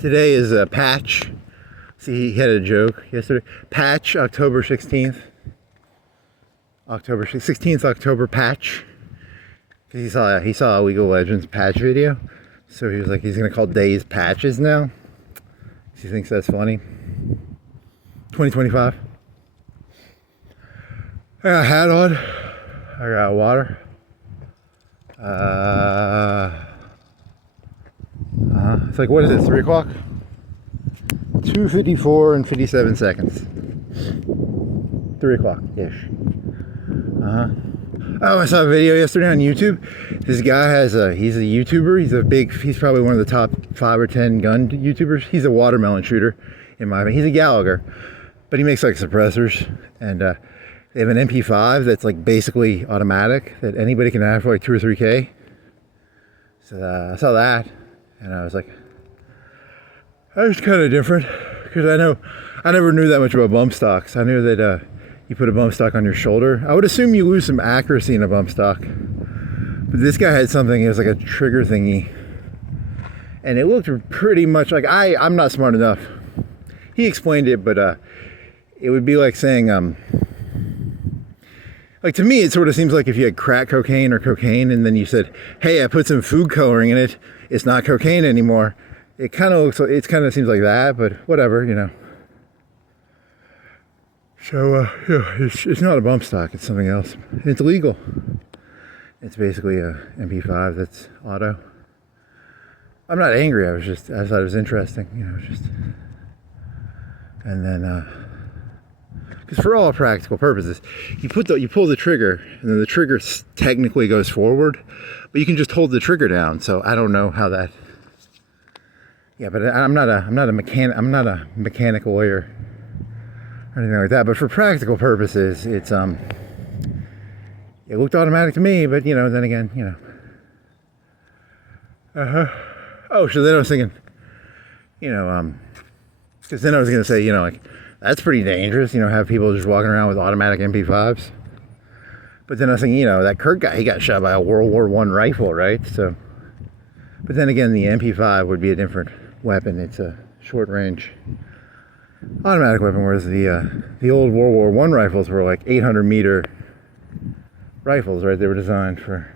Today is a patch. See, he had a joke yesterday. Patch, October 16th. October 16th, October patch. He saw a League of Legends patch video. So he was like, he's going to call days patches now. He thinks that's funny. 2025. I got a hat on. I got water. It's like, what is it, 3 o'clock? 2:54 and 57 seconds. 3 o'clock-ish. Oh, I saw a video yesterday on YouTube. This guy he's a YouTuber. He's probably one of the top 5 or 10 gun YouTubers. He's a watermelon shooter, in my opinion. He's a Gallagher, but he makes like suppressors, and they have an MP-5 that's like basically automatic that anybody can have for like 2 or 3K. So I saw that, and I was like, that was kind of different, because I never knew that much about bump stocks. I knew that you put a bump stock on your shoulder. I would assume you lose some accuracy in a bump stock, but this guy had something. It was like a trigger thingy, and it looked pretty much like I'm not smart enough. He explained it, but it would be like saying like, to me, it sort of seems like if you had crack cocaine or cocaine, and then you said, hey, I put some food coloring in it, it's not cocaine anymore. It kind of seems like that, but whatever, you know. So, yeah, it's not a bump stock, it's something else. It's legal. It's basically a MP-5 that's auto. I'm not angry, I thought it was interesting, you know, and then, because for all practical purposes, you pull the trigger, and then the trigger technically goes forward, but you can just hold the trigger down. So I don't know how that. Yeah, but I'm not a mechanical lawyer or anything like that. But for practical purposes, it looked automatic to me. But you know, then again, you know. Oh, so then I was thinking, you know, because then I was gonna say, you know, like, that's pretty dangerous, you know, have people just walking around with automatic MP5s. But then I was thinking, you know, that Kirk guy, he got shot by a World War I rifle, right? So, but then again, the MP5 would be a different weapon. It's a short-range automatic weapon, whereas the old World War I rifles were like 800-meter rifles, right? They were designed for.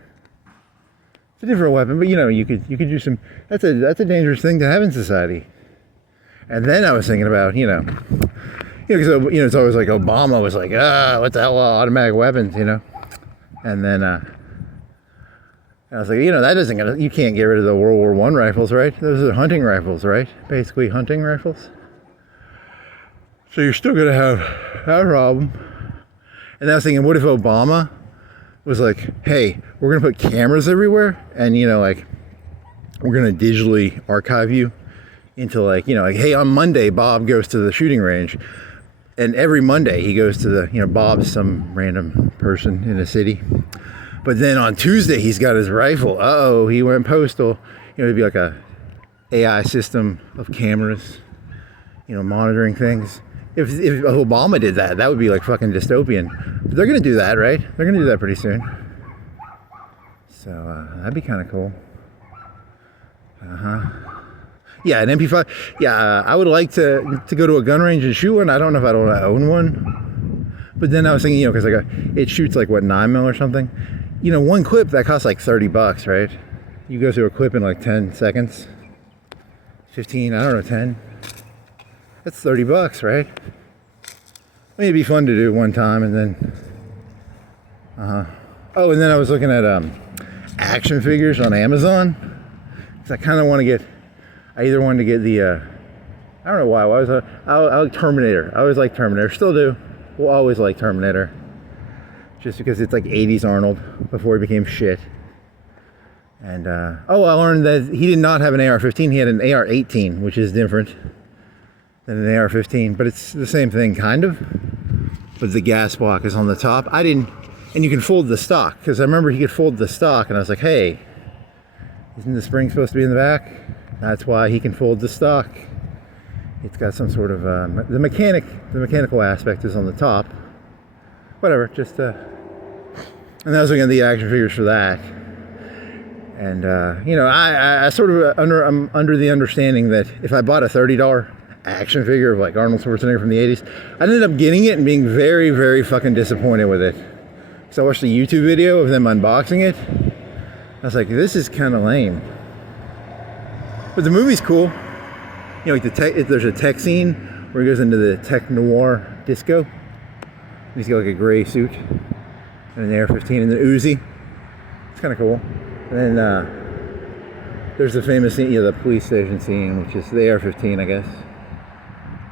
It's a different weapon, but you know, you could do some. That's a dangerous thing to have in society. And then I was thinking about, you know, because you know, it's always like Obama was like, what the hell, automatic weapons, you know, and then I was like, you know, you can't get rid of the World War I rifles, right? Those are hunting rifles, right? Basically hunting rifles. So you're still gonna have that problem. And I was thinking, what if Obama was like, hey, we're gonna put cameras everywhere, and you know, like, we're gonna digitally archive you into, like, you know, like, hey, on Monday Bob goes to the shooting range, and every Monday he goes to the, you know, Bob's some random person in a city, but then on Tuesday he's got his rifle. He went postal. You know, it'd be like a AI system of cameras, you know, monitoring things. If Obama did that, that would be like fucking dystopian. But they're gonna do that, right? They're gonna do that pretty soon. So that'd be kind of cool. Yeah, an MP-5. Yeah, I would like to go to a gun range and shoot one. I don't know if I'd want to own one. But then I was thinking, you know, because like it shoots like, what, 9mm or something? You know, one clip, that costs like $30, right? You go through a clip in like 10 seconds. 15, I don't know, 10. That's $30, right? I mean, it'd be fun to do one time, and then... Oh, and then I was looking at action figures on Amazon. Because I kind of want to get... I either wanted to get the, I don't know why, I like Terminator. I always like Terminator, still do. Will always like Terminator. Just because it's like 80s Arnold before he became shit. And, I learned that he did not have an AR-15, he had an AR-18, which is different than an AR-15. But it's the same thing, kind of. But the gas block is on the top. And you can fold the stock, because I remember he could fold the stock, and I was like, hey, isn't the spring supposed to be in the back? That's why he can fold the stock. It's got some sort of the mechanical aspect is on the top. Whatever, just and I was looking at the action figures for that, And you know, I sort of I'm under the understanding that if I bought a $30 action figure of like Arnold Schwarzenegger from the 80s, I ended up getting it and being very, very fucking disappointed with it. So I watched a YouTube video of them unboxing it. I was like, this is kind of lame. But the movie's cool. You know, like there's a tech scene where he goes into the tech noir disco. He's got like a gray suit and an AR-15 and an Uzi. It's kind of cool. And then there's the famous scene, the police station scene, which is the AR-15, I guess.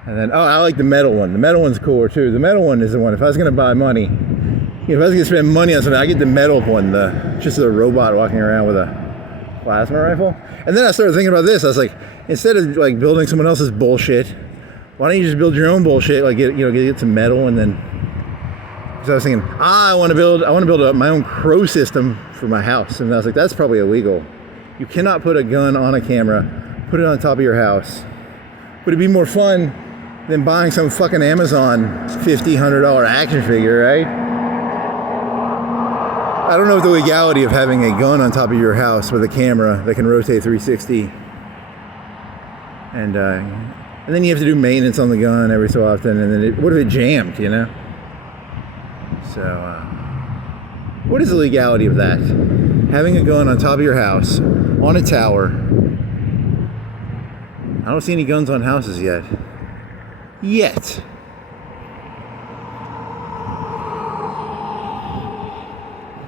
And then, I like the metal one. The metal one's cooler too. The metal one is the one, if I was going to buy money, if I was going to spend money on something, I get the metal one, just the robot walking around with a plasma rifle. And then I started thinking about this. I was like, instead of like building someone else's bullshit, why don't you just build your own bullshit? Like get some metal, and then. So I was thinking, I want to build my own crow system for my house, and I was like, that's probably illegal. You cannot put a gun on a camera, put it on top of your house. Would it be more fun than buying some fucking Amazon $100 action figure, right? I don't know the legality of having a gun on top of your house with a camera that can rotate 360. And then you have to do maintenance on the gun every so often, and then what if it jammed, you know? So, what is the legality of that? Having a gun on top of your house, on a tower. I don't see any guns on houses yet. Yet.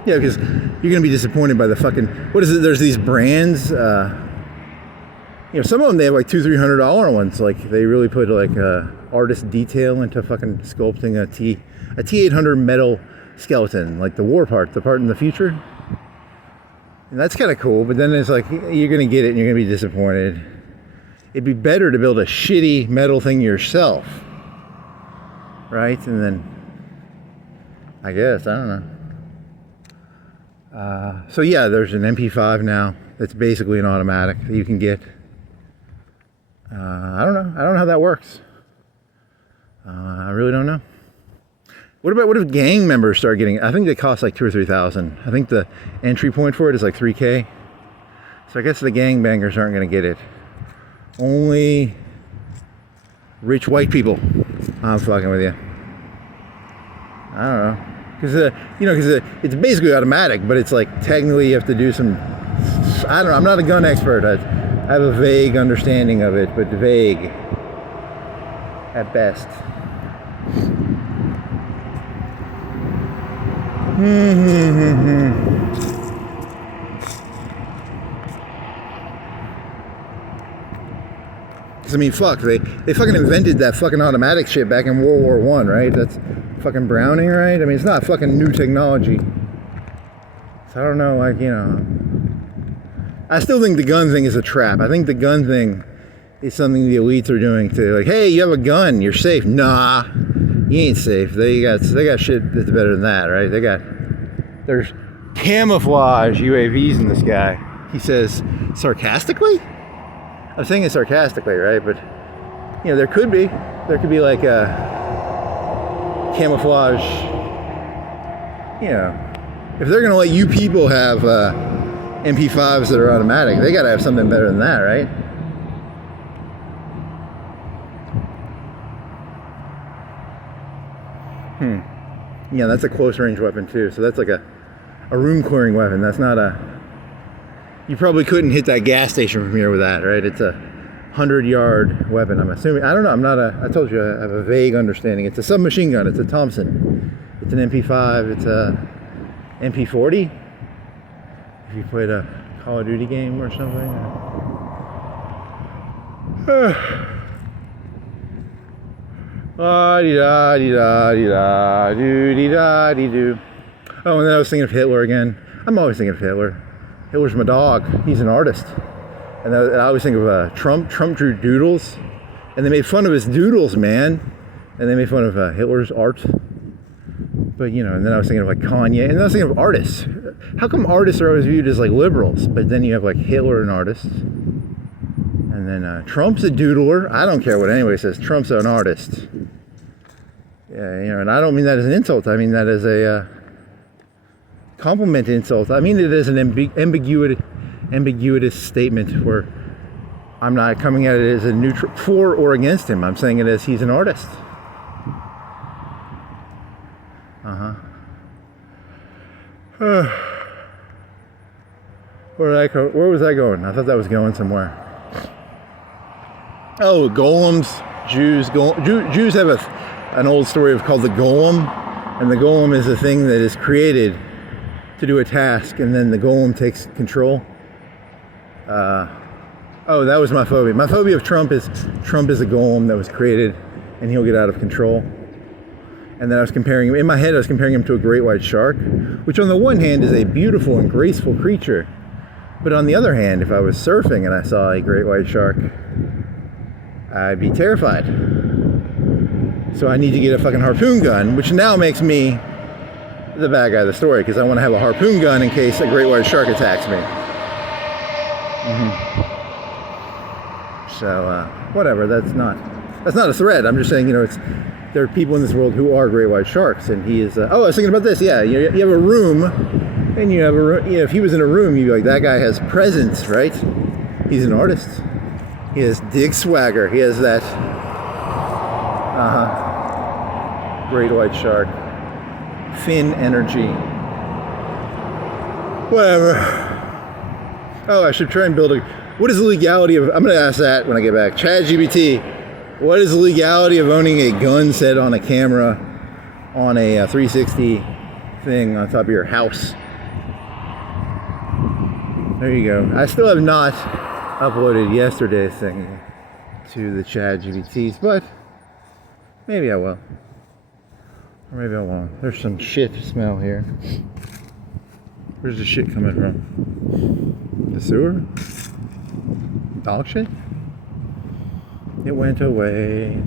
Yeah, because you're going to be disappointed by the fucking... What is it? There's these brands... you know, some of them, they have like $200-300 ones. Like, they really put like artist detail into fucking sculpting a T-800 metal skeleton, like the war part, the part in the future. And that's kind of cool, but then it's like, you're going to get it and you're going to be disappointed. It'd be better to build a shitty metal thing yourself. Right? And then, I guess, I don't know. So yeah, there's an MP-5 now that's basically an automatic that you can get. I don't know how that works. I really don't know. What if gang members start getting? I think they cost like $2,000 or $3,000. I think the entry point for it is like $3K. So I guess the gangbangers aren't going to get it. Only rich white people. I'm fucking with you. I don't know, because it's basically automatic, but it's like technically you have to do some. I don't know. I'm not a gun expert. I have a vague understanding of it, but vague at best. I mean, fuck, they fucking invented that fucking automatic shit back in World War I, right? That's fucking Browning, right? I mean, it's not fucking new technology. So I don't know, like, you know. I still think the gun thing is a trap. I think the gun thing is something the elites are doing to, like, hey, you have a gun, you're safe. Nah, you ain't safe. They got shit that's better than that, right? There's camouflage UAVs in the sky. He says sarcastically? I'm saying it sarcastically, right? But, you know, there could be like a camouflage, you know, if they're going to let you people have MP-5s that are automatic, they got to have something better than that, right? Yeah, that's a close range weapon too. So that's like a room clearing weapon. That's not you probably couldn't hit that gas station from here with that, right? It's a 100-yard weapon, I'm assuming. I don't know. I told you I have a vague understanding. It's a submachine gun. It's a Thompson. It's an MP-5. It's a MP-40. If you played a Call of Duty game or something. Oh, and then I was thinking of Hitler again. I'm always thinking of Hitler. Hitler's my dog. He's an artist. And I always think of Trump. Trump drew doodles. And they made fun of his doodles, man. And they made fun of Hitler's art. But, you know, and then I was thinking of like Kanye. And then I was thinking of artists. How come artists are always viewed as like liberals? But then you have like Hitler, an artist. And then Trump's a doodler. I don't care what anybody says. Trump's an artist. Yeah, you know, and I don't mean that as an insult. I mean that as a compliment insult. I mean it as an ambiguity. ambiguous statement where I'm not coming at it as a neutral for or against him. I'm saying it as he's an artist. Where was I going? I thought that was going somewhere. Oh, golems, Jews. Jews have an old story called the golem, and the golem is a thing that is created to do a task, and then the golem takes control. Oh, that was my phobia. My phobia of Trump is a golem that was created, and he'll get out of control. And then I was comparing him, in my head I was comparing him to a great white shark, which on the one hand is a beautiful and graceful creature. But on the other hand, if I was surfing and I saw a great white shark, I'd be terrified. So I need to get a fucking harpoon gun, which now makes me the bad guy of the story, because I want to have a harpoon gun in case a great white shark attacks me. So, whatever, that's not a threat. I'm just saying, there are people in this world who are great white sharks, and he is, I was thinking about this, yeah, you have a room, and you have a room, if he was in a room, you'd be like, that guy has presence, right? He's an artist. He has dig swagger. He has that, great white shark. Fin energy. Whatever. Oh, I should try and build what is the legality of, I'm going to ask that when I get back. ChatGPT, what is the legality of owning a gun set on a camera on a 360 thing on top of your house? There you go. I still have not uploaded yesterday's thing to the ChatGPTs, but maybe I will. Or maybe I won't. There's some shit smell here. Where's the shit coming from? The sewer? Dog shit? It went away.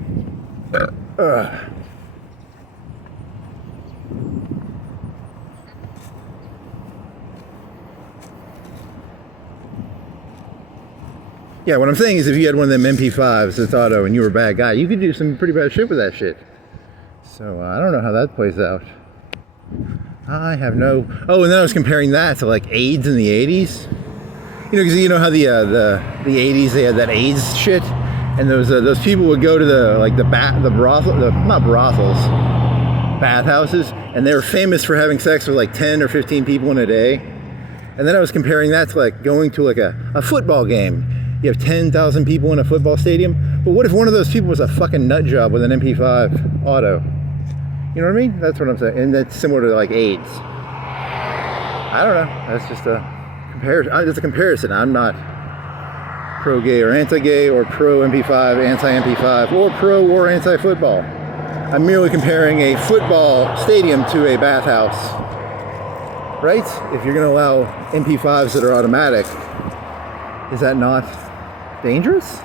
Yeah, what I'm saying is if you had one of them MP-5s that's auto and you were a bad guy, you could do some pretty bad shit with that shit. So I don't know how that plays out. I have no... Oh, and then I was comparing that to like AIDS in the 80s. Because you know how the 80s, they had that AIDS shit? And those people would go to bathhouses, and they were famous for having sex with like 10 or 15 people in a day. And then I was comparing that to like going to like a football game. You have 10,000 people in a football stadium, but what if one of those people was a fucking nut job with an MP-5 auto? You know what I mean? That's what I'm saying. And that's similar to like AIDS. I don't know. That's just a comparison. It's a comparison. I'm not pro-gay or anti-gay or pro-MP5, anti-MP5, or pro or anti-football. I'm merely comparing a football stadium to a bathhouse. Right? If you're going to allow MP5s that are automatic, is that not dangerous?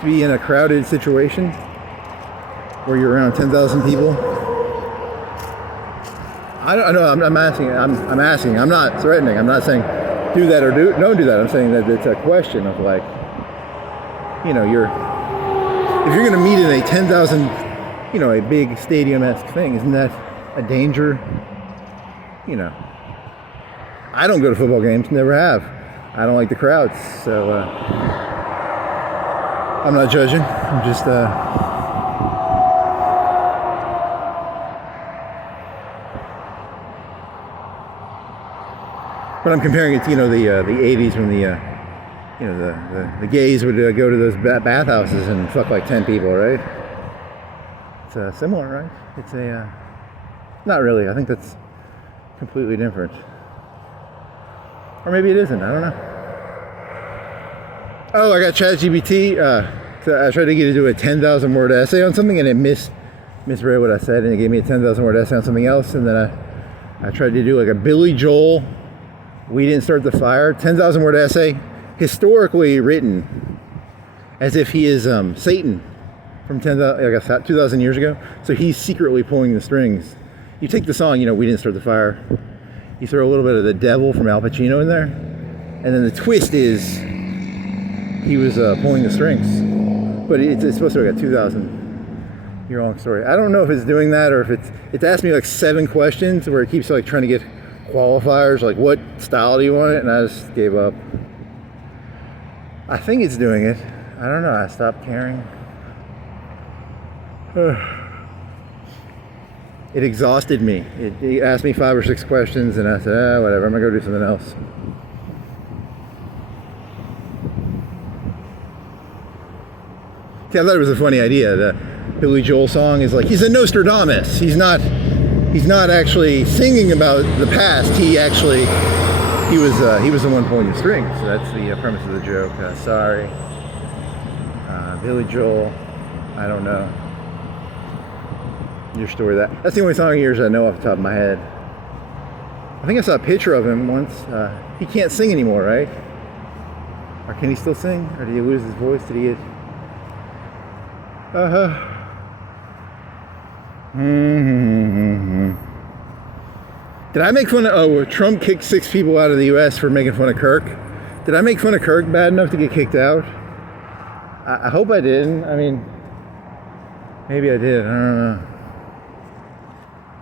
To be in a crowded situation where you're around 10,000 people? I don't know. I'm asking. I'm asking. I'm not threatening. I'm not saying do that or don't do that. I'm saying that it's a question of like, if you're going to meet in a 10,000, a big stadium-esque thing, isn't that a danger? I don't go to football games. Never have. I don't like the crowds, so I'm not judging. I'm just but I'm comparing it to the 80s when the gays would go to those bathhouses and fuck like 10 people, right? It's similar, right? It's not really. I think that's completely different. Or maybe it isn't. I don't know. Oh, I got ChatGPT. So I tried to get it to do a 10,000 word essay on something, and it misread what I said, and it gave me a 10,000 word essay on something else. And then I tried to do like a Billy Joel, "We Didn't Start the Fire," 10,000 word essay, historically written as if he is Satan from 2,000 years ago. So he's secretly pulling the strings. You take the song, "We Didn't Start the Fire." You throw a little bit of the devil from Al Pacino in there, and then the twist is he was pulling the strings. But it's supposed to be like a 2,000-year-long story. I don't know if it's doing that or if it's asked me like 7 questions where it keeps like trying to get qualifiers, like what style do you want it, and I just gave up. I think it's doing it. I don't know. I stopped caring. It exhausted me. It asked me 5 or 6 questions, and I said, whatever, I'm gonna go do something else. See, I thought it was a funny idea. The Billy Joel song is like, he's a Nostradamus. He's not actually singing about the past. He was the one pulling the strings. So that's the premise of the joke. Sorry. Billy Joel, I don't know. Your story. That's the only song of yours I know off the top of my head. I think I saw a picture of him once. He can't sing anymore, right? Or can he still sing? Or did he lose his voice? Did he get... Did I make fun of... Trump kicked 6 people out of the U.S. for making fun of Kirk. Did I make fun of Kirk bad enough to get kicked out? I hope I didn't. I mean, maybe I did. I don't know.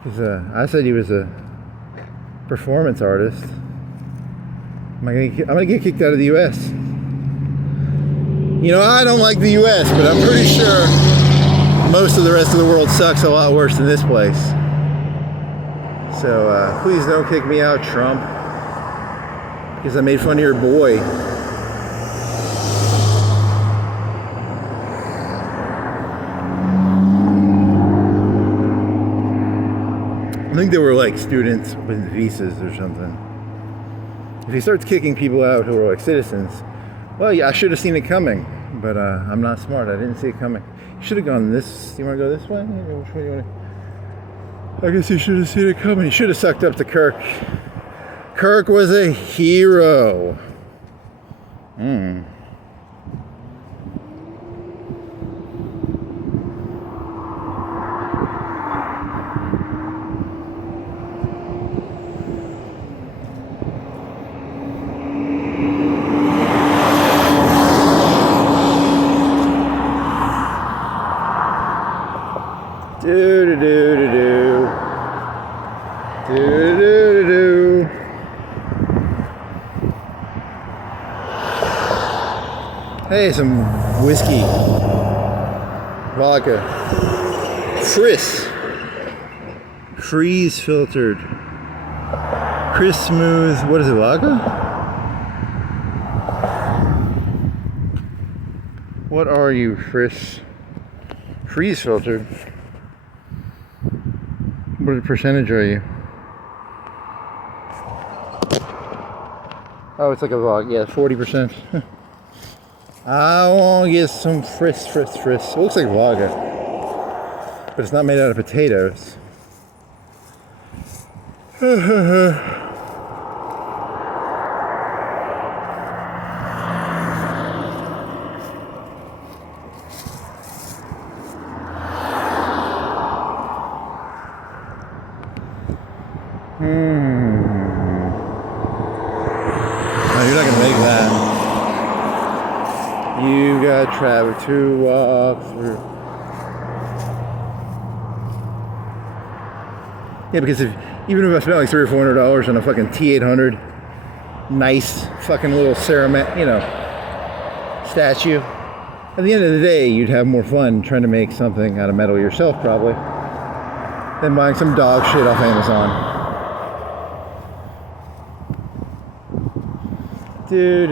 Because I said he was a performance artist. I'm gonna get kicked out of the U.S. You know, I don't like the U.S., but I'm pretty sure most of the rest of the world sucks a lot worse than this place. So please don't kick me out, Trump, because I made fun of your boy. I think they were like students with visas or something. If he starts kicking people out who are like citizens, well, yeah, I should have seen it coming, but I'm not smart. I didn't see it coming. You should have gone this. You want to go this way? Which way do you want to? I guess you should have seen it coming. You should have sucked up to Kirk. Kirk was a hero. Hey, some whiskey, vodka, freeze filtered, crisp smooth. What is it, vodka? What are you, freeze filtered? What percentage are you? Oh, it's like a vodka. Yeah, 40%. I want to get some friss. It looks like vodka, but it's not made out of potatoes. No, you're not going to make that. You got travel to walk through. Yeah, because even if I spent like $300 or $400 on a fucking T800, nice fucking little ceramic, statue, at the end of the day, you'd have more fun trying to make something out of metal yourself, probably, than buying some dog shit off Amazon. Do.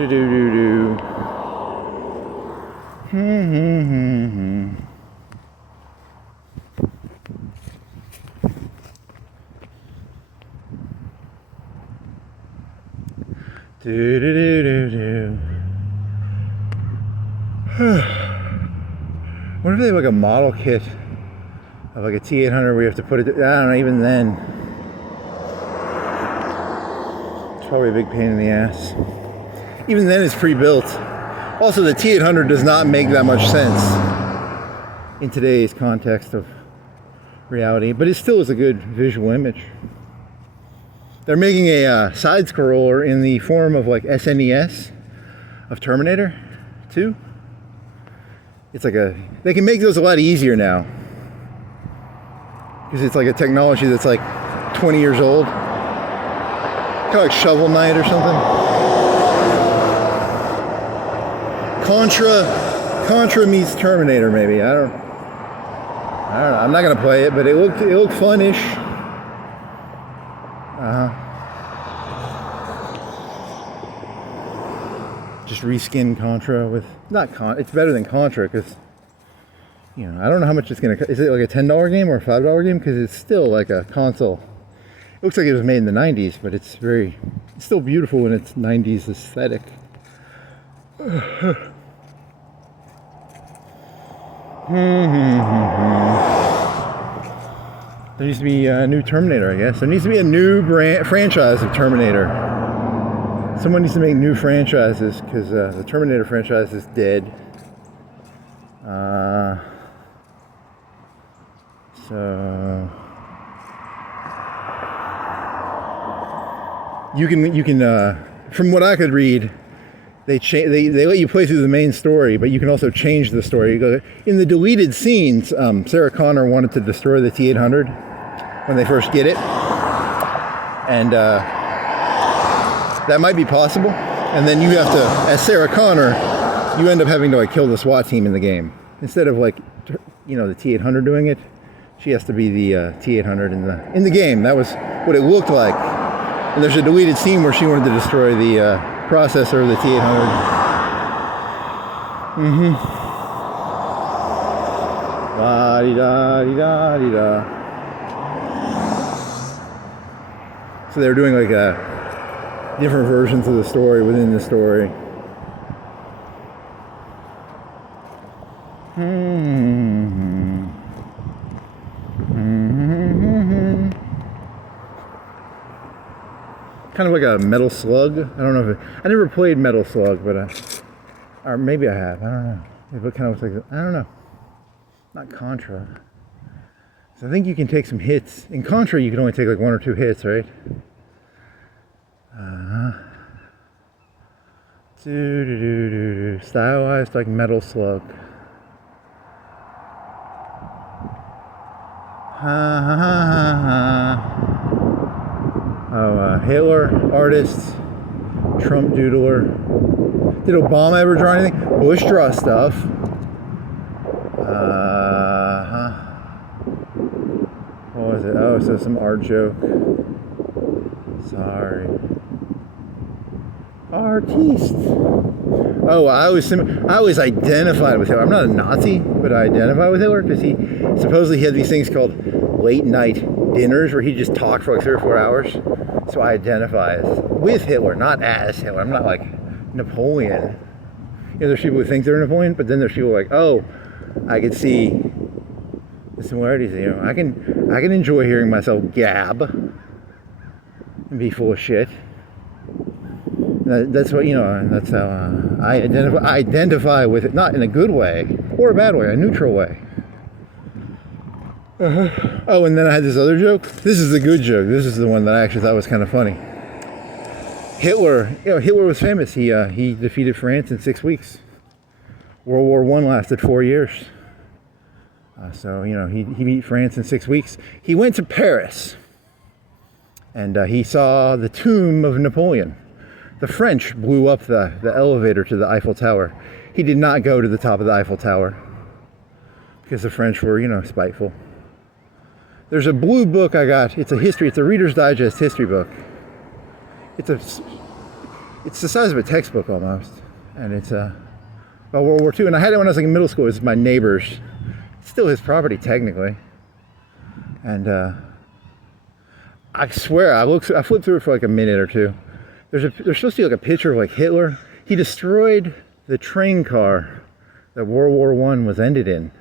What if they have like a model kit of like a T800 where you have to put it, I don't know, even then it's probably a big pain in the ass. Even then it's pre-built. Also, the T800 does not make that much sense in today's context of reality, but it still is a good visual image. They're making a side-scroller in the form of like SNES of Terminator 2. It's like they can make those a lot easier now because it's like a technology that's like 20 years old. Kind of like Shovel Knight or something. Contra meets Terminator, maybe. I don't know. I'm not gonna play it, but it looked fun-ish. Just reskin Contra with it's better than Contra because I don't know how much it's gonna. Is it like a $10 game or a $5 game? Because it's still like a console. It looks like it was made in the 90s, but it's still beautiful in its 90s aesthetic. There needs to be a new Terminator, I guess. There needs to be a new franchise of Terminator. Someone needs to make new franchises because the Terminator franchise is dead. So you can from what I could read, they let you play through the main story, but you can also change the story. In the deleted scenes, Sarah Connor wanted to destroy the T-800 when they first get it, and that might be possible. And then you have to, as Sarah Connor, you end up having to like kill the SWAT team in the game instead of like the T-800 doing it. She has to be the T-800 in the game. That was what it looked like. And there's a deleted scene where she wanted to destroy the processor of the T-800. La-di-da-di-da-di-da. So they're doing like different versions of the story within the story. Kind of like a Metal Slug. I don't know if I never played Metal Slug, but or maybe I have. I don't know. It kind of looks like I don't know. Not Contra. So I think you can take some hits. In Contra, you can only take like 1 or 2 hits, right? Stylized like Metal Slug. Hitler, artist, Trump doodler. Did Obama ever draw anything? Bush draw stuff. What was it? Oh, so some art joke. Sorry. Artiste. Oh, I always identified with Hitler. I'm not a Nazi, but I identify with Hitler because he supposedly had these things called late night dinners where he just talked for like 3 or 4 hours. So I identify with Hitler, not as Hitler. I'm not like Napoleon. There's people who think they're Napoleon, but then there's people like, oh, I could see the similarities. I can enjoy hearing myself gab and be full of shit. That's what that's how I identify with it, not in a good way or a bad way, a neutral way. Oh, and then I had this other joke. This is the good joke. This is the one that I actually thought was kind of funny. Hitler was famous. He defeated France in 6 weeks. World War I lasted 4 years. So he beat France in 6 weeks. He went to Paris, and he saw the tomb of Napoleon. The French blew up the elevator to the Eiffel Tower. He did not go to the top of the Eiffel Tower because the French were, spiteful. There's a blue book I got. It's a Reader's Digest history book. It's the size of a textbook almost, and it's about World War II. And I had it when I was like in middle school. It was my neighbor's. It's still his property technically. And I swear I flipped through it for like a minute or two. There's supposed to be like a picture of like Hitler. He destroyed the train car that World War I was ended in.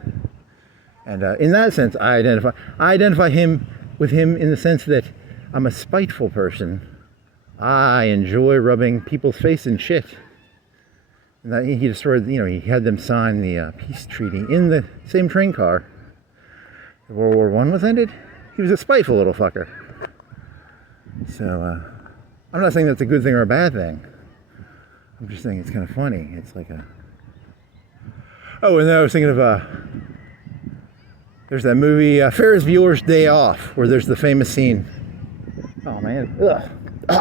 And in that sense, I identify with him in the sense that I'm a spiteful person. I enjoy rubbing people's face in shit. And that he destroyed, he had them sign the peace treaty in the same train car. World War I was ended. He was a spiteful little fucker. So I'm not saying that's a good thing or a bad thing. I'm just saying it's kind of funny. It's like Oh, and then I was thinking of there's that movie, Ferris Bueller's Day Off, where there's the famous scene. Oh, man. Ugh. Ah.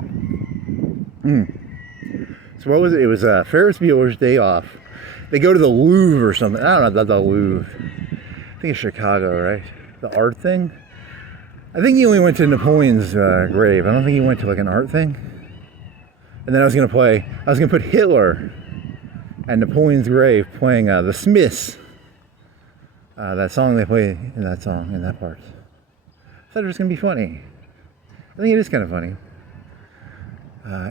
So what was it? It was Ferris Bueller's Day Off, They go to the Louvre or something. I don't know about the Louvre. I think it's Chicago, right? The art thing. I think he only went to Napoleon's grave. I don't think he went to like an art thing. And then I was gonna put Hitler at Napoleon's grave playing the Smiths. That song they play in that part. I thought it was gonna be funny. I think it is kind of funny.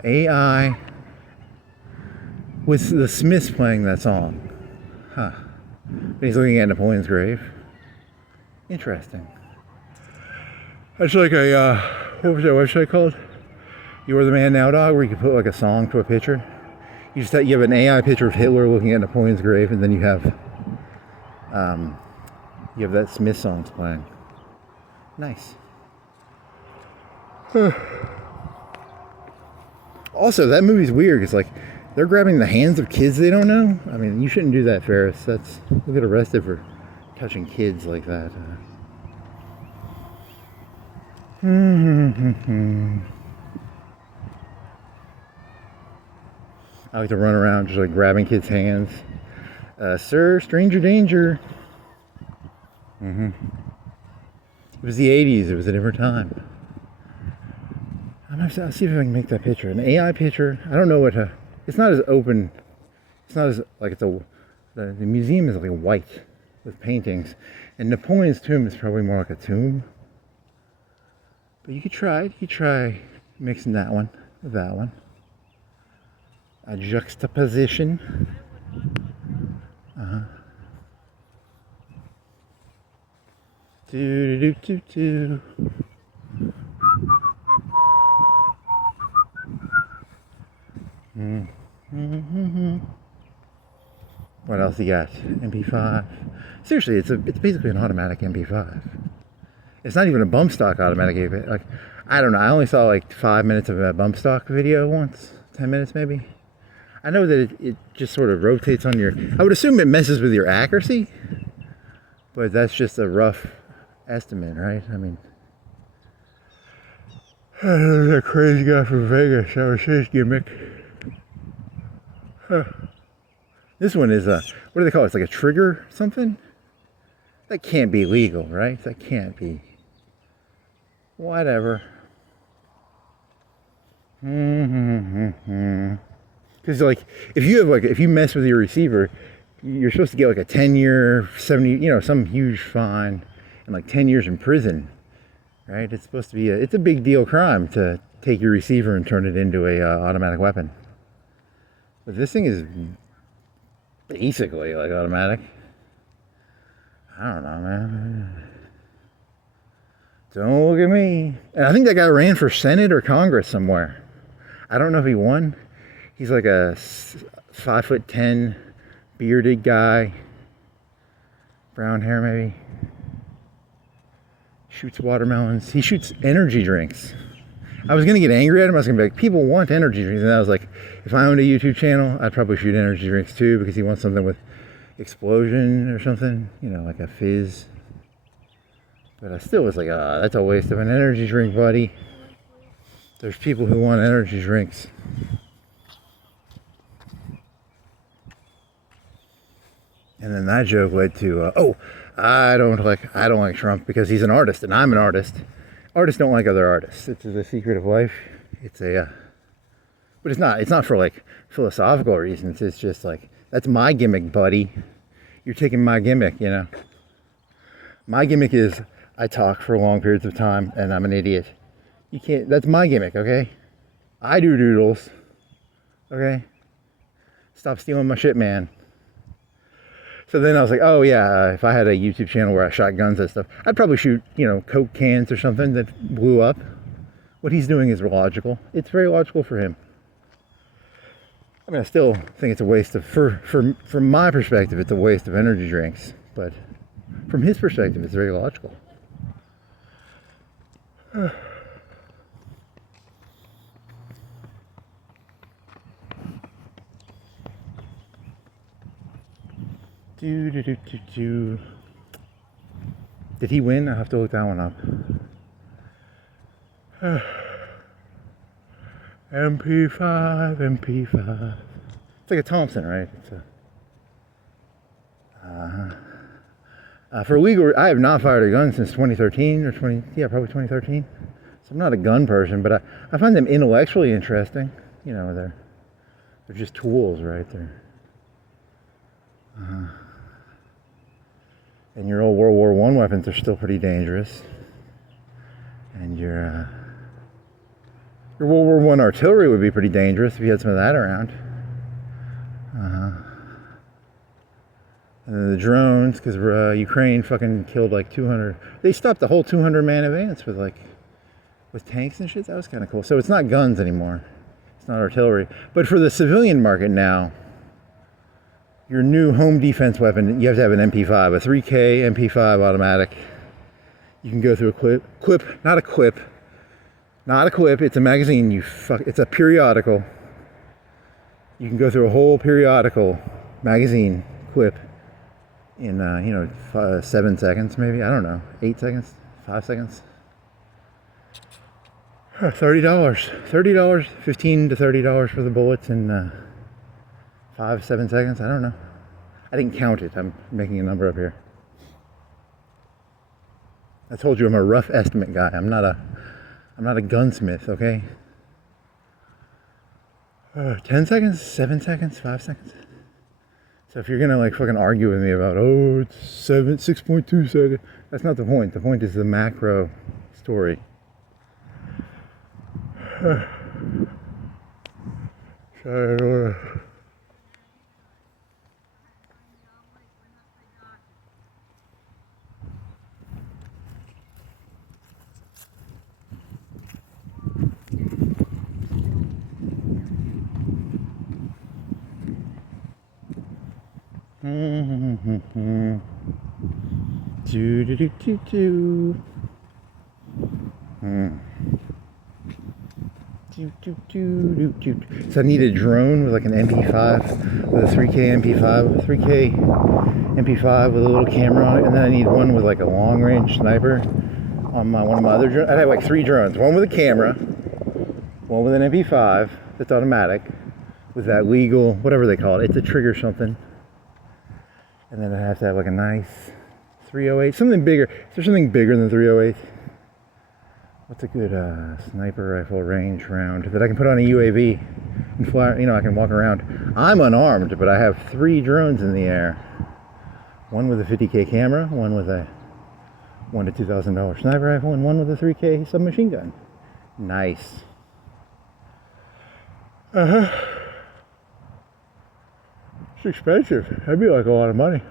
AI with the Smiths playing that song. Huh. And he's looking at Napoleon's grave. Interesting. That's like a, what was that website called? You Are the Man Now Dog, where you can put like a song to a picture. You have an AI picture of Hitler looking at Napoleon's grave, and then you have that Smith songs playing. Nice. Also, that movie's weird. It's like they're grabbing the hands of kids they don't know. I mean, you shouldn't do that, Ferris. You'll get arrested for touching kids like that. I like to run around just like grabbing kids' hands. Sir, stranger danger. It was the 80s. It was a different time. I'll see if I can make that picture. An AI picture. I don't know what it's not as open. It's not as like the museum is like white with paintings, and Napoleon's tomb is probably more like a tomb. But you could try it. You could try mixing that one with that one. A juxtaposition. Do do do do. What else you got? MP-5. Seriously, it's basically an automatic MP-5. It's not even a bump stock automatic MP-5. Like, I don't know. I only saw like 5 minutes of a bump stock video once. 10 minutes maybe. I know that it just sort of rotates on your. I would assume it messes with your accuracy, but that's just a rough estimate, right? I mean, that crazy guy from Vegas. That was his gimmick. This one is what do they call it? It's like a trigger something? That can't be legal, right? That can't be. Whatever. Because like if you mess with your receiver, you're supposed to get like a 10-year, 70, some huge fine and like 10 years in prison, right? It's supposed to be it's a big deal crime to take your receiver and turn it into a automatic weapon. But this thing is basically like automatic. I don't know, man. Don't look at me. And I think that guy ran for Senate or Congress somewhere. I don't know if he won. He's like a 5'10", bearded guy. Brown hair maybe. Shoots watermelons. He shoots energy drinks. I was going to get angry at him. I was going to be like, people want energy drinks. And I was like, if I owned a YouTube channel, I'd probably shoot energy drinks too, because he wants something with explosion or something, like a fizz. But I still was like, that's a waste of an energy drink, buddy. There's people who want energy drinks. And then that joke led to, I don't like Trump because he's an artist and I'm an artist. Artists don't like other artists. It's the secret of life. But it's not for like philosophical reasons. It's just like, that's my gimmick, buddy. You're taking my gimmick, My gimmick is I talk for long periods of time and I'm an idiot. You can't, that's my gimmick, okay? I do doodles, okay? Stop stealing my shit, man. So then I was like, if I had a YouTube channel where I shot guns and stuff, I'd probably shoot, Coke cans or something that blew up. What he's doing is logical. It's very logical for him. I mean, I still think it's a waste of, from my perspective, it's a waste of energy drinks. But from his perspective, it's very logical. Did he win? I have to look that one up. MP-5. It's like a Thompson, right? For legal, I have not fired a gun since 2013 or probably 2013. So I'm not a gun person, but I find them intellectually interesting. You know, they're just tools, right? And your old World War I weapons are still pretty dangerous. And your World War I artillery would be pretty dangerous if you had some of that around. And then the drones, because Ukraine fucking killed like 200. They stopped the whole 200-man advance with tanks and shit. That was kind of cool. So it's not guns anymore. It's not artillery. But for the civilian market now, your new home defense weapon, you have to have an MP-5, a 3K MP-5 automatic. You can go through a not a quip. It's a magazine. It's a periodical. You can go through a whole periodical magazine quip in 7 seconds, maybe. I don't know, 8 seconds, 5 seconds. $30, $15 to $30 for the bullets in 5-7 seconds. I don't know. I didn't count it. I'm making a number up here. I told you I'm a rough estimate guy. I'm not a gunsmith, okay? 10 seconds, 7 seconds, 5 seconds. So if you're gonna like fucking argue with me about, oh, it's 6.2 seconds, that's not the point. The point is the macro story. Sorry, So I need a drone with like an MP-5, with a 3K MP-5 with a little camera on it, and then I need one with like a long-range sniper on one of my other drones. I have like 3 drones, one with a camera, one with an MP-5 that's automatic, with that legal, whatever they call it, it's a trigger something. And then I have to have like a nice 308, something bigger. Is there something bigger than 308? What's a good sniper rifle range round that I can put on a UAV and fly? You know, I can walk around. I'm unarmed, but I have 3 drones in the air. One with a 50K camera, one with a $1,000 to $2,000 sniper rifle, and one with a 3K submachine gun. Nice. It's expensive. That'd be like a lot of money.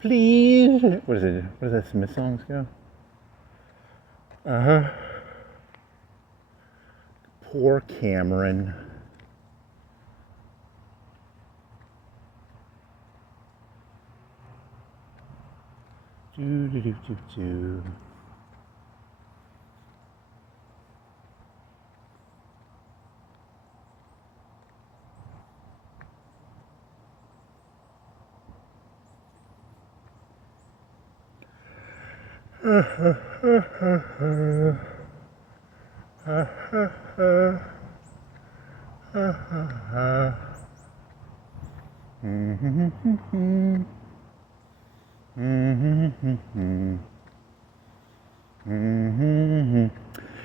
Please. What is it? What does that Smith songs go? Poor Cameron. Do.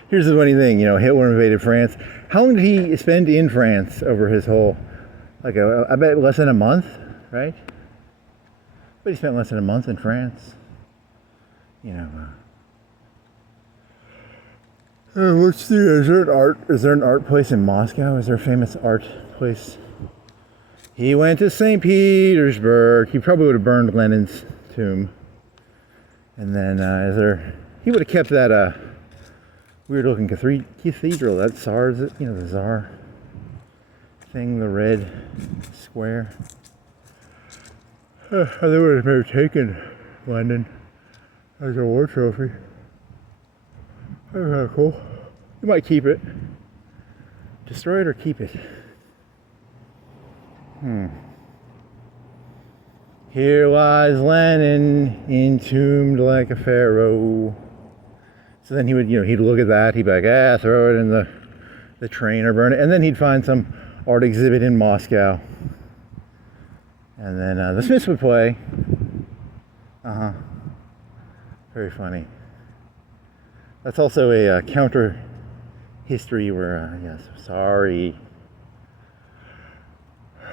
Here's the funny thing, you know, Hitler invaded France. How long did he spend in France over his whole, like, I bet less than a month, right? But he spent less than a month in France. You know, is there an art place in Moscow? Is there a famous art place? He went to St. Petersburg. He probably would have burned Lenin's tomb. And then, he would have kept that, weird looking cathedral, that Tsar's, you know, the Tsar thing, the red square. I think it was maybe taken London as a war trophy. That's kind of cool. You might keep it. Destroy it or keep it. Here lies Lenin, entombed like a pharaoh. So then he would, he'd look at that. He'd be like, throw it in the train or burn it. And then he'd find some art exhibit in Moscow. And then the Smiths would play. Very funny. That's also a counter history where, yes, sorry.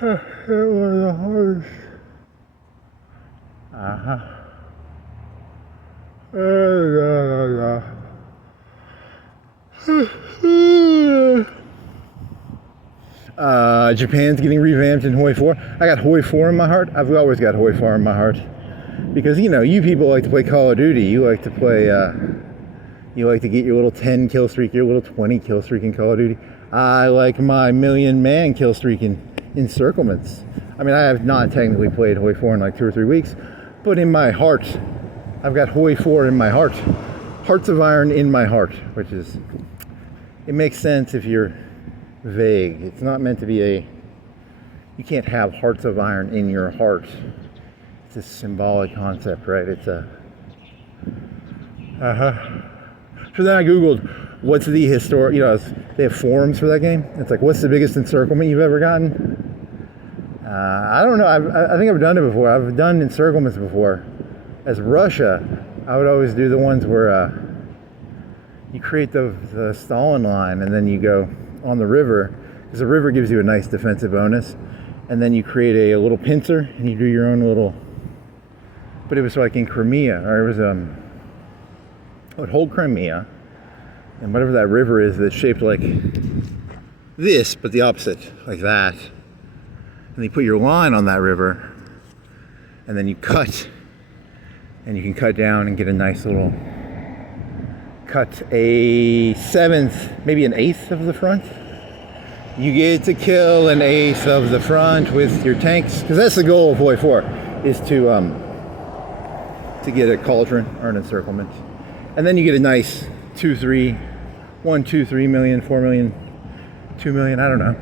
It was a harsh. Japan's getting revamped in Hoi 4. I got Hoi 4 in my heart. I've always got Hoi 4 in my heart. Because, you people like to play Call of Duty. You like to play, you like to get your little 10 kill streak, your little 20 kill streak in Call of Duty. I like my 1,000,000-man kill streak in encirclements. I mean, I have not technically played Hoi 4 in like 2 or 3 weeks, but in my heart, I've got Hoi 4 in my heart. Hearts of Iron in my heart, which is, it makes sense if you're vague. It's not meant to be you can't have Hearts of Iron in your heart. It's a symbolic concept, right? It's a, So then I Googled, what's the historic, they have forums for that game. It's like, what's the biggest encirclement you've ever gotten? I don't know. I think I've done it before. I've done encirclements before. As Russia, I would always do the ones where you create the Stalin line and then you go on the river, because the river gives you a nice defensive bonus. And then you create a little pincer and you do your own little, but it was like in Crimea, or it was, I would hold Crimea, and whatever that river is that's shaped like this, but the opposite, like that. And you put your line on that river, and then you cut, and you can cut down and get a nice little, cut a 1/7, maybe an 1/8 of the front. You get to kill an 1/8 of the front with your tanks, because that's the goal of Hoi 4, is to get a cauldron or an encirclement. And then you get a nice 2, 3, 1, 2, 3 million, 4 million, 2 million, I don't know.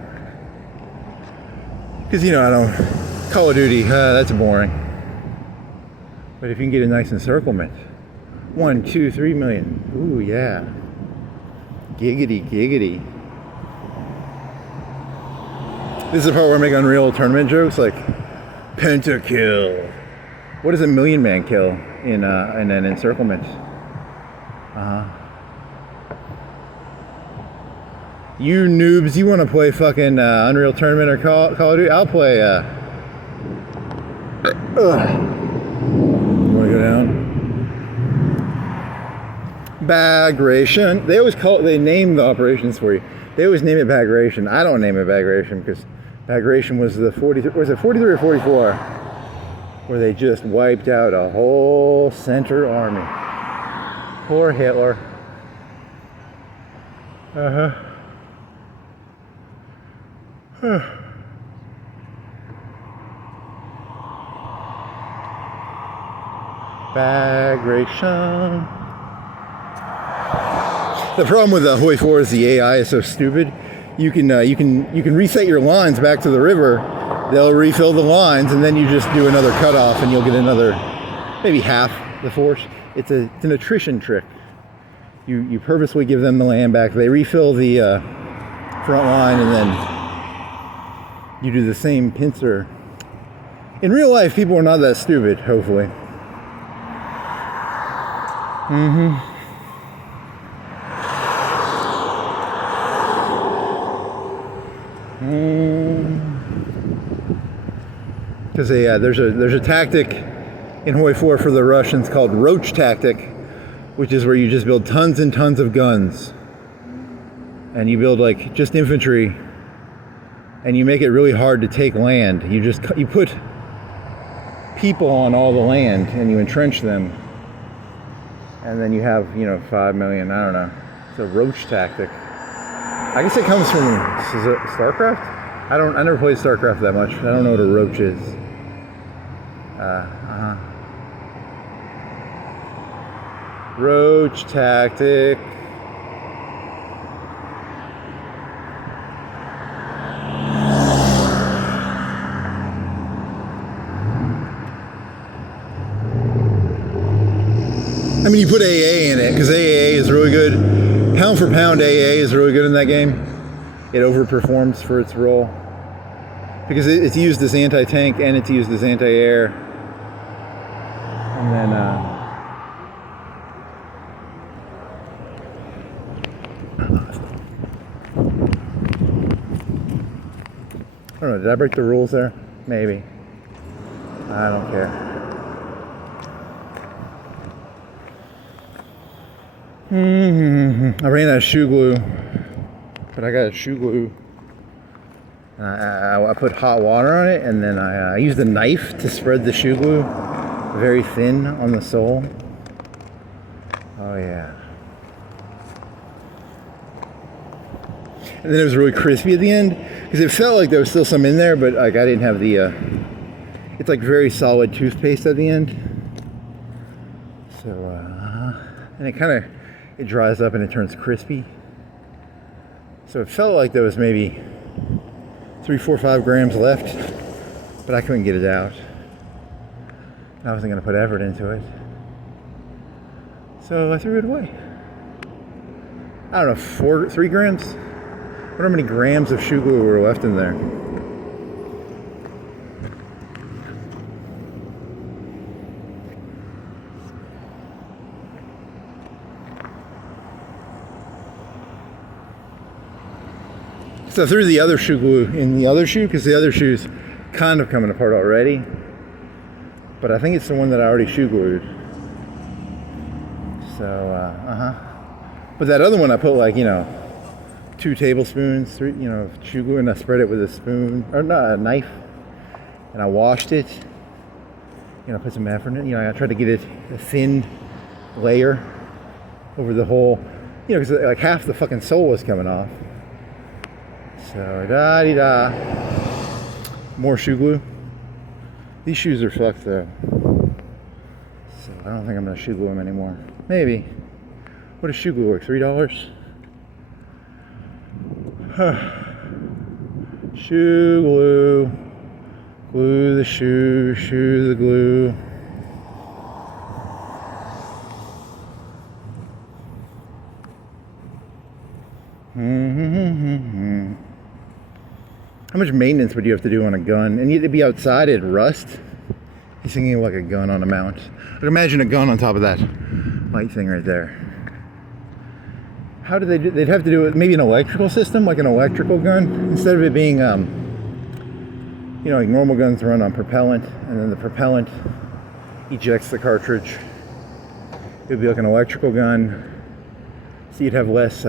Because, I don't, Call of Duty, that's boring. But if you can get a nice encirclement, 1, 2, 3 million, ooh, yeah. Giggity, giggity. This is the part where I make Unreal Tournament jokes, like, pentakill. What is a 1,000,000-man kill in an encirclement? You noobs, you want to play fucking Unreal Tournament or Call of Duty? I'll play. You want to go down? Bagration. They name the operations for you. They always name it Bagration. I don't name it Bagration because Bagration was the 43. Was it 43 or 44? Where they just wiped out a whole center army. Poor Hitler. Bagration. The problem with the Hoi 4 is the AI is so stupid. You can reset your lines back to the river. They'll refill the lines, and then you just do another cutoff, and you'll get another, maybe half the force. It's an attrition trick. You purposely give them the land back. They refill the front line, and then you do the same pincer. In real life, people are not that stupid, hopefully. Because there's a tactic in Hoi 4 for the Russians called roach tactic, which is where you just build tons and tons of guns, and you build like just infantry, and you make it really hard to take land. You put people on all the land and you entrench them, and then you have 5 million. I don't know. It's a roach tactic. I guess it comes from StarCraft. I never played StarCraft that much. I don't know what a roach is. Roach tactic. I mean, you put AA in it, because AA is really good. Pound for pound, AA is really good in that game. It overperforms for its role. Because it's used as anti-tank and it's used as anti-air. And then, I don't know, did I break the rules there? Maybe. I don't care. I ran out of shoe glue, but I got a shoe glue. And I put hot water on it, and then I used a knife to spread the shoe glue very thin on the sole. Oh yeah. And then it was really crispy at the end, because it felt like there was still some in there, but like I didn't have the, it's like very solid toothpaste at the end. So, and it kind of, it dries up and it turns crispy. So it felt like there was maybe 3, 4, 5 grams left, but I couldn't get it out. I wasn't going to put effort into it. So I threw it away. I don't know, 3 grams? I wonder how many grams of shoe glue were left in there. So I threw the other shoe glue in the other shoe, because the other shoe's kind of coming apart already. But I think it's the one that I already shoe glued. So, But that other one I put like, 2 tablespoons, 3, of shoe glue, and I spread it with a spoon, or not, a knife. And I washed it. Put some effort in it. I tried to get it a thin layer over the whole, because like half the fucking sole was coming off. So, da-dee-da. More shoe glue. These shoes are fucked though. So I don't think I'm gonna shoe glue them anymore. Maybe. What does shoe glue like? $3? Shoe glue. Glue the shoe, shoe the glue. How much maintenance would you have to do on a gun? And you'd be outside, it'd rust. He's thinking of like a gun on a mount. Like imagine a gun on top of that light thing right there. How do they do? They'd have to do it, maybe an electrical system, like an electrical gun, instead of it being, like normal guns run on propellant, and then the propellant ejects the cartridge. It would be like an electrical gun, so you'd have less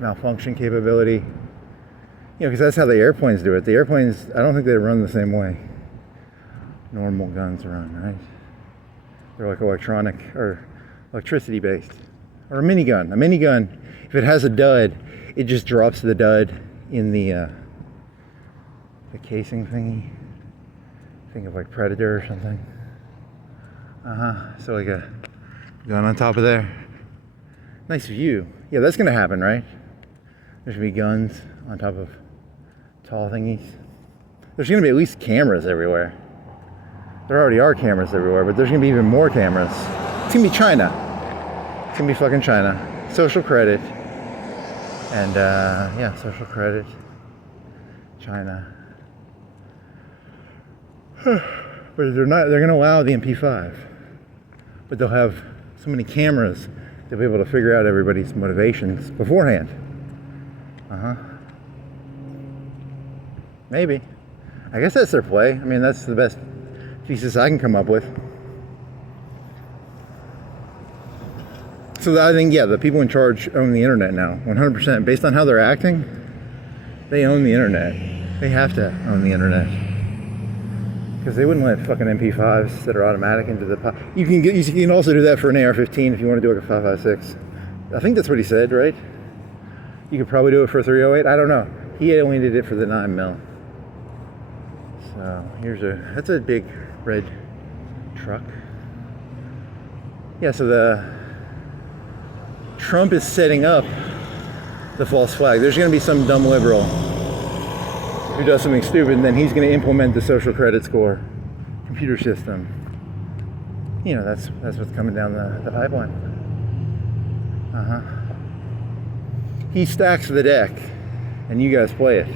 malfunction capability. Because that's how the airplanes do it. The airplanes, I don't think they run the same way normal guns run, right? They're like electronic or electricity based. Or a minigun. A minigun, if it has a dud, it just drops the dud in the casing thingy. Think of like Predator or something. So like a gun on top of there. Nice view. Yeah, that's gonna happen, right? There's gonna be guns on top of tall thingies. There's gonna be at least cameras everywhere. There already are cameras everywhere, but there's gonna be even more cameras. It's gonna be China. It's gonna be fucking China. Social credit. And social credit. China. But they're gonna allow the MP-5. But they'll have so many cameras, they'll be able to figure out everybody's motivations beforehand. Maybe. I guess that's their play. I mean, that's the best thesis I can come up with. So I think, the people in charge own the internet now, 100%. Based on how they're acting, they own the internet. They have to own the internet. Because they wouldn't let fucking MP5s that are automatic into the... You can also do that for an AR-15 if you want to do like a 5.56. I think that's what he said, right? You could probably do it for a 308. I don't know. He only did it for the 9mm. So that's a big red truck. Yeah, so Trump is setting up the false flag. There's going to be some dumb liberal who does something stupid, and then he's going to implement the social credit score computer system. You know, that's what's coming down the pipeline. He stacks the deck, and you guys play it.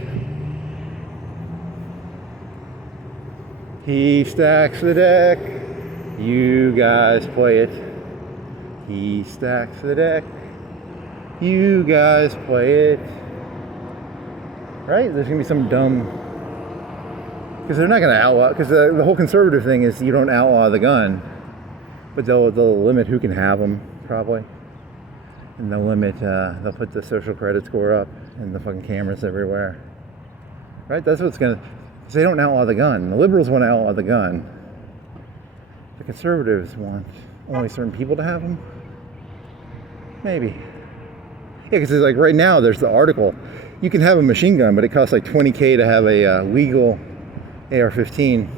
He stacks the deck, you guys play it. He stacks the deck, you guys play it. Right? There's gonna be some dumb, because they're not gonna outlaw, because the whole conservative thing is you don't outlaw the gun, but they'll limit who can have them, probably. And they'll put the social credit score up and the fucking cameras everywhere. Right? That's what's gonna, because they don't outlaw the gun. The liberals want to outlaw the gun. The conservatives want only certain people to have them. Maybe. Yeah, because it's like right now there's the article. You can have a machine gun, but it costs like $20,000 to have a legal AR-15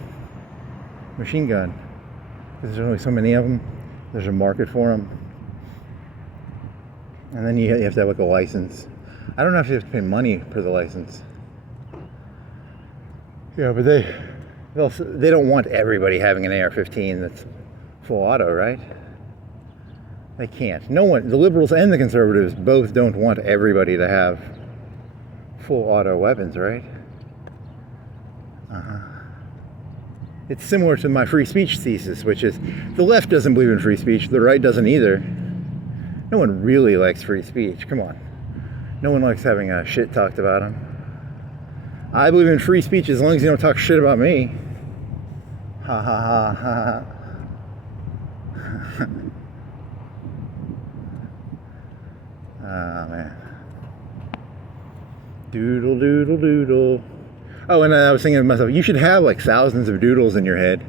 machine gun. Because there's only so many of them. There's a market for them. And then you have to have like a license. I don't know if you have to pay money for the license. Yeah, but they don't want everybody having an AR-15 that's full auto, right? They can't. No one, the liberals and the conservatives both don't want everybody to have full auto weapons, right? It's similar to my free speech thesis, which is the left doesn't believe in free speech, the right doesn't either. No one really likes free speech, come on. No one likes having shit talked about them. I believe in free speech as long as you don't talk shit about me. Ha ha ha ha. Oh man. Doodle doodle doodle. Oh, and I was thinking to myself, you should have like thousands of doodles in your head.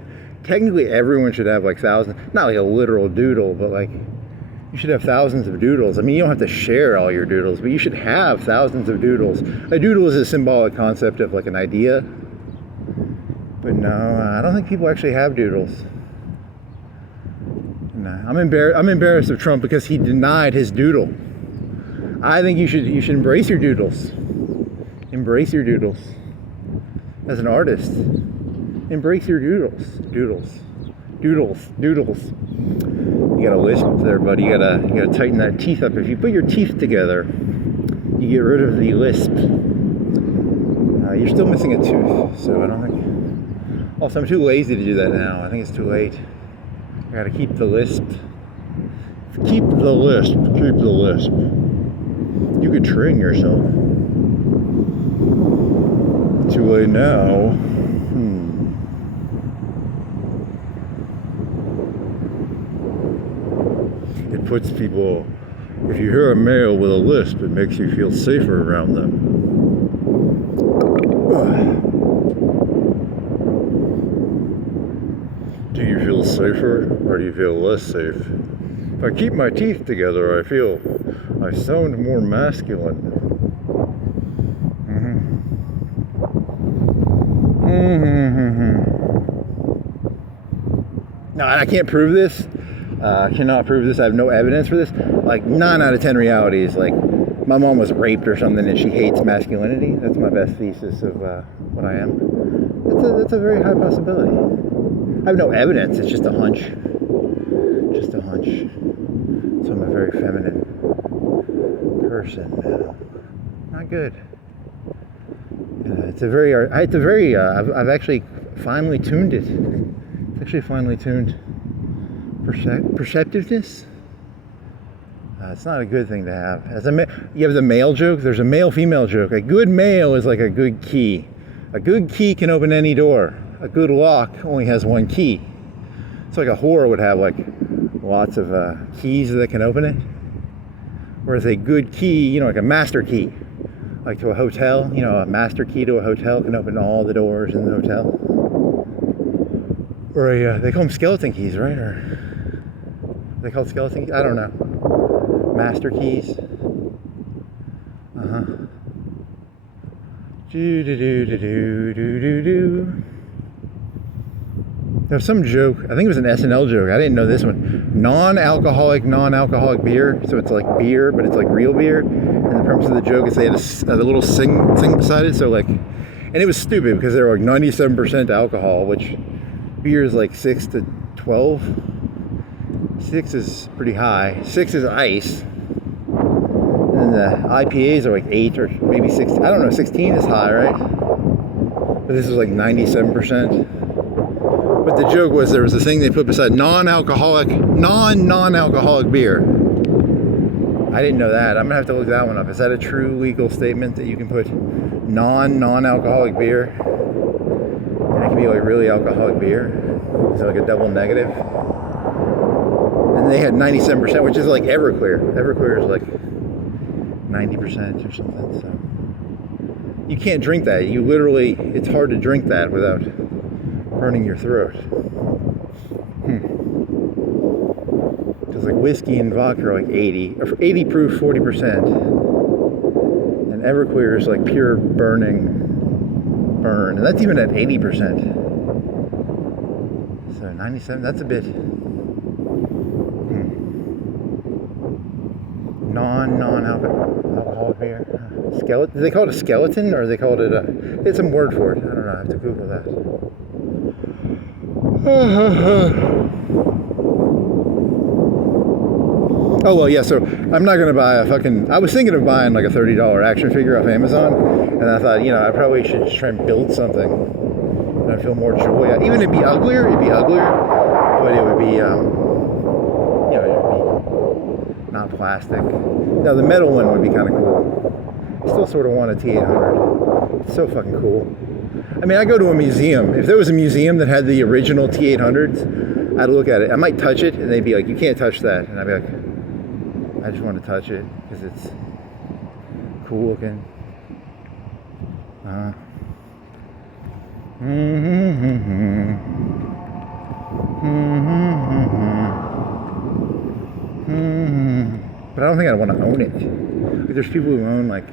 Technically everyone should have like thousands, not like a literal doodle, but like you should have thousands of doodles. I mean, you don't have to share all your doodles, but you should have thousands of doodles. A doodle is a symbolic concept of like an idea. But no, I don't think people actually have doodles. No, I'm embarrassed of Trump because he denied his doodle. I think you should embrace your doodles. Embrace your doodles. As an artist, embrace your doodles. Doodles. You got a lisp there, buddy. You gotta tighten that teeth up. If you put your teeth together, you get rid of the lisp. You're still missing a tooth, so I don't think. Also, I'm too lazy to do that now. I think it's too late. I gotta keep the lisp. Keep the lisp. Keep the lisp. You could train yourself. Too late now. It puts people, if you hear a male with a lisp, it makes you feel safer around them. Do you feel safer or do you feel less safe? If I keep my teeth together, I feel I sound more masculine. No, I can't prove this. I cannot prove this. I have no evidence for this. Like 9 out of 10 realities, like my mom was raped or something and she hates masculinity. That's my best thesis of what I am. That's a very high possibility. I have no evidence. It's just a hunch. Just a hunch. So I'm a very feminine person now. Not good. I've actually finely tuned it. It's actually finely tuned. Perceptiveness? It's not a good thing to have. You have the male joke, there's a male-female joke. A good male is like a good key. A good key can open any door. A good lock only has one key. It's like a whore would have like lots of keys that can open it. Whereas a good key, like a master key, like to a hotel, a master key to a hotel can open all the doors in the hotel. Or they call them skeleton keys, right? Or they call it skeleton keys? I don't know. Master keys. Do do do do do do do do. There's some joke, I think it was an SNL joke, I didn't know this one. Non-alcoholic beer, so it's like beer, but it's like real beer. And the premise of the joke is they had a little thing beside it, so like, and it was stupid because they were like 97% alcohol, which beer is like 6 to 12. 6 is pretty high. 6 is ice. And the IPAs are like 8 or maybe 6. I don't know, 16 is high, right? But this is like 97%. But the joke was there was a thing they put beside non-alcoholic beer. I didn't know that. I'm gonna have to look that one up. Is that a true legal statement that you can put non-alcoholic beer? And it can be like really alcoholic beer. Is it like a double negative? And they had 97%, which is like Everclear. Everclear is like 90% or something. So you can't drink that. You literally, it's hard to drink that without burning your throat. Because like whiskey and vodka are like 80 proof, 40%. And Everclear is like pure burn. And that's even at 80%. So 97, that's a bit non-alcoholic beer. Skeleton? Do they call it a skeleton, or they called it a? It's some word for it. I don't know. I have to Google that. Oh well, yeah. So I'm not gonna buy a fucking. I was thinking of buying like a $30 action figure off Amazon, and I thought, I probably should just try and build something. And I'd feel more joy. Even it'd be uglier, but it would be, not plastic. Now the metal one would be kind of cool. I still sort of want a T800. It's so fucking cool. I mean, I go to a museum. If there was a museum that had the original T800s, I'd look at it. I might touch it, and they'd be like, "You can't touch that." And I'd be like, "I just want to touch it because it's cool looking." But I don't think I want to own it. Like, there's people who own like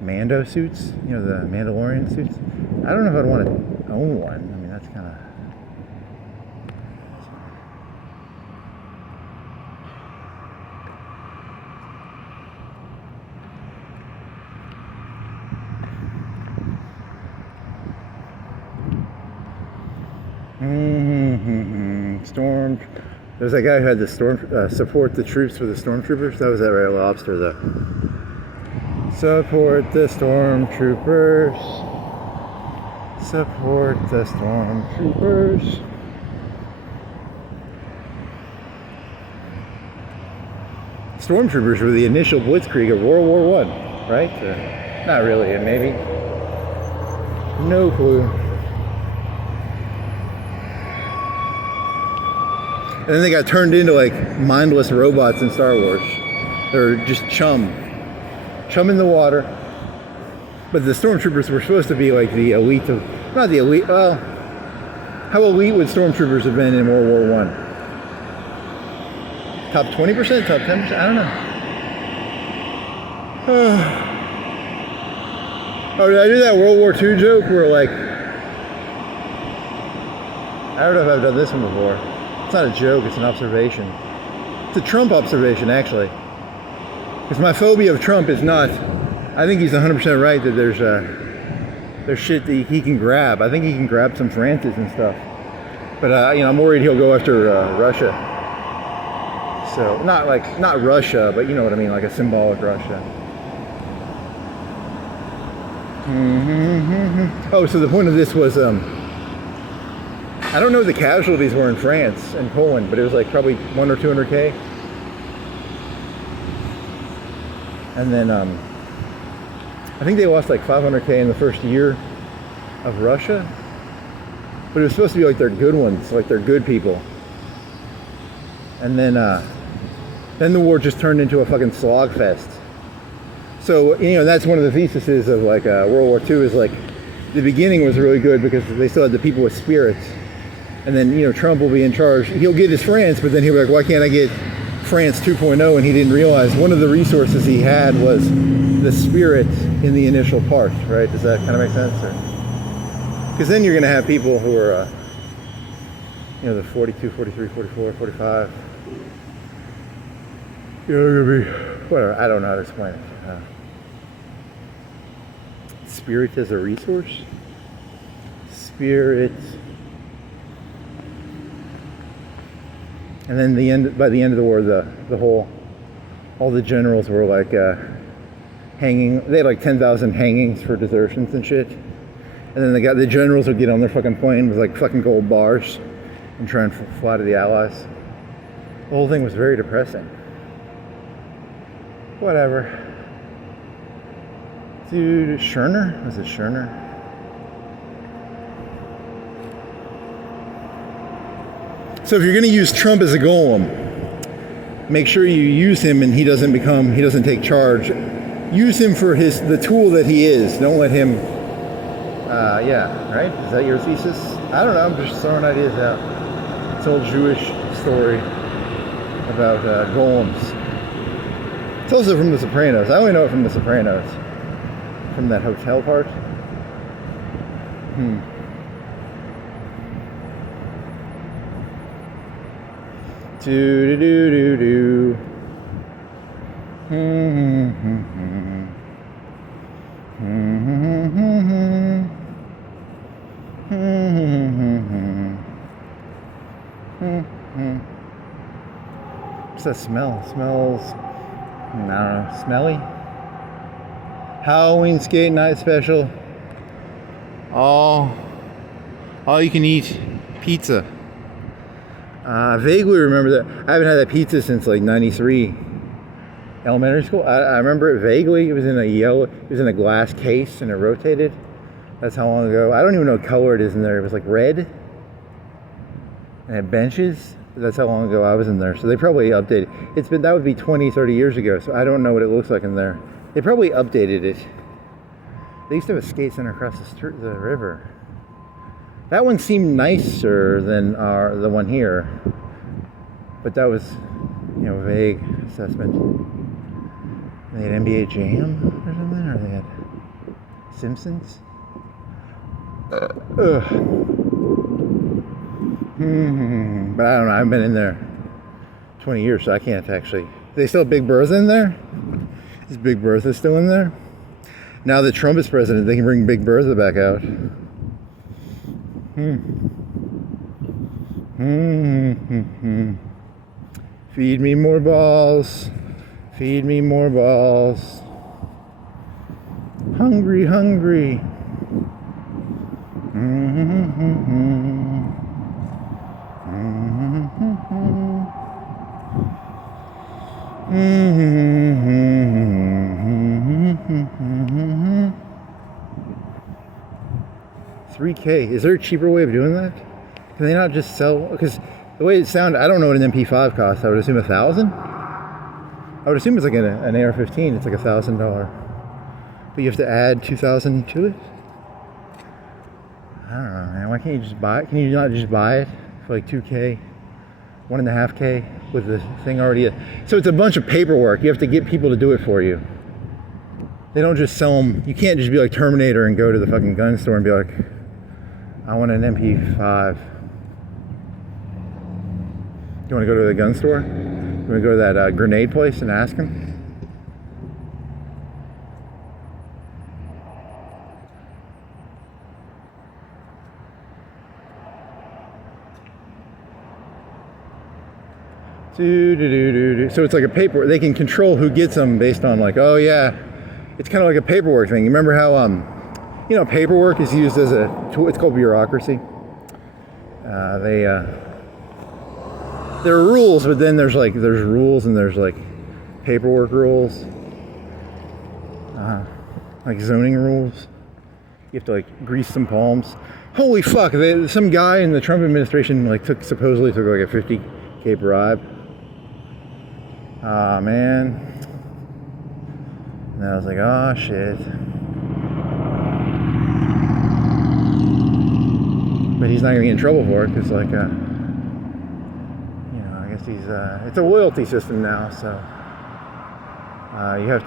Mando suits, the Mandalorian suits. I don't know if I'd want to own one. I mean, that's kind of. Storm. There's that guy who had the support the troops for the stormtroopers. That was that Red Lobster, though. Support the stormtroopers. Support the stormtroopers. Stormtroopers were the initial blitzkrieg of World War I, right? Not really, maybe. No clue. And then they got turned into like mindless robots in Star Wars. They're just chum in the water. But the stormtroopers were supposed to be like the elite of, not the elite, well, how elite would stormtroopers have been in World War I? Top 20%, top 10%, I don't know. Oh, did I do that World War II joke where like, I don't know if I've done this one before. It's not a joke, it's an observation. It's a Trump observation, actually. Because my phobia of Trump is not, I think he's 100% right that there's shit that he can grab. I think he can grab some Francis and stuff. But, I'm worried he'll go after Russia. So, not Russia, but you know what I mean, like a symbolic Russia. Oh, so the point of this was, I don't know what the casualties were in France and Poland, but it was like probably 100 or 200K. And then I think they lost like 500K in the first year of Russia. But it was supposed to be like their good ones, like their good people. And then the war just turned into a fucking slog fest. So, that's one of the theses of like World War II is like the beginning was really good because they still had the people with spirits. And then, Trump will be in charge. He'll get his France, but then he'll be like, why can't I get France 2.0, and he didn't realize one of the resources he had was the spirit in the initial part, right? Does that kind of make sense? Because then you're going to have people who are, the 42, 43, 44, 45. You're going to be, whatever, I don't know how to explain it. Spirit as a resource? Spirit. And then by the end of the war, all the generals were like hanging. They had like 10,000 hangings for desertions and shit. And then the generals would get on their fucking plane with like fucking gold bars and try and fly to the Allies. The whole thing was very depressing. Whatever. Dude, Scherner? Was it Scherner? So if you're going to use Trump as a golem, make sure you use him and he doesn't take charge. Use him for the tool that he is. Don't let him, right? Is that your thesis? I don't know, I'm just throwing ideas out. It's an old Jewish story about golems. It's also from The Sopranos. I only know it from The Sopranos. From that hotel part. Do do do do do. What's that smell? Smells, I don't know, smelly? Halloween skate night special. All you can eat pizza. I vaguely remember that. I haven't had that pizza since like 93, elementary school. I remember it vaguely. It was in a glass case and it rotated. That's how long ago. I don't even know what color it is in there. It was like red. And it had benches. That's how long ago I was in there. So they probably updated. That would be 20, 30 years ago. So I don't know what it looks like in there. They probably updated it. They used to have a skate center across the river. That one seemed nicer than the one here, but that was, vague assessment. They had NBA Jam or something, or they had Simpsons. But I don't know. I haven't been in there 20 years, so I can't actually. They still have Big Bertha in there? Is Big Bertha still in there? Now that Trump is president, they can bring Big Bertha back out. Feed me more balls. Feed me more balls. Hungry, hungry. $3K. Is there a cheaper way of doing that? Can they not just sell? Because the way it sounded, I don't know what an MP-5 costs. I would assume $1,000. I would assume it's like an AR-15. It's like $1,000. But you have to add $2,000 to it. I don't know, man. Why can't you just buy it? Can you not just buy it for like $2K, $1.5K with the thing already? So it's a bunch of paperwork. You have to get people to do it for you. They don't just sell them. You can't just be like Terminator and go to the fucking gun store and be like, I want an MP-5. You want to go to the gun store? You want to go to that grenade place and ask them? So it's like a paper. They can control who gets them based on like, oh yeah, it's kind of like a paperwork thing. You remember how paperwork is used as a tool? It's called bureaucracy. There are rules, but then there's rules and there's like paperwork rules, like zoning rules. You have to like grease some palms. Holy fuck! Some guy in the Trump administration supposedly took like a $50K bribe. Ah, man. And I was like, oh shit. But he's not gonna get in trouble for it because I guess Because it's a loyalty system now, so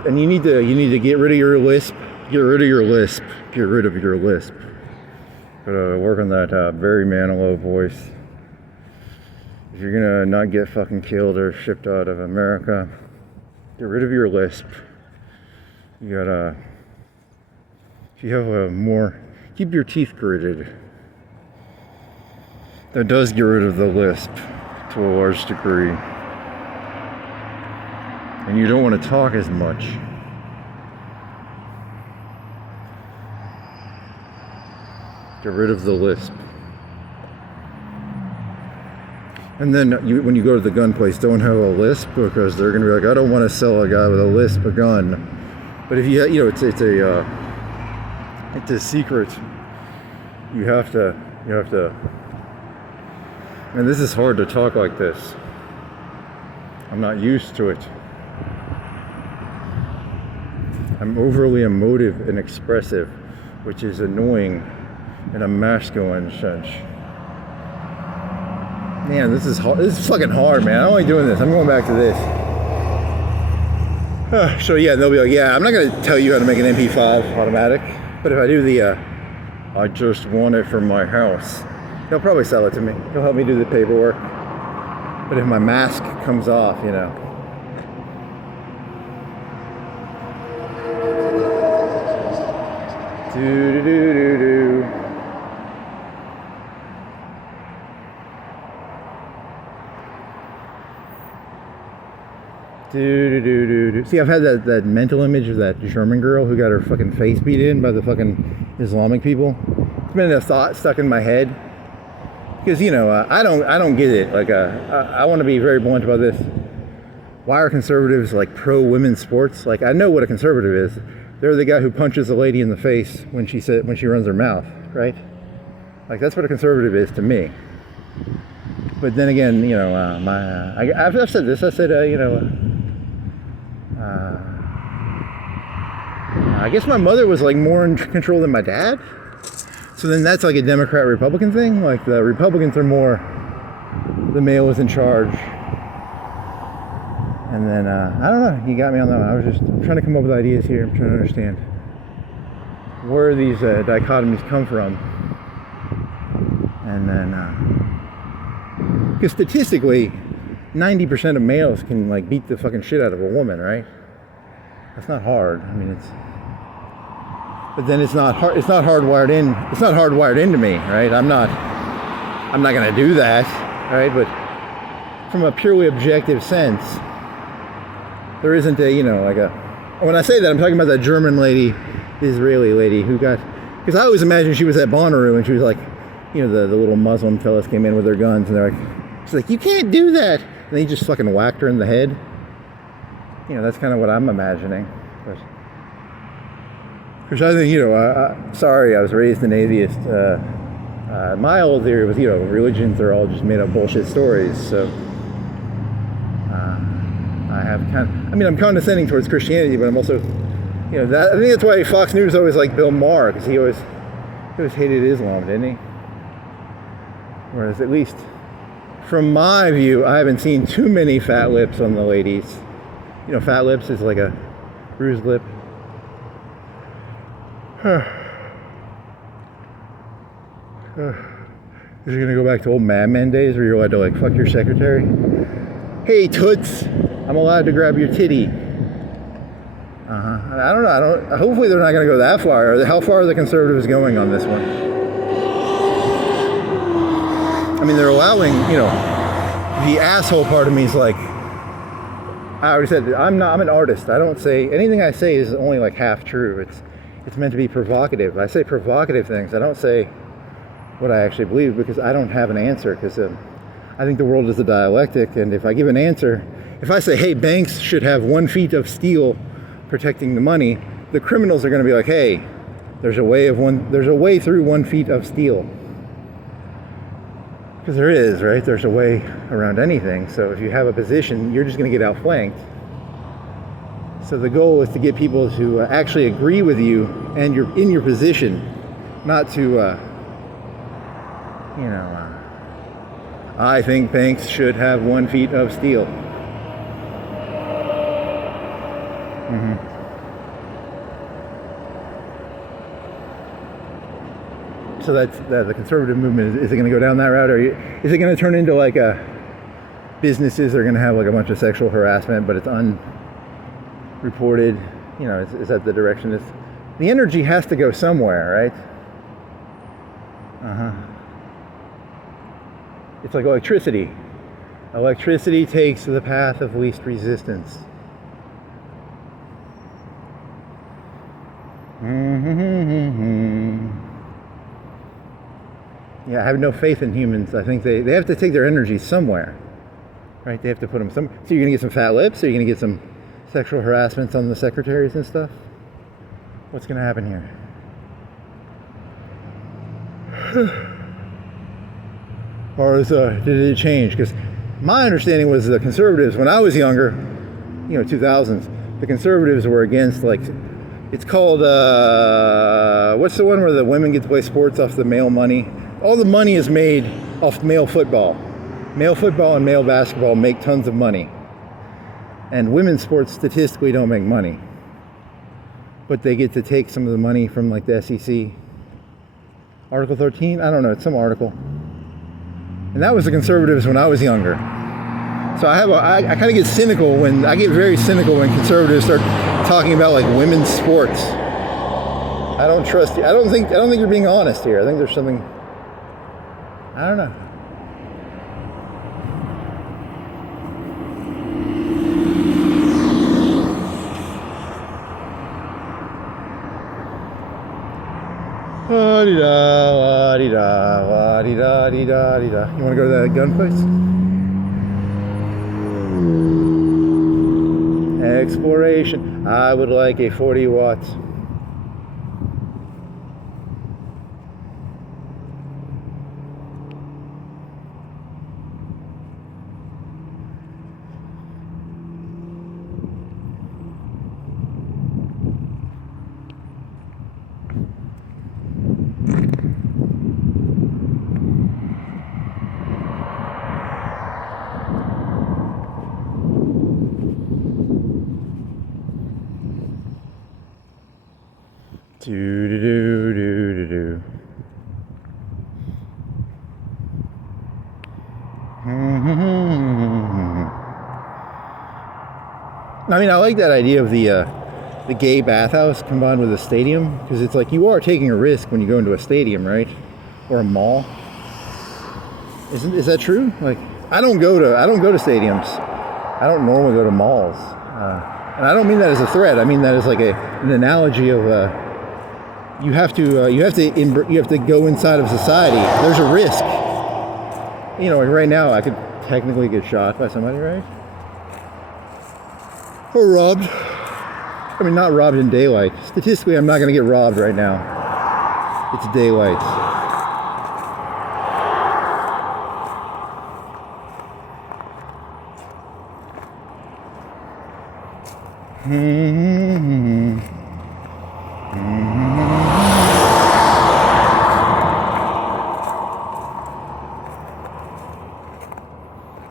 you need to get rid of your lisp. Get rid of your lisp. Get rid of your lisp. Gotta work on that very manilow voice. If you're gonna not get fucking killed or shipped out of America, get rid of your lisp. You gotta, if you have keep your teeth gritted. That does get rid of the lisp to a large degree. And you don't want to talk as much. Get rid of the lisp. And then when you go to the gun place, don't have a lisp, because they're going to be like, I don't want to sell a guy with a lisp a gun. But if it's a secret. You have to, and this is hard to talk like this. I'm not used to it. I'm overly emotive and expressive, which is annoying in a masculine sense. Man, this is hard. This is fucking hard, man. I don't like doing this. I'm going back to this. So yeah, they'll be like, yeah, I'm not going to tell you how to make an MP-5 automatic, but if I do the, I just want it for my house, he'll probably sell it to me. He'll help me do the paperwork. But if my mask comes off, do-do-do-do-do. See, I've had that mental image of that German girl who got her fucking face beat in by the fucking Islamic people. It's been a thought stuck in my head. Because, I don't get it. Like, I want to be very blunt about this. Why are conservatives, like, pro-women's sports? Like, I know what a conservative is. They're the guy who punches a lady in the face when she runs her mouth, right? Like, that's what a conservative is to me. But then again, I've said this. I said, I guess my mother was like more in control than my dad. So then that's like a Democrat-Republican thing. Like the Republicans are more, the male is in charge. And then, I don't know, you got me on that one. I was just trying to come up with ideas here. I'm trying to understand where these dichotomies come from. And then, because statistically, 90% of males can like beat the fucking shit out of a woman, right? That's not hard. I mean, but then it's not hardwired into me, right? I'm not gonna do that, right? But from a purely objective sense, there isn't when I say that, I'm talking about that German lady, Israeli lady who got, because I always imagined she was at Bonnaroo and she was like, the little Muslim fellas came in with their guns and they're like, she's like, you can't do that. And they just fucking whacked her in the head. That's kind of what I'm imagining. Because I think, sorry, I was raised an atheist. My old theory was, religions are all just made up bullshit stories. So I'm condescending towards Christianity, but I'm also, I think that's why Fox News always liked Bill Maher, because he always hated Islam, didn't he? Whereas at least from my view, I haven't seen too many fat lips on the ladies. Fat lips is like a bruised lip. Is it gonna go back to old Mad Men days where you're allowed to like fuck your secretary? Hey toots, I'm allowed to grab your titty. I don't know. Hopefully they're not gonna go that far. How far are the conservatives going on this one? I mean, they're allowing, the asshole part of me is like, I already said, I'm an artist. I don't say, anything I say is only like half true. It's meant to be provocative. I say provocative things. I don't say what I actually believe because I don't have an answer, because I think the world is a dialectic, and if I give an answer, if I say, hey, banks should have 1 feet of steel protecting the money, the criminals are going to be like, hey, there's a way through 1 feet of steel. Because there is, right? There's a way around anything. So if you have a position, you're just going to get outflanked. So the goal is to get people to actually agree with you and you're in your position, not to, I think banks should have 1 feet of steel. So that's the conservative movement. Is it going to go down that route, or is it going to turn into like businesses are going to have like a bunch of sexual harassment, but it's unreported? You know, is that the direction? The energy has to go somewhere, right? It's like electricity. Electricity takes the path of least resistance. Yeah, I have no faith in humans. I think they have to take their energy somewhere, right? They have to put them some. So you're gonna get some fat lips, or you're gonna get some sexual harassments on the secretaries and stuff. What's gonna happen here? Or did it change? Because my understanding was the conservatives, when I was younger, 2000s, the conservatives were against, like, it's called, what's the one where the women get to play sports off the male money? All the money is made off male football. Male football and male basketball make tons of money. And women's sports statistically don't make money. But they get to take some of the money from, like, the SEC. Article 13? I don't know, it's some article. And that was the conservatives when I was younger. So I kind of get cynical I get very cynical when conservatives start talking about like women's sports. I don't trust you. I don't think you're being honest here. I think there's something, I don't know. La-di-da. You want to go to that gun place? Exploration. I would like a 40 watts. Do. I mean, I like that idea of the gay bathhouse combined with a stadium, because it's like you are taking a risk when you go into a stadium, right? Or a mall. Is that true? Like, I don't go to stadiums. I don't normally go to malls, and I don't mean that as a threat. I mean that as like an analogy of you have to go inside of society. There's a risk. Like right now, I could technically get shot by somebody, right? Or robbed. I mean, not robbed in daylight. Statistically, I'm not going to get robbed right now. It's daylight.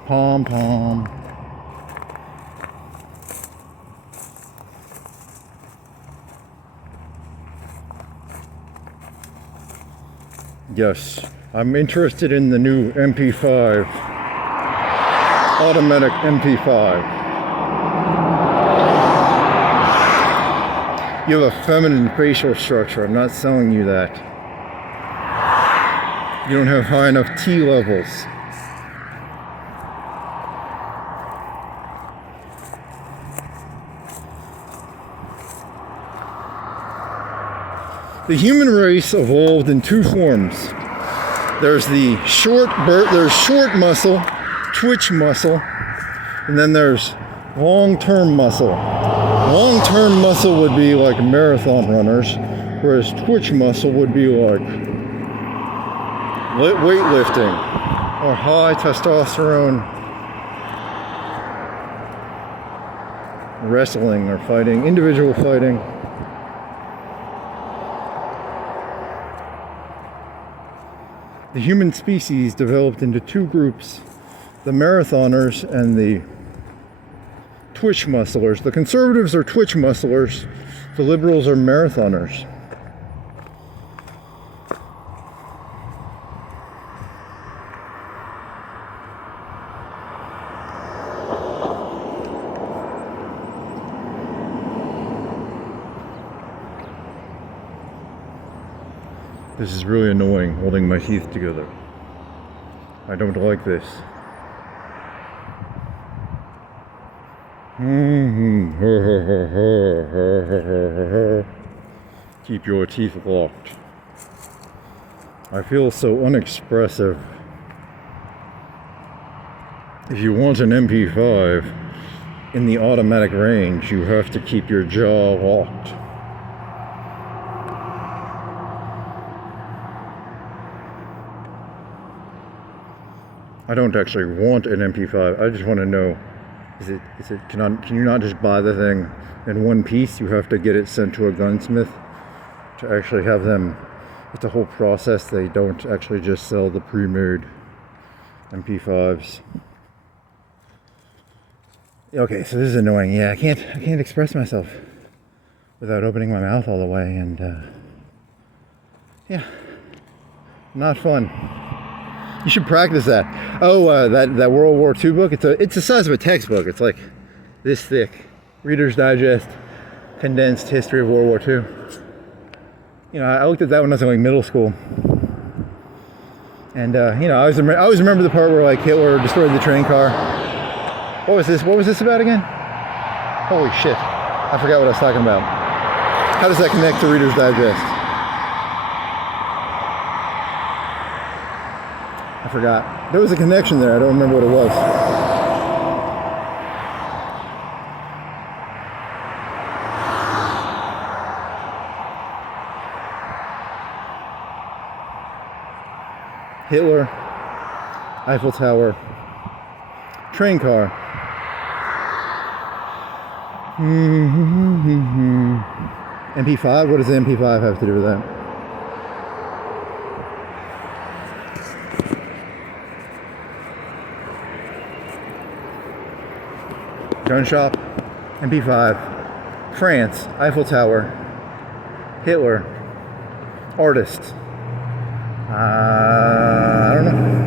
Pom pom. Yes, I'm interested in the new MP-5, automatic MP-5. You have a feminine facial structure. I'm not selling you that. You don't have high enough T levels. The human race evolved in two forms. There's the short muscle, twitch muscle, and then there's long-term muscle. Long-term muscle would be like marathon runners, whereas twitch muscle would be like weightlifting or high testosterone wrestling or fighting, individual fighting. the human species developed into two groups, the marathoners and the twitch musclers. The conservatives are twitch musclers, the liberals are marathoners. This is really annoying, holding my teeth together. I don't like this. Keep your teeth locked. I feel so unexpressive. If you want an MP-5 in the automatic range, you have to keep your jaw locked. I don't actually want an MP-5. I just want to know, can you not just buy the thing in one piece? You have to get it sent to a gunsmith to actually have them. It's a whole process. They don't actually just sell the pre-made MP-5s. Okay, so this is annoying. Yeah, I can't express myself without opening my mouth all the way, and yeah, not fun. You should practice that. Oh, that World War II book. It's the size of a textbook. It's like this thick. Reader's Digest, condensed history of World War II. You know, I looked at that when I was in like middle school, and you know, I always remember the part where like Hitler destroyed the train car. What was this? What was this about again? Holy shit! I forgot what I was talking about. How does that connect to Reader's Digest? I forgot. There was a connection there. I don't remember what it was. Hitler, Eiffel Tower, train car. MP-5? What does the MP-5 have to do with that? Gun shop, MP-5, France, Eiffel Tower, Hitler, artist. I don't know.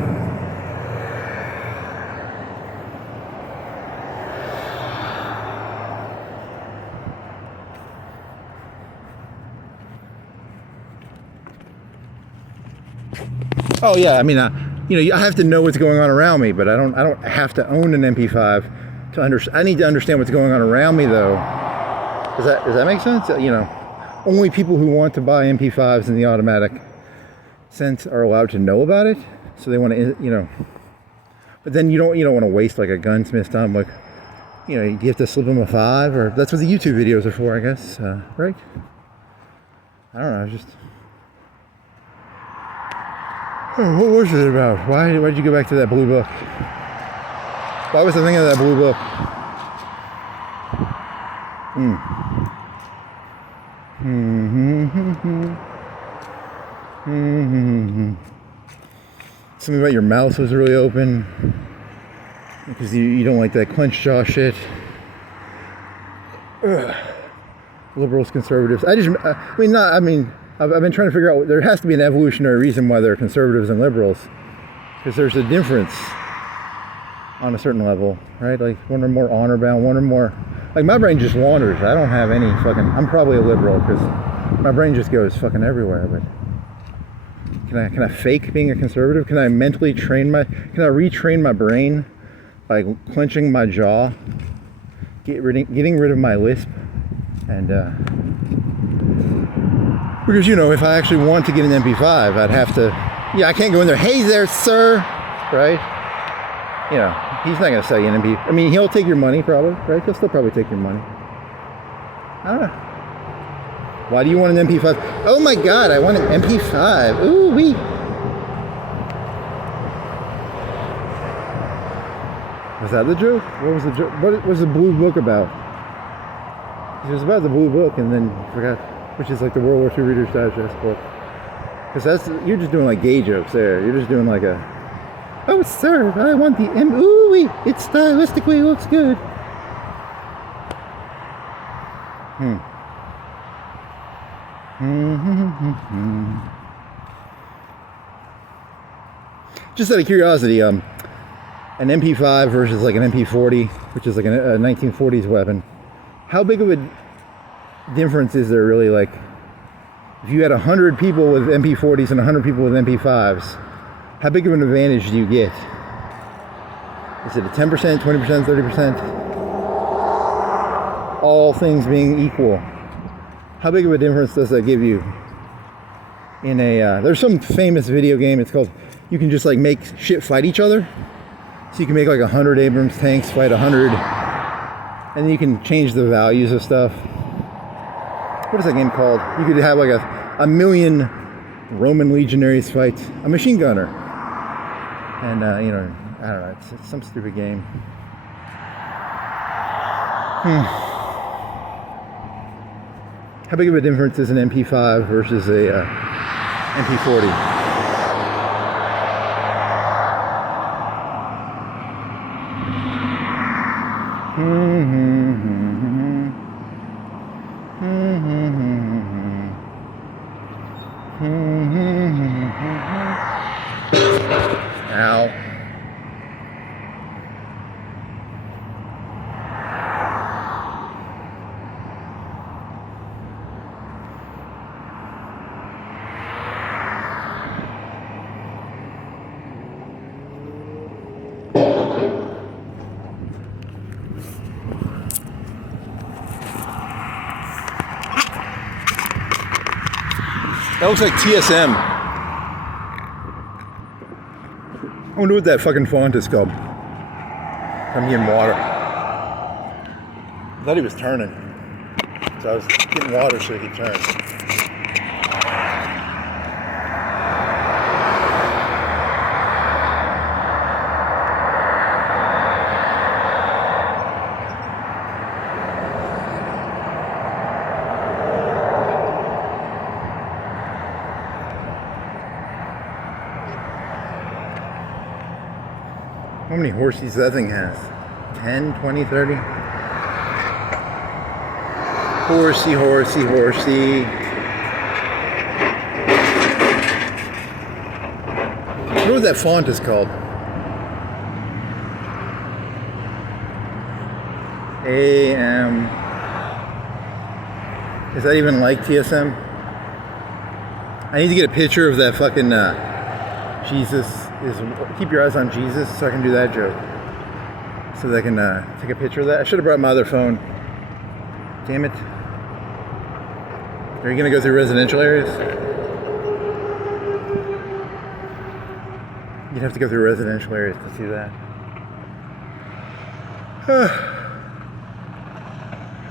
Oh yeah, I mean, you know, I have to know what's going on around me, but I don't have to own an MP-5 to understand. I need to understand what's going on around me, though. Does that make sense? You know, only people who want to buy MP-5s in the automatic sense are allowed to know about it. So they want to, you know. But then you don't want to waste like a gunsmith's time. Like, you know, you have to slip them a 5, or that's what the YouTube videos are for, I guess. Right? I don't know. Just. Oh, what was it about? Why did you go back to that blue book? Why was I thinking of that blue book? Something about your mouth was really open because you don't like that clenched jaw shit. Ugh. Liberals, conservatives. I've been trying to figure out, there has to be an evolutionary reason why there are conservatives and liberals, because there's a difference on a certain level, right? Like one are more honor bound, one are more, like my brain just wanders. I don't have any fucking, I'm probably a liberal because my brain just goes fucking everywhere. But can I fake being a conservative? Can I mentally can I retrain my brain by clenching my jaw, getting rid of my lisp, and because, you know, if I actually want to get an MP-5, I'd have to, I can't go in there, hey there, sir, right? You know, he's not going to sell you an MP. I mean, he'll take your money, probably, right? He'll still probably take your money. I don't know. Why do you want an MP-5? Oh my God, I want an MP-5. Ooh wee. Was that the joke? What was the joke? What was the blue book about? It was about the blue book, and then I forgot. Which is like the World War II Reader's Digest book. that's, you're just doing like gay jokes there. You're just doing like a, oh sir, I want the ooh, it stylistically looks good. Just out of curiosity, an MP-5 versus like an MP-40, which is like a 1940s weapon. How big of a difference is there really? Like, if you had 100 people with MP-40s and 100 people with MP-5s, how big of an advantage do you get? Is it a 10%, 20%, 30%? All things being equal. How big of a difference does that give you? In a, there's some famous video game, it's called, you can just like make shit fight each other. So you can make like 100 Abrams tanks fight 100, and then you can change the values of stuff. What is that game called? You could have like a million Roman legionaries fight a machine gunner. And, you know, I don't know, it's some stupid game. How big of a difference is an MP-5 versus a MP-40? Ow. That looks like TSM. I wonder what that fucking font is called. I'm getting water. I thought he was turning. So I was getting water so he could turn. How many horses that thing has? 10, 20, 30? Horsey, horsey, horsey. I wonder what that font is called. AM. Is that even like TSM? I need to get a picture of that fucking Jesus is, keep your eyes on Jesus, so I can do that joke. So that I can take a picture of that. I should have brought my other phone. Damn it. Are you gonna go through residential areas? You'd have to go through residential areas to see that.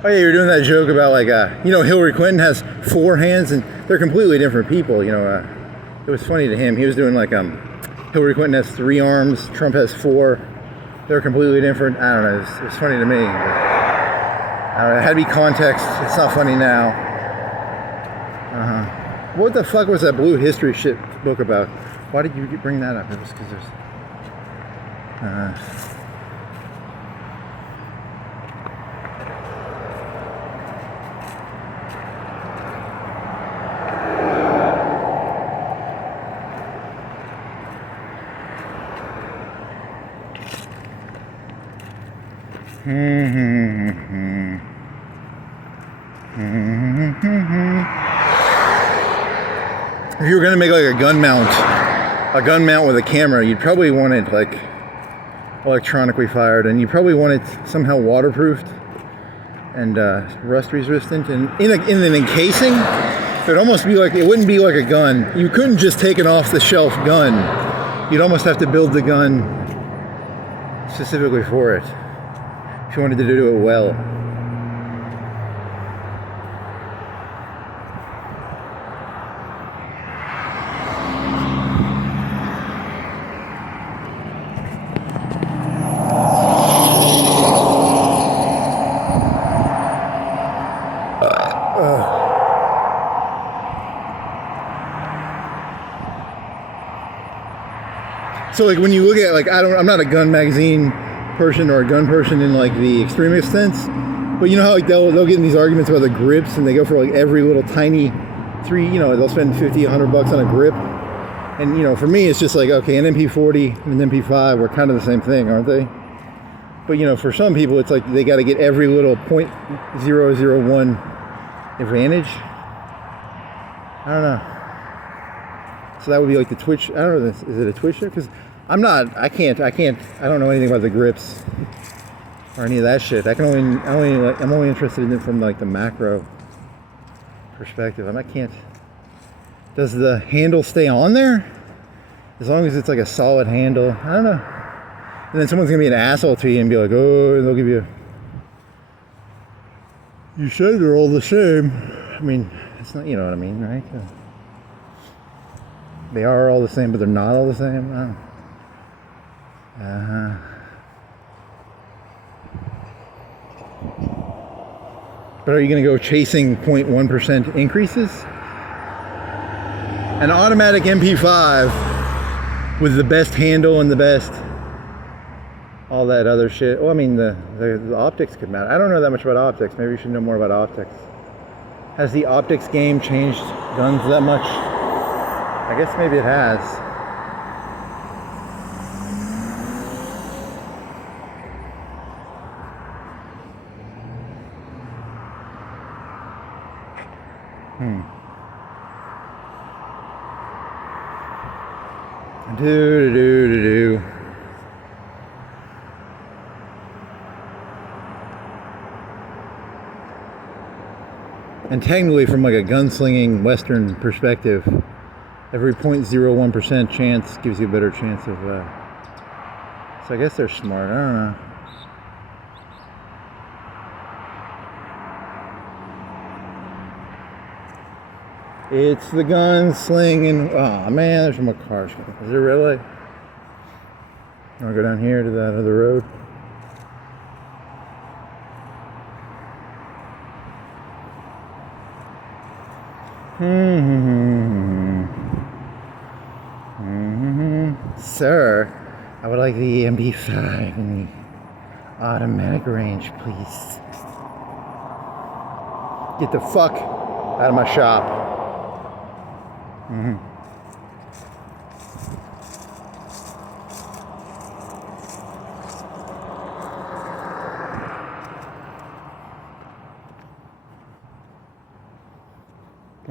Oh yeah, you were doing that joke about like, you know, Hillary Clinton has 4 hands and they're completely different people. You know, it was funny to him. He was doing like, Hillary Clinton has 3 arms, Trump has 4. They're completely different. I don't know. It was funny to me. But, I don't know, it had to be context. It's not funny now. What the fuck was that blue history shit book about? Why did you bring that up? It was because there's... If you were gonna make like a gun mount with a camera, you'd probably want it like electronically fired, and you probably want it somehow waterproofed and rust resistant. And in an encasing, it'd almost be like, it wouldn't be like a gun. You couldn't just take an off the shelf gun. You'd almost have to build the gun specifically for it if you wanted to do it well. So like when you look at like I'm not a gun magazine person or a gun person in like the extremist sense, but you know how like they'll get in these arguments about the grips and they go for like every little tiny they'll spend $50-$100 on a grip, and for me it's just like, okay, an MP-40 and an MP-5 were kind of the same thing, aren't they? But for some people it's like they got to get every little .001 advantage. I don't know. So that would be like the Twitch. I don't know. Is it a Twitch? Because I don't know anything about the grips or any of that shit. I'm only interested in it from like the macro perspective. Does the handle stay on there? As long as it's like a solid handle. I don't know. And then someone's gonna be an asshole to you and be like, oh, and they'll give you. You said they're all the same. I mean, it's not. You know what I mean, right? They are all the same, but they're not all the same. But are you going to go chasing 0.1% increases? An automatic MP5 with the best handle and the best all that other shit. Well, I mean, the optics could matter. I don't know that much about optics. Maybe you should know more about optics. Has the optics game changed guns that much? I guess maybe it has. Do. And technically, from like a gunslinging Western perspective, every 0.01% chance gives you a better chance of. So I guess they're smart. I don't know. It's the gunslinging. Oh man, there's more cars. Is there really? You want to go down here to that other road? Sir, I would like the MP-5 in the automatic range, please. Get the fuck out of my shop. You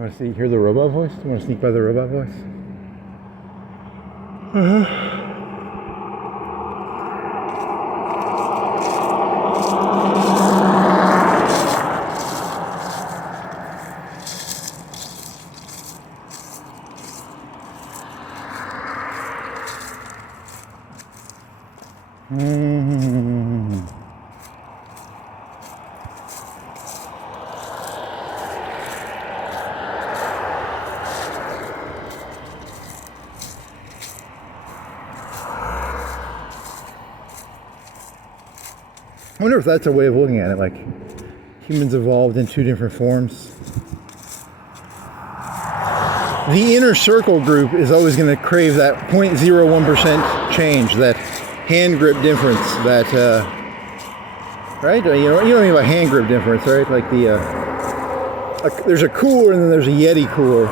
want to hear the robot voice? You want to sneak by the robot voice? I wonder if that's a way of looking at it, like humans evolved in two different forms. The inner circle group is always going to crave that 0.01% change, that hand grip difference, that, right? You know what I mean by hand grip difference, right? Like there's a cooler and then there's a Yeti cooler.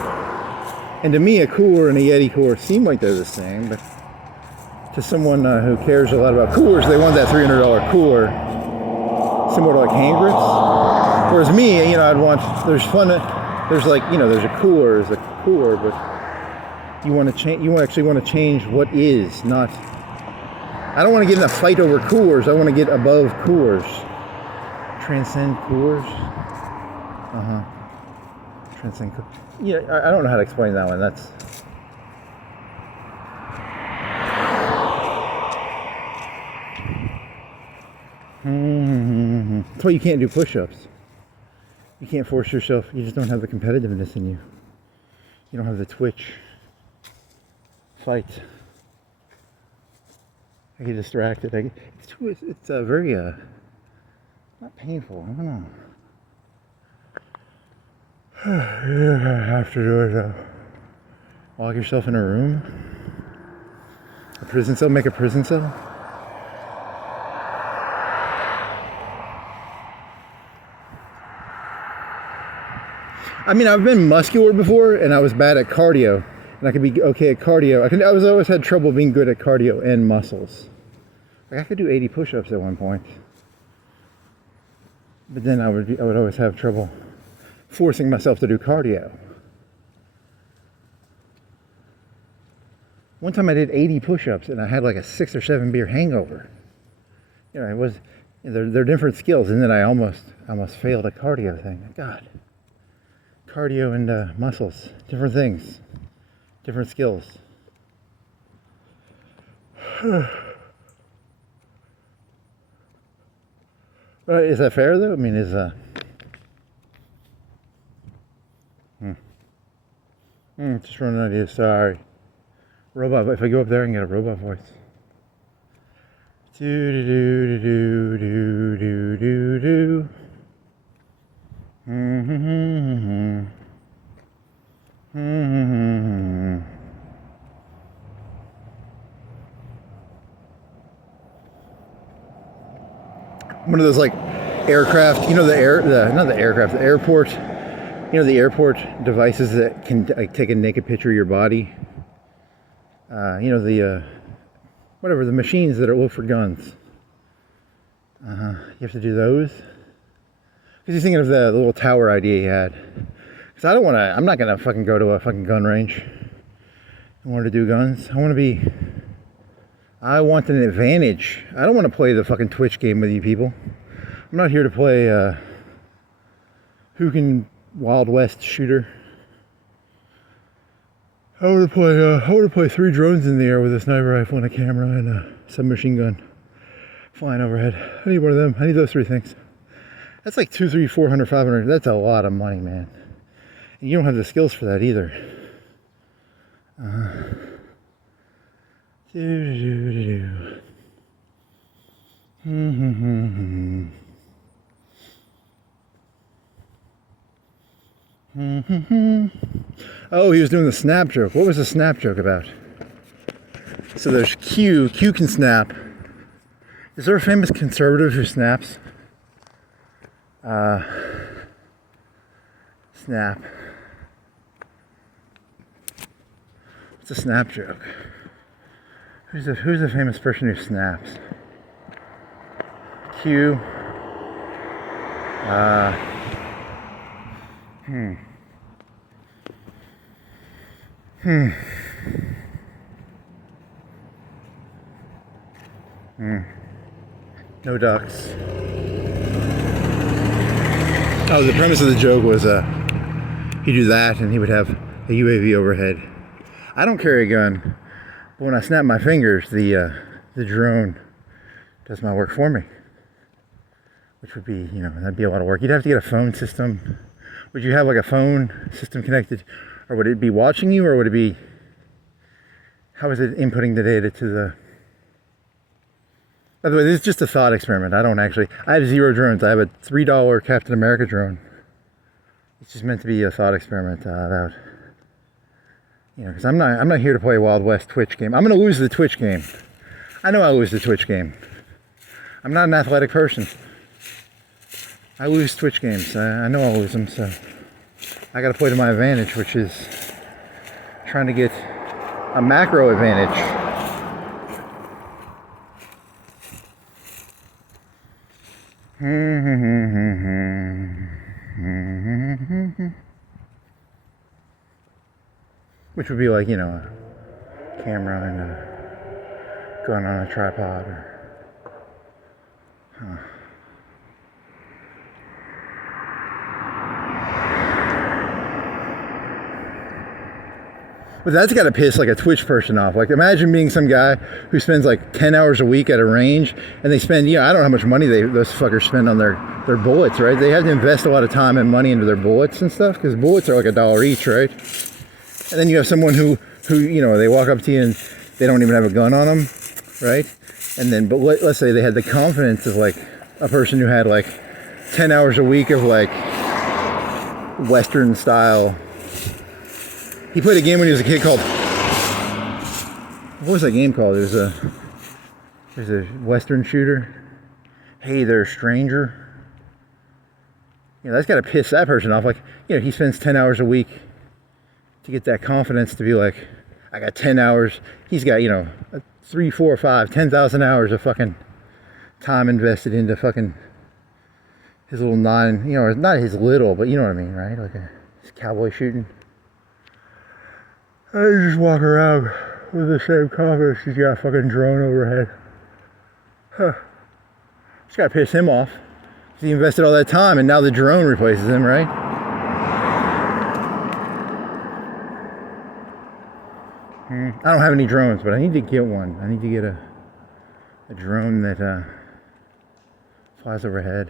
And to me, a cooler and a Yeti cooler seem like they're the same, but to someone who cares a lot about coolers, they want that $300 cooler, similar to like hand grips. Whereas me, I'd want, there's like, there's a cooler, but you actually want to change what is, not, I don't want to get in a fight over coolers, I want to get above coolers. Transcend coolers? Transcend coolers. Yeah, I don't know how to explain that one, that's... That's why you can't do push-ups. You can't force yourself. You just don't have the competitiveness in you. You don't have the twitch. Fight. I get distracted. It's very not painful. I don't know. You have to do it. Lock yourself in a room. A prison cell? Make a prison cell? I mean, I've been muscular before, and I was bad at cardio. And I could be okay at cardio. I always had trouble being good at cardio and muscles. Like I could do 80 push-ups at one point. But then I would always have trouble forcing myself to do cardio. One time I did 80 push-ups and I had like a 6 or 7 beer hangover. You know, it was, they're different skills, and then I almost failed a cardio thing. God. Cardio and muscles, different things, different skills. But is that fair though? I mean, just running an idea. Sorry, robot. If I go up there and get a robot voice. Do do do do do do do do. One of those like aircraft, you know, the airport, you know, the airport devices that can like take a naked picture of your body. You know, the whatever, the machines that look for guns. You have to do those. Because he's thinking of the little tower idea he had. Because I'm not going to fucking go to a fucking gun range. I want to do guns. I want an advantage. I don't want to play the fucking Twitch game with you people. I'm not here to play who can Wild West shooter. I want to play 3 drones in the air with a sniper rifle and a camera and a submachine gun flying overhead. I need one of them. I need those 3 things. That's like 200, 300, 400, 500. That's a lot of money, man. And you don't have the skills for that either. Oh, he was doing the snap joke. What was the snap joke about? So there's Q. Q can snap. Is there a famous conservative who snaps? Snap. What's a snap joke? Who's a famous person who snaps? Q. No ducks. Oh, the premise of the joke was he'd do that and he would have a UAV overhead. I don't carry a gun, but when I snap my fingers, the drone does my work for me. Which would be, you know, that'd be a lot of work. You'd have to get a phone system. Would you have like a phone system connected? Or would it be watching you, or would it be, how is it inputting the data to the... By the way, this is just a thought experiment. I have 0 drones. I have a $3 Captain America drone. It's just meant to be a thought experiment about, you know, because I'm not here to play a Wild West Twitch game. I'm going to lose the Twitch game. I know I'll lose the Twitch game. I'm not an athletic person. I lose Twitch games. I know I'll lose them, so I got to play to my advantage, which is trying to get a macro advantage. Which would be like, you know, a camera and a gun on a tripod, or But that's got to piss like a Twitch person off. Like, imagine being some guy who spends like 10 hours a week at a range, and they spend, you know, I don't know how much money those fuckers spend on their bullets, right? They have to invest a lot of time and money into their bullets and stuff, because bullets are like $1 each, right? And then you have someone who, you know, they walk up to you and they don't even have a gun on them, right? And then, but let's say they had the confidence of like a person who had like 10 hours a week of like Western style. He played a game when he was a kid called, What was that game called? There's a Western shooter. Hey there, stranger. You know, that's got to piss that person off. Like, you know, he spends 10 hours a week to get that confidence to be like, I got 10 hours. He's got, you know, 3, 4, 5, 10,000 hours of fucking time invested into fucking his little you know, not his little, but you know what I mean, right? Like his cowboy shooting. I just walk around with the same confidence. He's got a fucking drone overhead. Huh. It's got to piss him off. He invested all that time and now the drone replaces him, right? I don't have any drones, but I need to get one. I need to get a drone that flies overhead.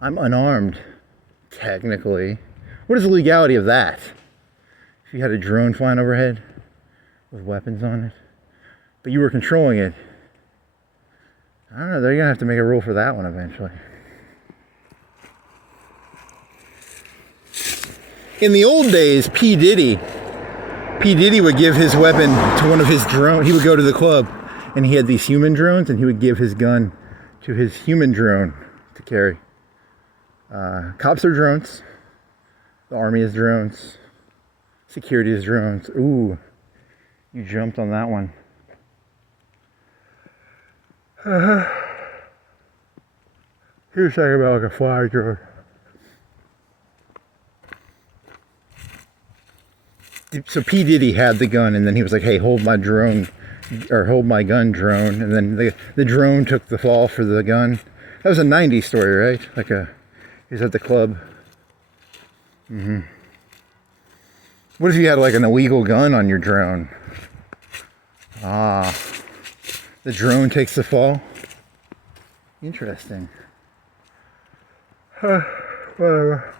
I'm unarmed, technically. What is the legality of that? If you had a drone flying overhead with weapons on it, but you were controlling it, I don't know, they're gonna have to make a rule for that one eventually. In the old days, P. Diddy would give his weapon to one of his drones. He would go to the club and he had these human drones and he would give his gun to his human drone to carry. Cops are drones. The army is drones. Security is drones. Ooh, you jumped on that one. He was talking about like a fire drone. So P. Diddy had the gun and then he was like, hey, hold my drone, or hold my gun, drone. And then the drone took the fall for the gun. That was a 90s story, right? Like he was at the club. What if you had like an illegal gun on your drone? The drone takes the fall? Interesting. Whatever.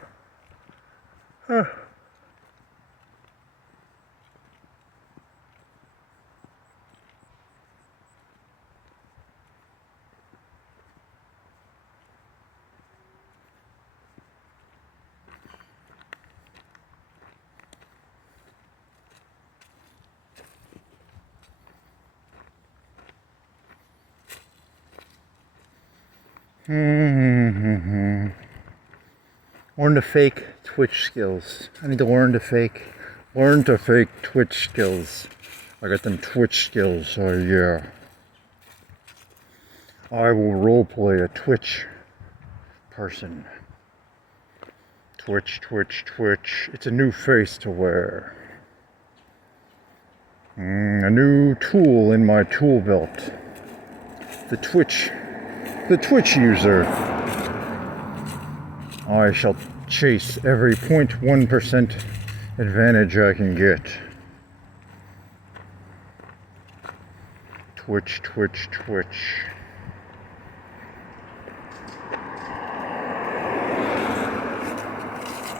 Learn to fake Twitch skills. I need to learn to fake Twitch skills. I got them Twitch skills, oh yeah. I will roleplay a Twitch person. Twitch. It's a new face to wear. A new tool in my tool belt. The Twitch user. I shall chase every 0.1% advantage I can get. Twitch.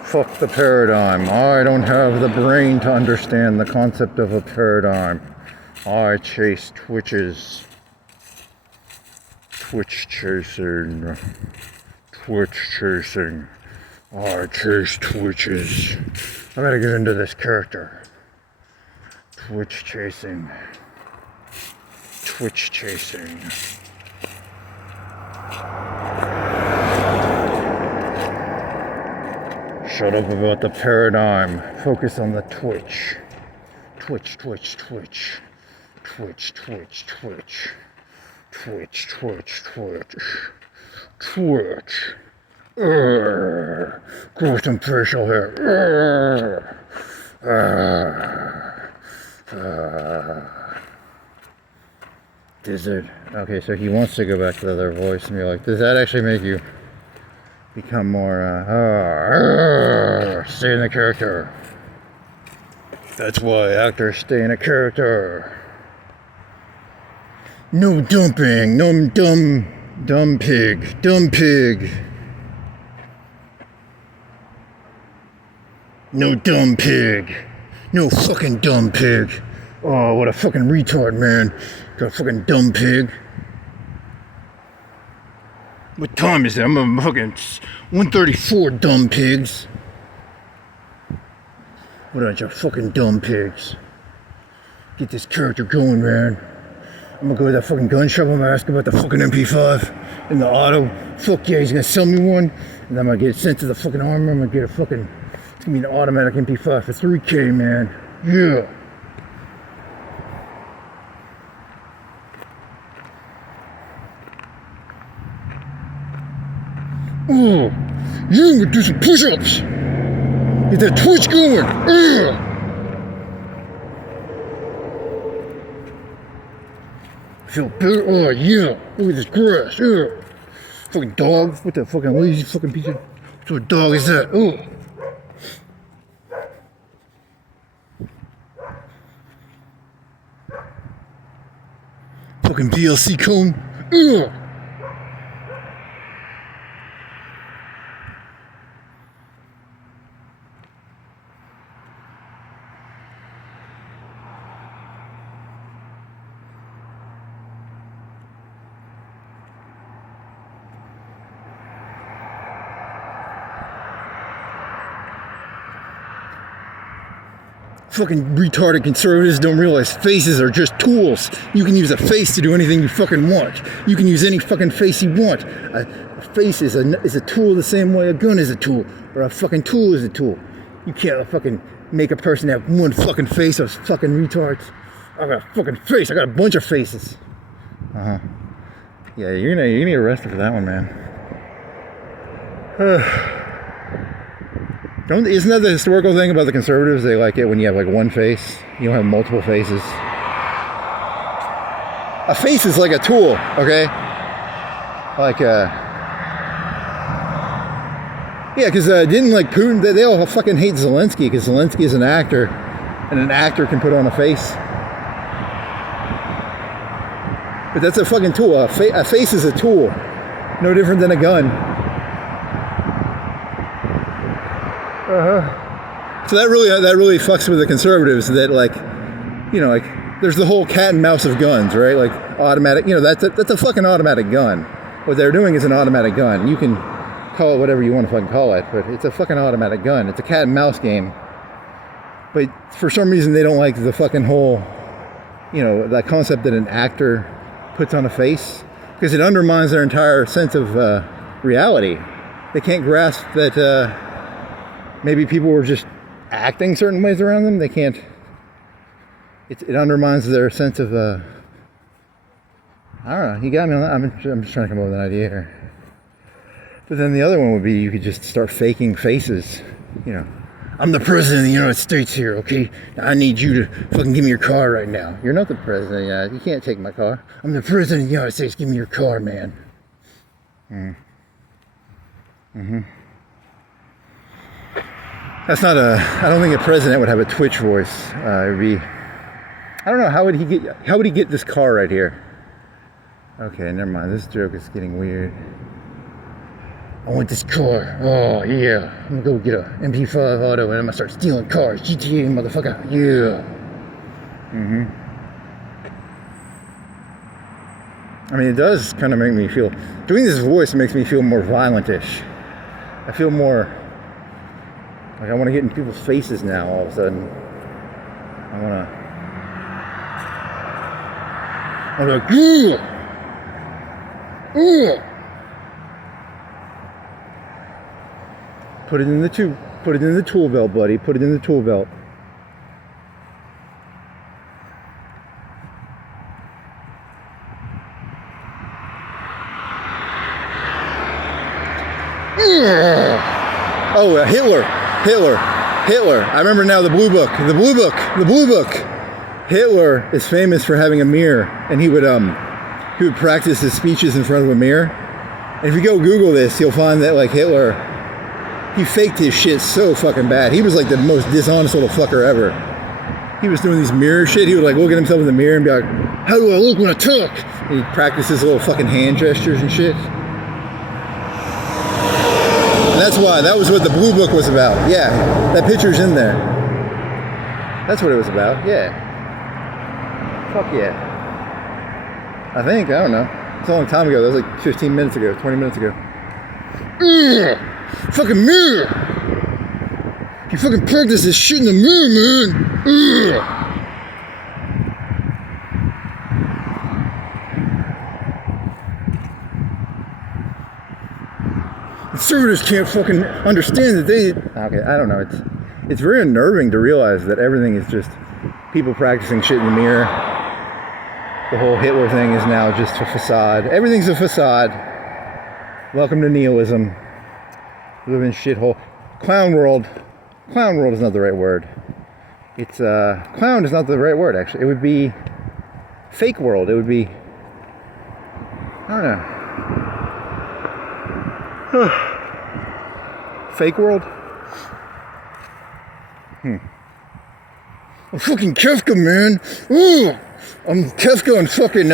Fuck the paradigm. I don't have the brain to understand the concept of a paradigm. I chase Twitches. Twitch chasing. I chase Twitches. I gotta get into this character. Twitch chasing. Shut up about the paradigm. Focus on the Twitch. Twitch. Grow some facial hair. Does it? Okay, so he wants to go back to the other voice and be like, does that actually make you become more, stay in the character? That's why actors stay in a character. No dumping, no dumb pig. No dumb pig. No fucking dumb pig. Oh, what a fucking retard, man. Got a fucking dumb pig. What time is it? I'm a fucking 1:34, dumb pigs. What a bunch of fucking dumb pigs. get this character going, man. I'm gonna go with that fucking gun shop. I'm gonna ask about the fucking MP-5 in the auto. Fuck yeah, he's gonna sell me one. And I'm gonna get it sent to the fucking army. I'm gonna get a fucking, it's gonna be an automatic MP-5 for 3K, man. Yeah. Oh, yeah, I'm gonna do some push-ups. Get that twitch going. Feel better. Oh yeah. Look at this grass. Yeah. Fucking dog. What the fucking lazy fucking piece of. What sort of dog is that? Oh. Fucking VLC cone. Ugh. Fucking retarded conservatives don't realize faces are just tools. You can use a face to do anything you fucking want. You can use any fucking face you want. A face is a tool the same way a gun is a tool, or a fucking tool is a tool. You can't fucking make a person have one fucking face. Those fucking retards. I got a fucking face. I got a bunch of faces. Yeah, you're gonna get arrested for that one, man. Isn't that the historical thing about the conservatives? They like it when you have like one face. You don't have multiple faces. A face is like a tool, okay? Like, yeah, because didn't like Putin, they all fucking hate Zelensky because Zelensky is an actor, and an actor can put on a face. But that's a fucking tool. A face is a tool. No different than a gun. So that really fucks with the conservatives. That like, you know, like there's the whole cat and mouse of guns, right? Like automatic. You know, that's a fucking automatic gun. What they're doing is an automatic gun. You can call it whatever you want to fucking call it, but it's a fucking automatic gun. It's a cat and mouse game. But for some reason they don't like the fucking whole, you know, that concept that an actor puts on a face, because it undermines their entire sense of reality. They can't grasp that maybe people were just acting certain ways around them. They can't. It undermines their sense of. I don't know. You got me on that. I'm just trying to come up with an idea here. But then the other one would be you could just start faking faces. You know, I'm the president of the United States here. Okay, I need you to fucking give me your car right now. You're not the president. Yeah, you can't take my car. I'm the president of the United States. Give me your car, man. That's not I don't think a president would have a Twitch voice. It would be, I don't know, how would he get this car right here? Okay, never mind. This joke is getting weird. I want this car. Oh yeah, I'm gonna go get a MP-5 auto and I'm gonna start stealing cars. GTA motherfucker. Yeah. I mean, it does kind of make me feel. Doing this voice makes me feel more violent-ish. I feel more. Like I want to get in people's faces now all of a sudden. I'm like, yeah! Put it in the tool belt, buddy. Put it in the tool belt. Oh, Hitler. I remember now the Blue Book. Hitler is famous for having a mirror, and he would practice his speeches in front of a mirror. And if you go Google this, you'll find that like Hitler, he faked his shit so fucking bad. He was like the most dishonest little fucker ever. He was doing these mirror shit. He would like look at himself in the mirror and be like, "How do I look when I talk?" And he'd practice his little fucking hand gestures and shit. That's why, that was what the Blue Book was about. Yeah, that picture's in there. That's what it was about, yeah. Fuck yeah. I think, I don't know. It's a long time ago. That was like 15 minutes ago, 20 minutes ago. Fucking mirror! You fucking practice this shit in the mirror, man! conservatives can't fucking understand that they... Okay, I don't know. It's very unnerving to realize that everything is just people practicing shit in the mirror. The whole Hitler thing is now just a facade. Everything's a facade. Welcome to nihilism. We live in shithole. Clown world. Clown world is not the right word. It's, clown is not the right word, actually. It would be fake world. It would be... I don't know. Fake world? I'm fucking Kafka, man. Ooh, I'm Kafka on fucking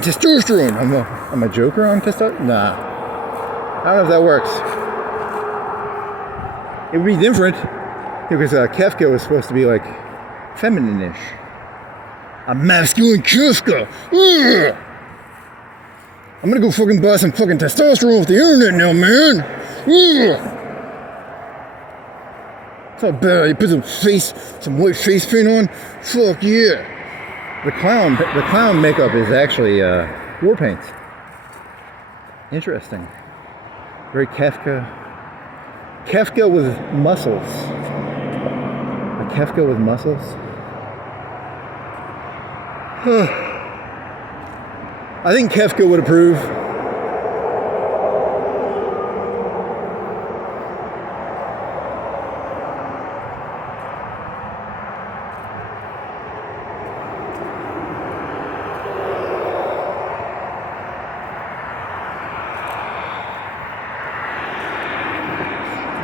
testosterone. I'm a Joker on testosterone? Nah. I don't know if that works. It would be different because Kafka was supposed to be like feminine-ish. I'm masculine Kafka. Ugh. I'm gonna go fucking buy some fucking testosterone off the internet now, man. Ugh. It's not bad. You put some white face paint on. Fuck yeah. The clown makeup is actually war paint. Interesting. Very Kafka. Kafka with muscles. A Kafka with muscles. I think Kafka would approve.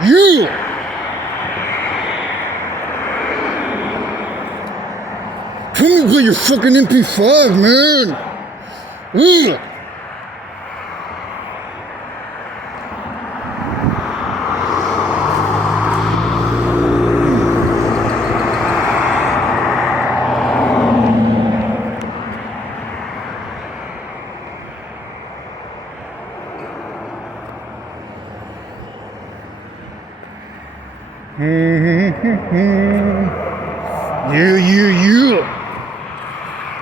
You! Come and play your fucking MP-5, man! Ugh. You.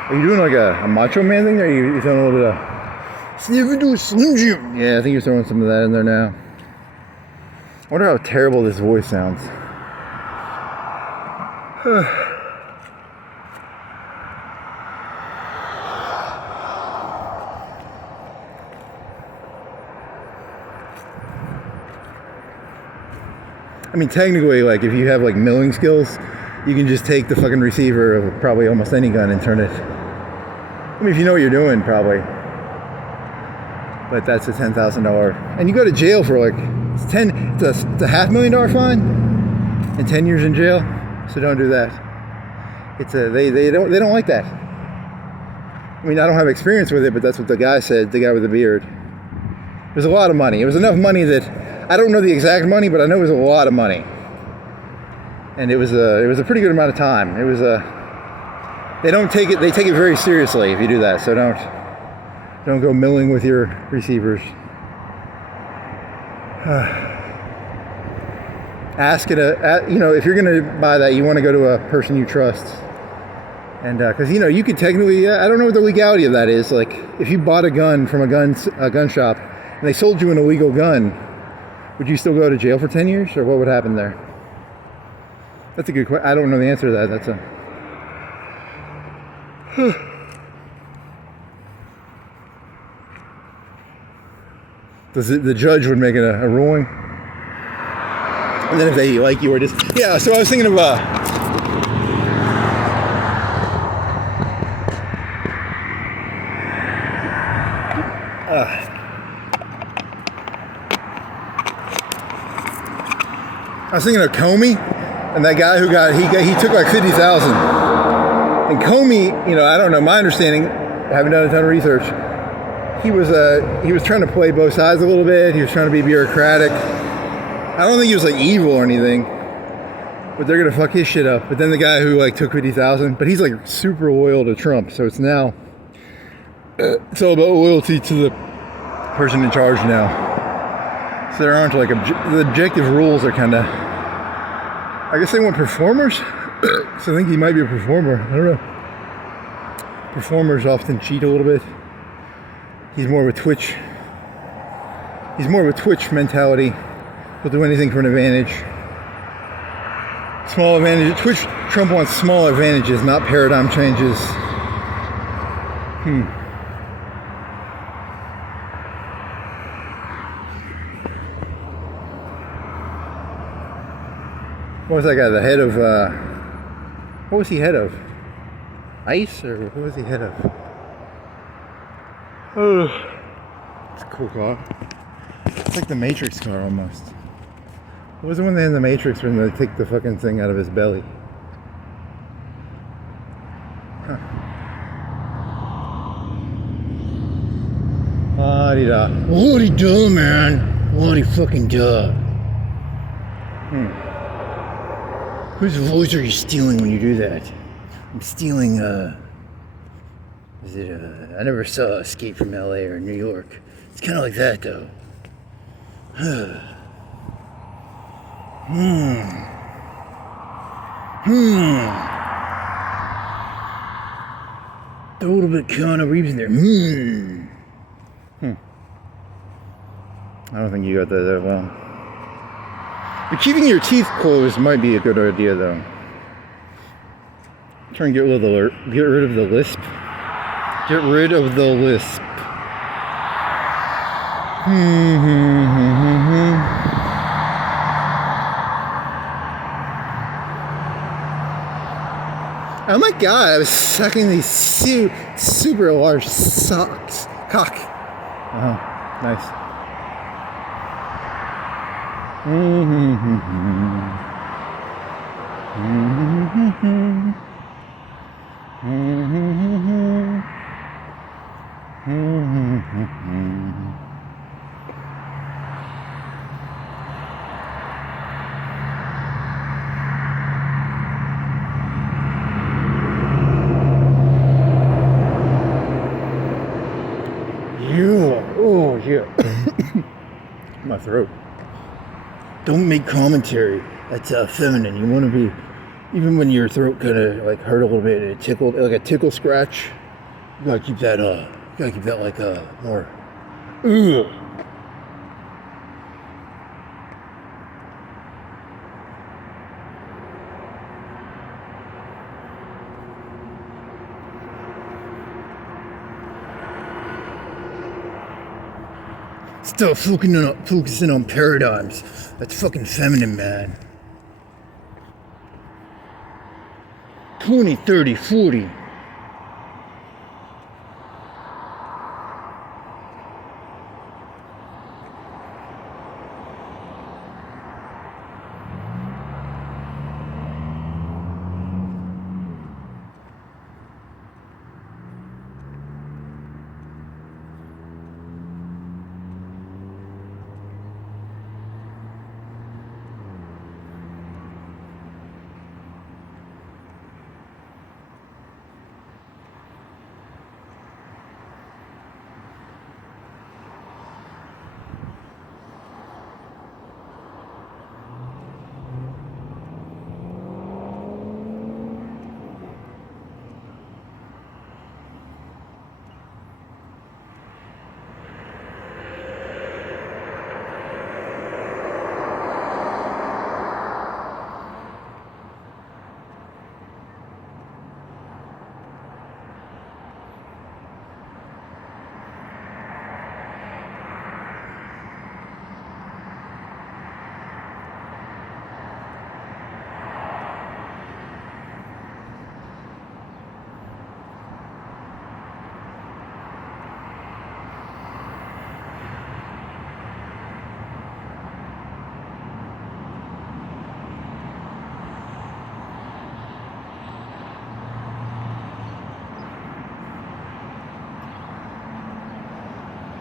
Are you doing like a macho man thing, or are you throwing a little bit of sniff into a Slim Jim? Yeah, I think you're throwing some of that in there now. I wonder how terrible this voice sounds. I mean, technically, like, if you have like milling skills, you can just take the fucking receiver of probably almost any gun and turn it. I mean, if you know what you're doing, probably. But that's a $10,000, and you go to jail for like it's a $500,000 fine and 10 years in jail. So don't do that. It's they don't like that. I mean, I don't have experience with it, but that's what the guy said. The guy with the beard. It was a lot of money. It was enough money that I don't know the exact money, but I know it was a lot of money. And it was a pretty good amount of time. It was they take it very seriously if you do that. So don't go milling with your receivers. Ask it if you're gonna buy that, you want to go to a person you trust. And because you could technically, I don't know what the legality of that is. Like, if you bought a gun from a gun shop and they sold you an illegal gun, would you still go to jail for 10 years, or what would happen there? That's a good question. I don't know the answer to that. That's a... The judge would make it a ruling. And then if they like you or just... Yeah, so I was thinking of... I was thinking of Comey and that guy who he took like 50,000. And Comey, I don't know, my understanding, I haven't done a ton of research, he was trying to play both sides a little bit. He was trying to be bureaucratic. I don't think he was like evil or anything, but they're gonna fuck his shit up. But then the guy who like took 50,000, but he's like super loyal to Trump, so it's now it's all about loyalty to the person in charge now. So there aren't like the objective rules are kind of, I guess they want performers. So I think he might be a performer. I don't know. Performers often cheat a little bit. He's more of a Twitch He's more of a Twitch mentality. He'll do anything for an advantage. Small advantage. Twitch, Trump wants small advantages, not paradigm changes. What was that guy? The head of, what was he head of? ICE? Or what was he head of? Oh, it's a cool car. It's like the Matrix car almost. What was the one they had in the Matrix when they take the fucking thing out of his belly? Huh. La-di-da. La-di-da, man. La-di fucking da. Whose voice are you stealing when you do that? I'm stealing, is it, I never saw Escape from LA or New York. It's kind of like that, though. Throw a little bit of Keanu Reeves in there. I don't think you got that well. But keeping your teeth closed might be a good idea, though. Try and get rid of the lisp. Get rid of the lisp. Oh my god, I was sucking these super large socks. Cock. Oh, nice. Oh yeah. My throat. Don't make commentary. That's feminine. You want to be, even when your throat kind of like hurt a little bit, it tickled, like a tickle scratch. You gotta keep that. Like more. Ugh. Still focusing on paradigms. That's fucking feminine, man. 20, 30, 40.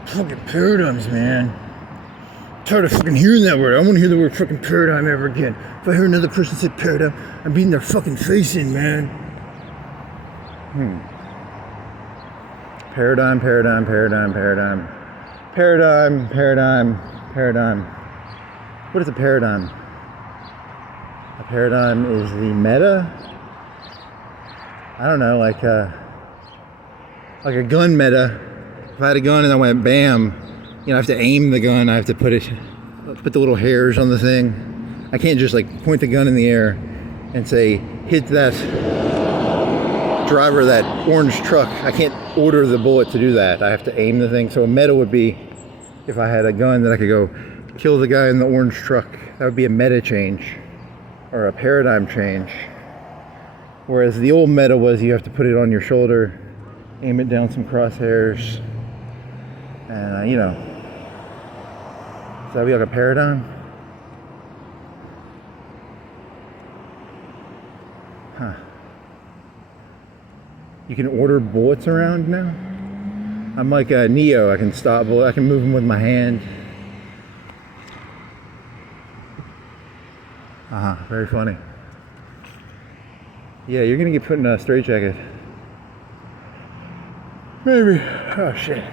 Fucking paradigms, man. I'm tired of fucking hearing that word. I don't want to hear the word fucking paradigm ever again. If I hear another person say paradigm, I'm beating their fucking face in, man. Paradigm. What is a paradigm? A paradigm is the meta? I don't know, like a gun meta. If I had a gun and I went bam, you know, I have to aim the gun. I have to put the little hairs on the thing. I can't just like point the gun in the air and say, hit that driver of that orange truck. I can't order the bullet to do that. I have to aim the thing. So a meta would be if I had a gun that I could go kill the guy in the orange truck. That would be a meta change or a paradigm change. Whereas the old meta was you have to put it on your shoulder, aim it down some crosshairs, and you know, so that'd be like a paradigm. Huh. You can order bullets around now? I'm like a Neo. I can stop bullets. I can move them with my hand. Very funny. Yeah, you're gonna get put in a straitjacket. Maybe. Oh shit.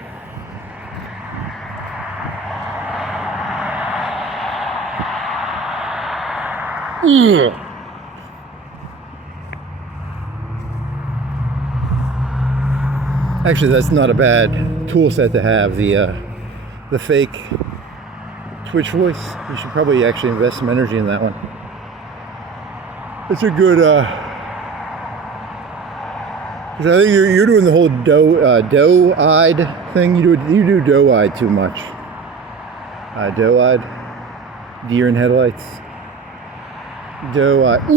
Ugh. Actually, that's not a bad tool set to have. The fake Twitch voice. You should probably actually invest some energy in that one. It's a good. Because I think you're doing the whole doe-eyed thing. You do doe-eyed too much. Doe-eyed, deer in headlights. Doe-eyed.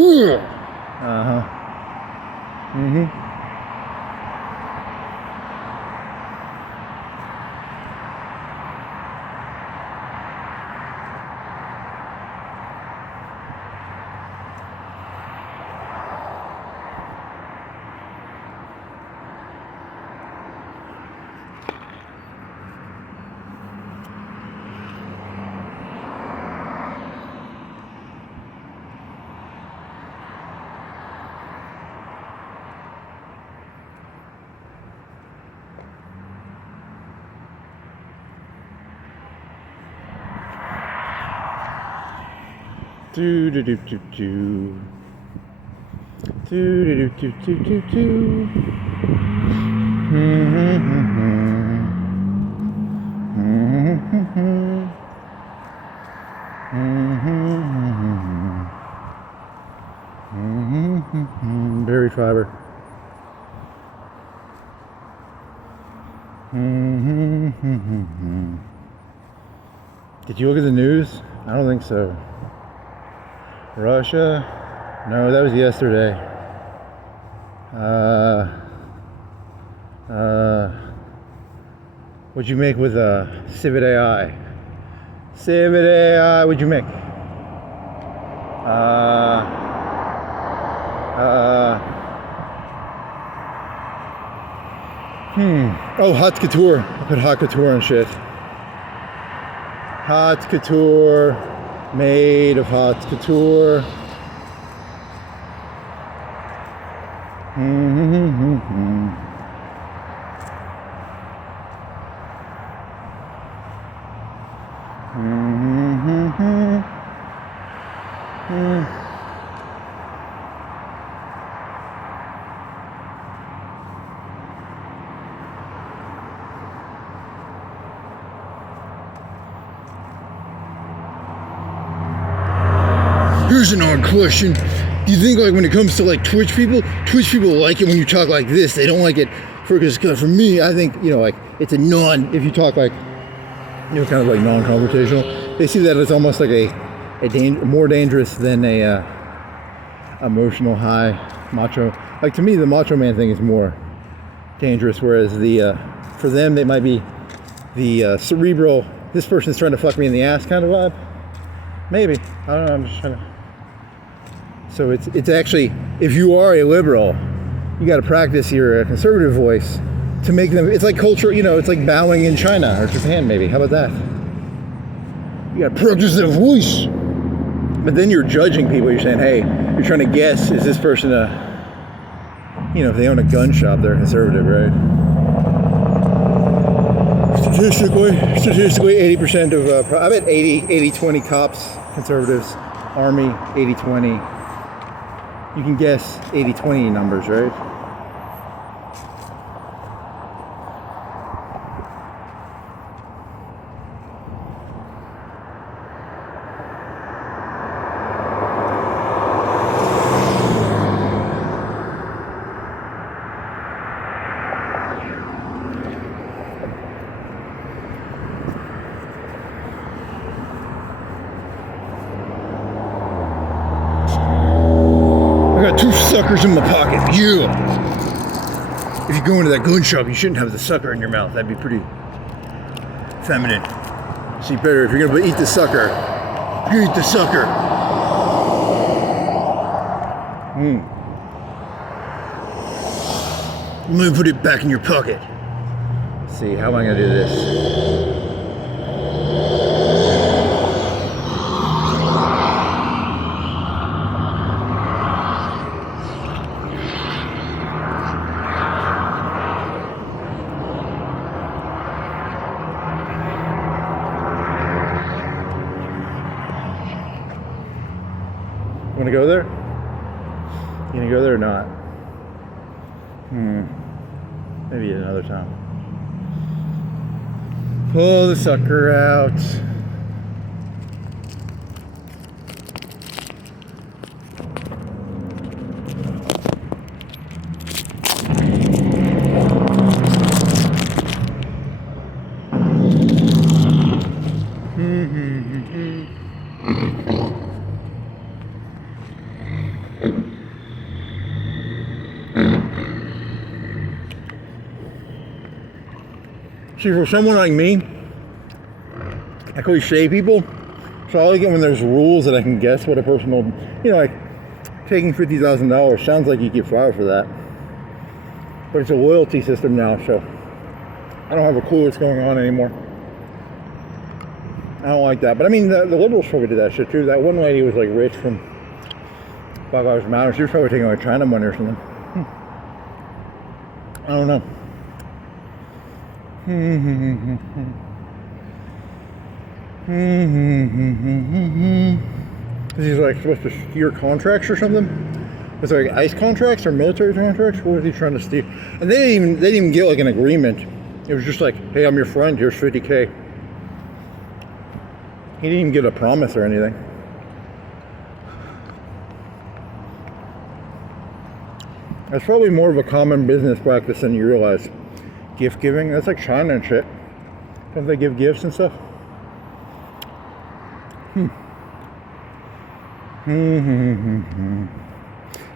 Do do do do do. Do do do do do do. Berry fiber. Did you look at the news? I don't think so. Russia? No, that was yesterday. What'd you make with Civet AI? Civet AI, what'd you make? Oh, haute couture. I put haute couture on shit. Haute couture. Made of haute couture. Here's an odd question. Do you think, like, when it comes to like Twitch people like it when you talk like this? They don't like it for me. I think, you know, like it's a if you talk like, you know, kind of like non-conversational. They see that as almost like more dangerous than a emotional high macho. Like, to me, the macho man thing is more dangerous, whereas for them it might be the cerebral. This person's trying to fuck me in the ass kind of vibe. Maybe, I don't know. I'm just trying to. So it's actually, if you are a liberal, you got to practice your conservative voice to make them. It's like culture, you know. It's like bowing in China or Japan, maybe. How about that? You got to practice that voice. But then you're judging people. You're saying, hey, you're trying to guess, is this person you know, if they own a gun shop, they're conservative, right? Statistically, 80% of, I bet 80-20 cops, conservatives, army, 80-20. You can guess 80-20 numbers, right? got 2 suckers in my pocket. Yeah. If you go into that gun shop, you shouldn't have the sucker in your mouth. That'd be pretty feminine. See, better if you're gonna eat the sucker, you eat the sucker. Let me put it back in your pocket. Let's see, how am I gonna do this? Want to go there? You gonna go there or not? Maybe another time. Pull the sucker out. See, for someone like me, I cliche people, so I like it when there's rules that I can guess what a person will, you know, like taking $50,000 sounds like you get fired for that. But it's a loyalty system now, so I don't have a clue what's going on anymore. I don't like that. But I mean, the liberals probably did that shit too. That one lady was like rich from Black Lives Matter. She was probably taking like China money or something. I don't know. He's like supposed to steer contracts or something. Was it like ICE contracts or military contracts? What was he trying to steer? And they didn't even get like an agreement. It was just like, hey, I'm your friend. Here's $50K. He didn't even get a promise or anything. That's probably more of a common business practice than you realize. Gift giving, that's like China and shit. Don't they give gifts and stuff?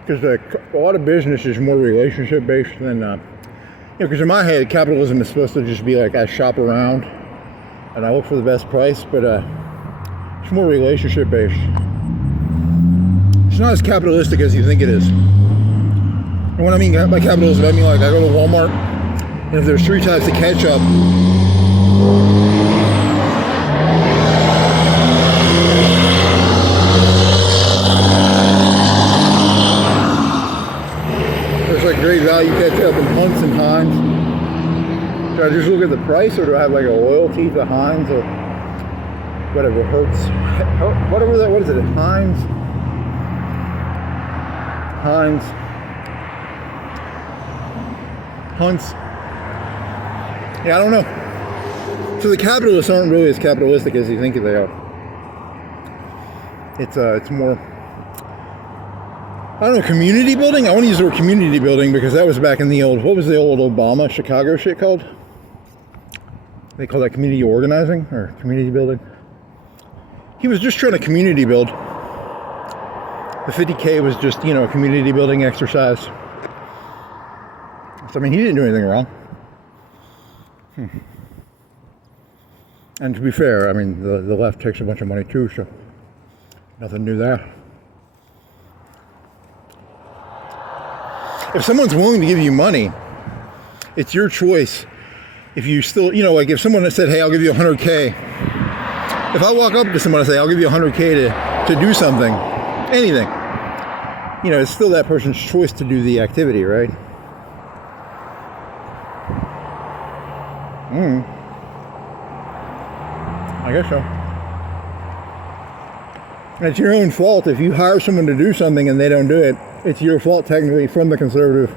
Because a lot of business is more relationship based than, because in my head, capitalism is supposed to just be like I shop around and I look for the best price, but it's more relationship based. It's not as capitalistic as you think it is. And when I mean by capitalism, I mean like I go to Walmart. And if there's 3 types of ketchup, there's like great value ketchup and Hunt's and Heinz. Do I just look at the price, or do I have like a loyalty to Heinz or whatever Hurts, whatever that? What is it? Heinz. Hunt's. Yeah, I don't know. So the capitalists aren't really as capitalistic as you think they are. It's more, I don't know, community building? I want to use the word community building because that was back in the old, what was the old Obama Chicago shit called? They call that community organizing or community building. He was just trying to community build. The 50K was just, you know, a community building exercise. So, I mean, he didn't do anything wrong. And to be fair, I mean, the left takes a bunch of money too, so nothing new there. If someone's willing to give you money, it's your choice. If you still, you know, like if someone said, hey, I'll give you 100K. If I walk up to someone and say, I'll give you 100K to do something, anything, you know, it's still that person's choice to do the activity, right? I guess so. And it's your own fault if you hire someone to do something and they don't do it. It's your fault technically from the conservative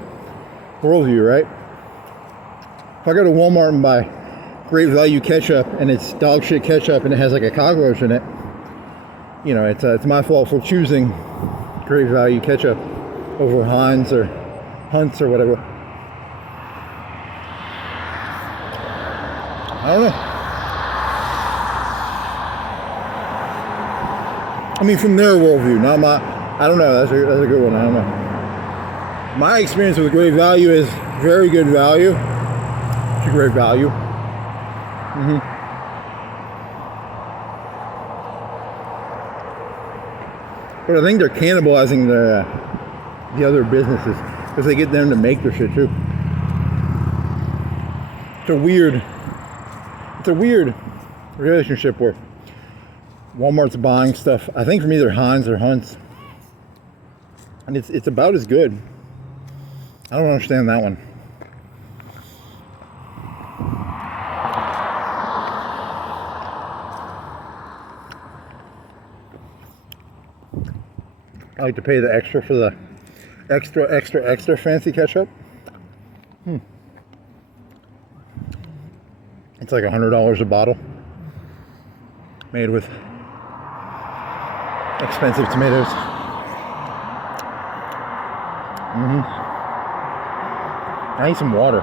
worldview, right? If I go to Walmart and buy great value ketchup and it's dog shit ketchup and it has like a cockroach in it, you know, it's my fault for choosing great value ketchup over Heinz or Hunt's or whatever. I don't know. I mean, from their worldview, not my. I don't know. That's a good one. I don't know. My experience with great value is very good value. It's a great value. But I think they're cannibalizing the other businesses because they get them to make their shit too. It's a weird relationship where Walmart's buying stuff, I think from either Heinz or Hunt's, and it's about as good. I don't understand that one. I like to pay the extra for the extra fancy ketchup. It's like $100 a bottle, made with expensive tomatoes. I need some water.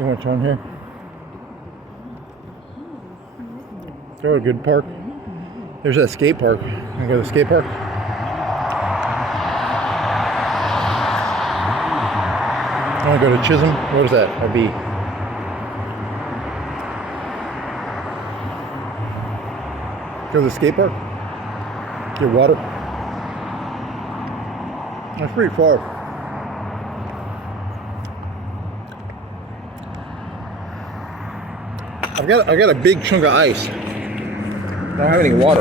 You want to turn here? Is there a good park? There's that skate park. Can I go to the skate park? I want to go to Chisholm. What is that? A B. Go to the skate park? Get water? That's pretty far. I got a big chunk of ice. I don't have any water.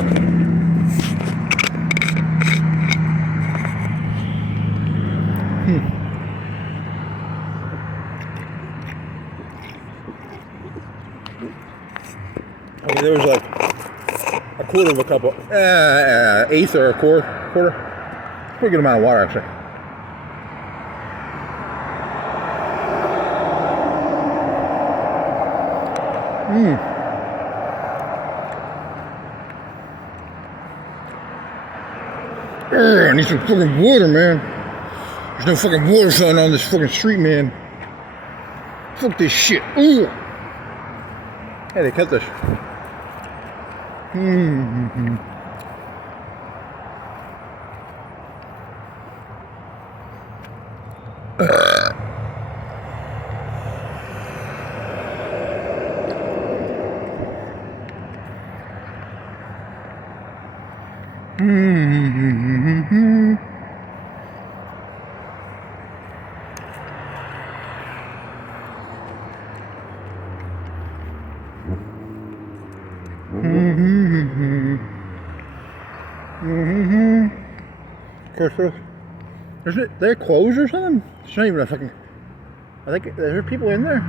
Okay, there was like a quarter of a cup of eighth or a quarter. Pretty good amount of water actually. I need some fucking water, man. There's no fucking water fountain on this fucking street, man. Fuck this shit. Ooh. Hey, they cut this. They're closed or something? It's not even a fucking... I think there's people in there.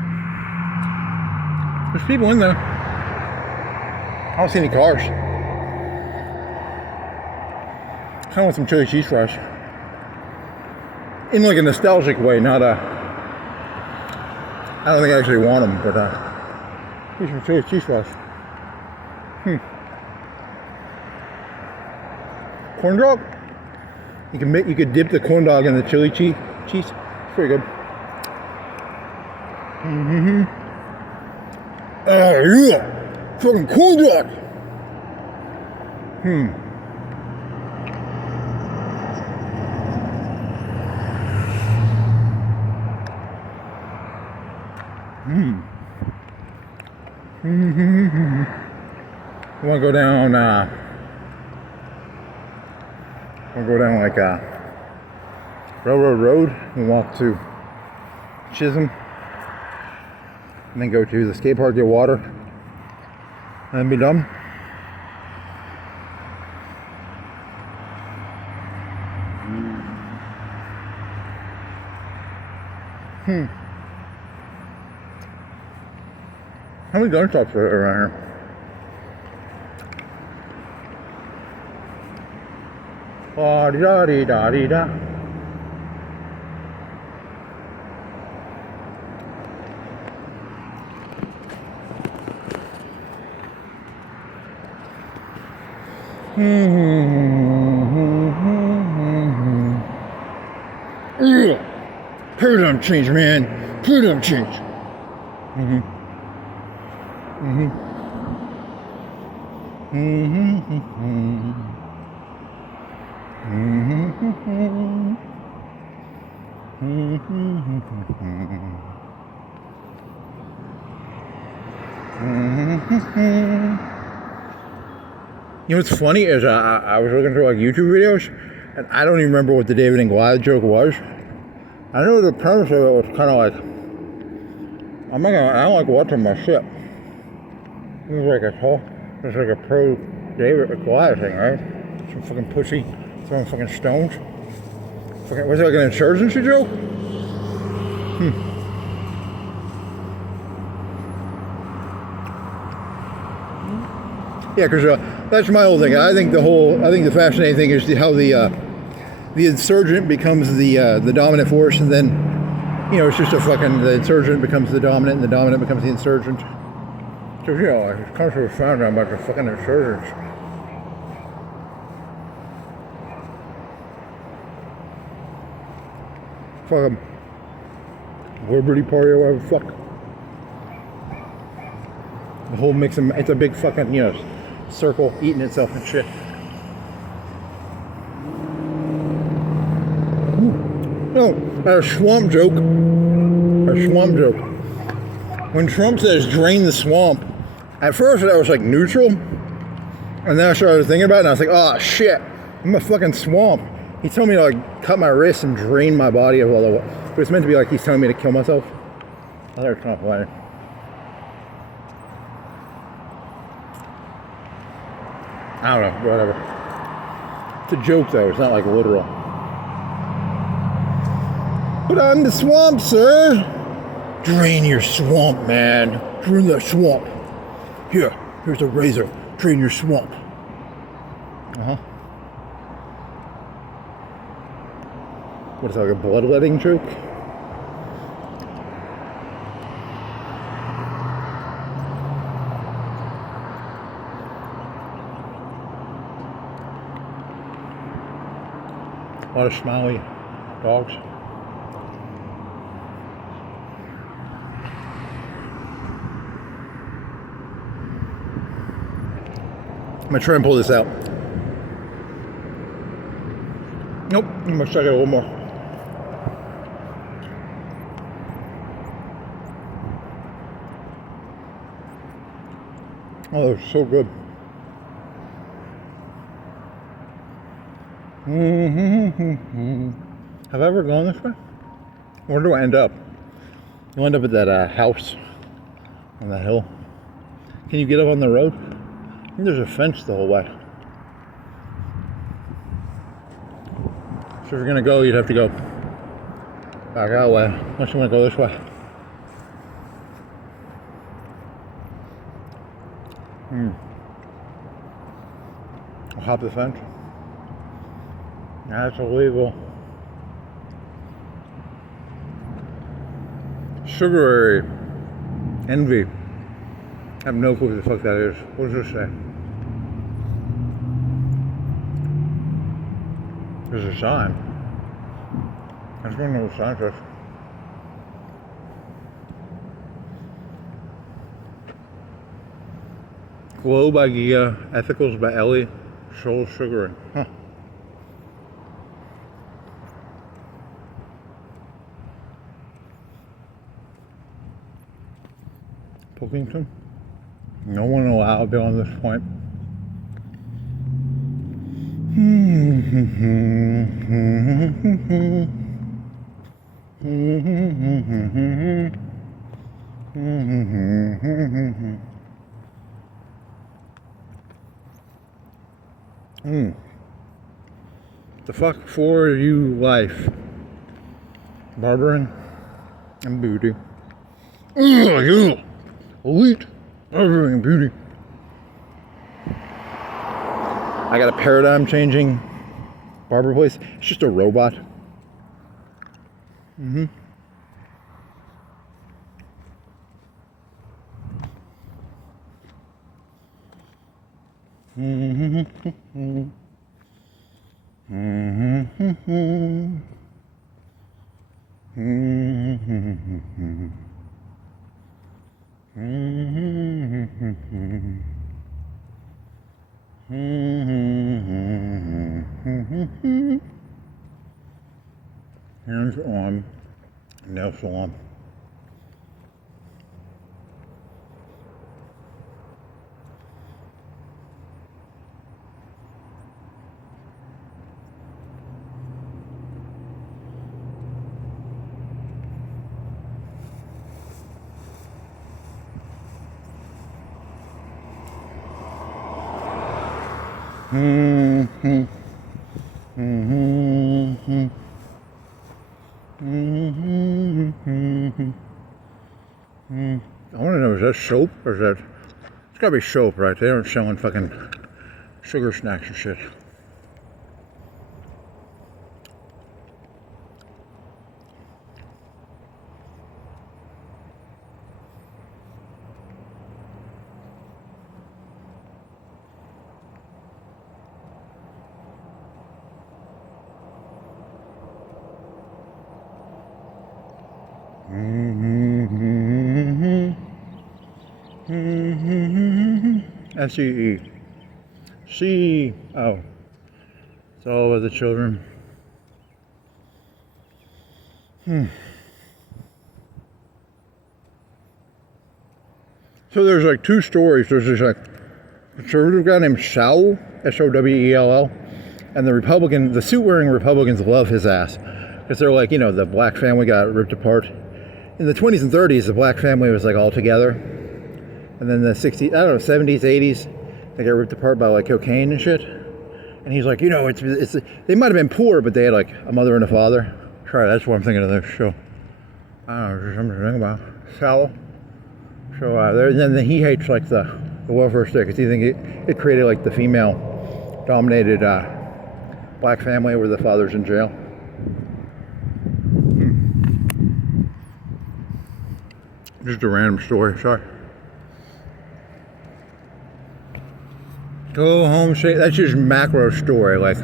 There's people in there. I don't see any cars. I kind of want some chili cheese fries. In like a nostalgic way, not a... I don't think I actually want them, but here's some chili cheese fries. Corn dog? You could dip the corn dog in the chili cheese. It's pretty good. Oh yeah! Fucking corn dog! I want to go down. We'll go down like Railroad Road and walk to Chisholm, and then go to the skate park, get water, and then be done. How many gun shops are around here? Da-dee-da-dee-da-dee-da. Yeah. Paradigm change, man. Paradigm change. You know what's funny is I was looking through like YouTube videos, and I don't even remember what the David and Goliath joke was. I know the premise of it was kind of like, I don't like watching my shit. It was like it's like a pro David and Goliath thing, right? Some fucking pussy throwing fucking stones. Was it like an insurgency joke? Yeah, because that's my whole thing. I think the fascinating thing is how the insurgent becomes the dominant force, and then it's just the insurgent becomes the dominant, and the dominant becomes the insurgent. So it's kind of found out about the fucking insurgents. Fuck 'em. Liberty Party or whatever the fuck. The whole mix of, it's a big fucking, circle eating itself and shit. No, a swamp joke. When Trump says drain the swamp, at first I was like neutral, and then I started thinking about it, and I was like, oh shit, I'm a fucking swamp. He told me to like cut my wrist and drain my body of all the water. But it's meant to be like he's telling me to kill myself. I thought it was kind of funny. I don't know, whatever. It's a joke though, it's not like literal. But I'm the swamp, sir. Drain your swamp, man. Drain the swamp. Here's a razor. Drain your swamp. What is that, like a bloodletting joke? A lot of smiley dogs. I'm gonna try and pull this out. Nope, I'm gonna suck it a little more. Oh, they're so good. Have I ever gone this way? Where do I end up? You end up at that house on the hill. Can you get up on the road? I think there's a fence the whole way. So if you're gonna go, you'd have to go back that way, unless you want to go this way. I'll hop the fence. That's illegal. Sugary envy. I have no clue what the fuck that is. What does this say? There's a sign. I just don't know what the sign says. Glow by Gia, Ethicals by Ellie, Soul Sugaring. Huh. Pilkington? No one allowed beyond this point. The fuck for you life? Barbering and booty. You elite barbering and beauty. I got a paradigm changing barber place. It's just a robot. Hands on nail salon. Mm-hmm. Mm-hmm. Mm-hmm. I want to know, is that soap or is that? It's gotta be soap, right? They aren't selling fucking sugar snacks and shit. SEE. C. Oh. It's all about the children. So there's like two stories. There's this like conservative guy named Sowell, Sowell, and the Republican, the suit-wearing Republicans love his ass. Because they're like, you know, the black family got ripped apart. In the 20s and 30s, the black family was like all together. And then the 60s, I don't know, 70s, 80s, they got ripped apart by like cocaine and shit. And he's like, you know, it's they might have been poor, but they had like a mother and a father. Try that's what I'm thinking of this show. I don't know, there's something to think about. Sowell. So then he hates like the welfare state because he thinks it created like the female-dominated black family where the father's in jail. Just a random story, sorry. Go home, say that's just macro story. Like,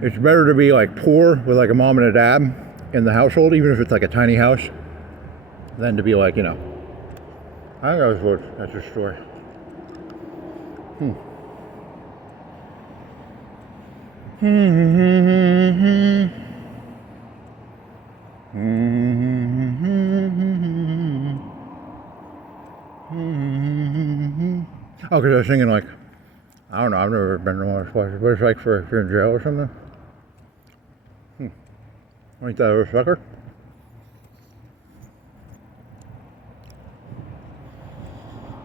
it's better to be like poor with like a mom and a dad in the household, even if it's like a tiny house, than to be like, you know. I think that's a story. Oh, because I was thinking like, I don't know, I've never been to one of those places, but it's like for if you're in jail or something. Ain't that a sucker?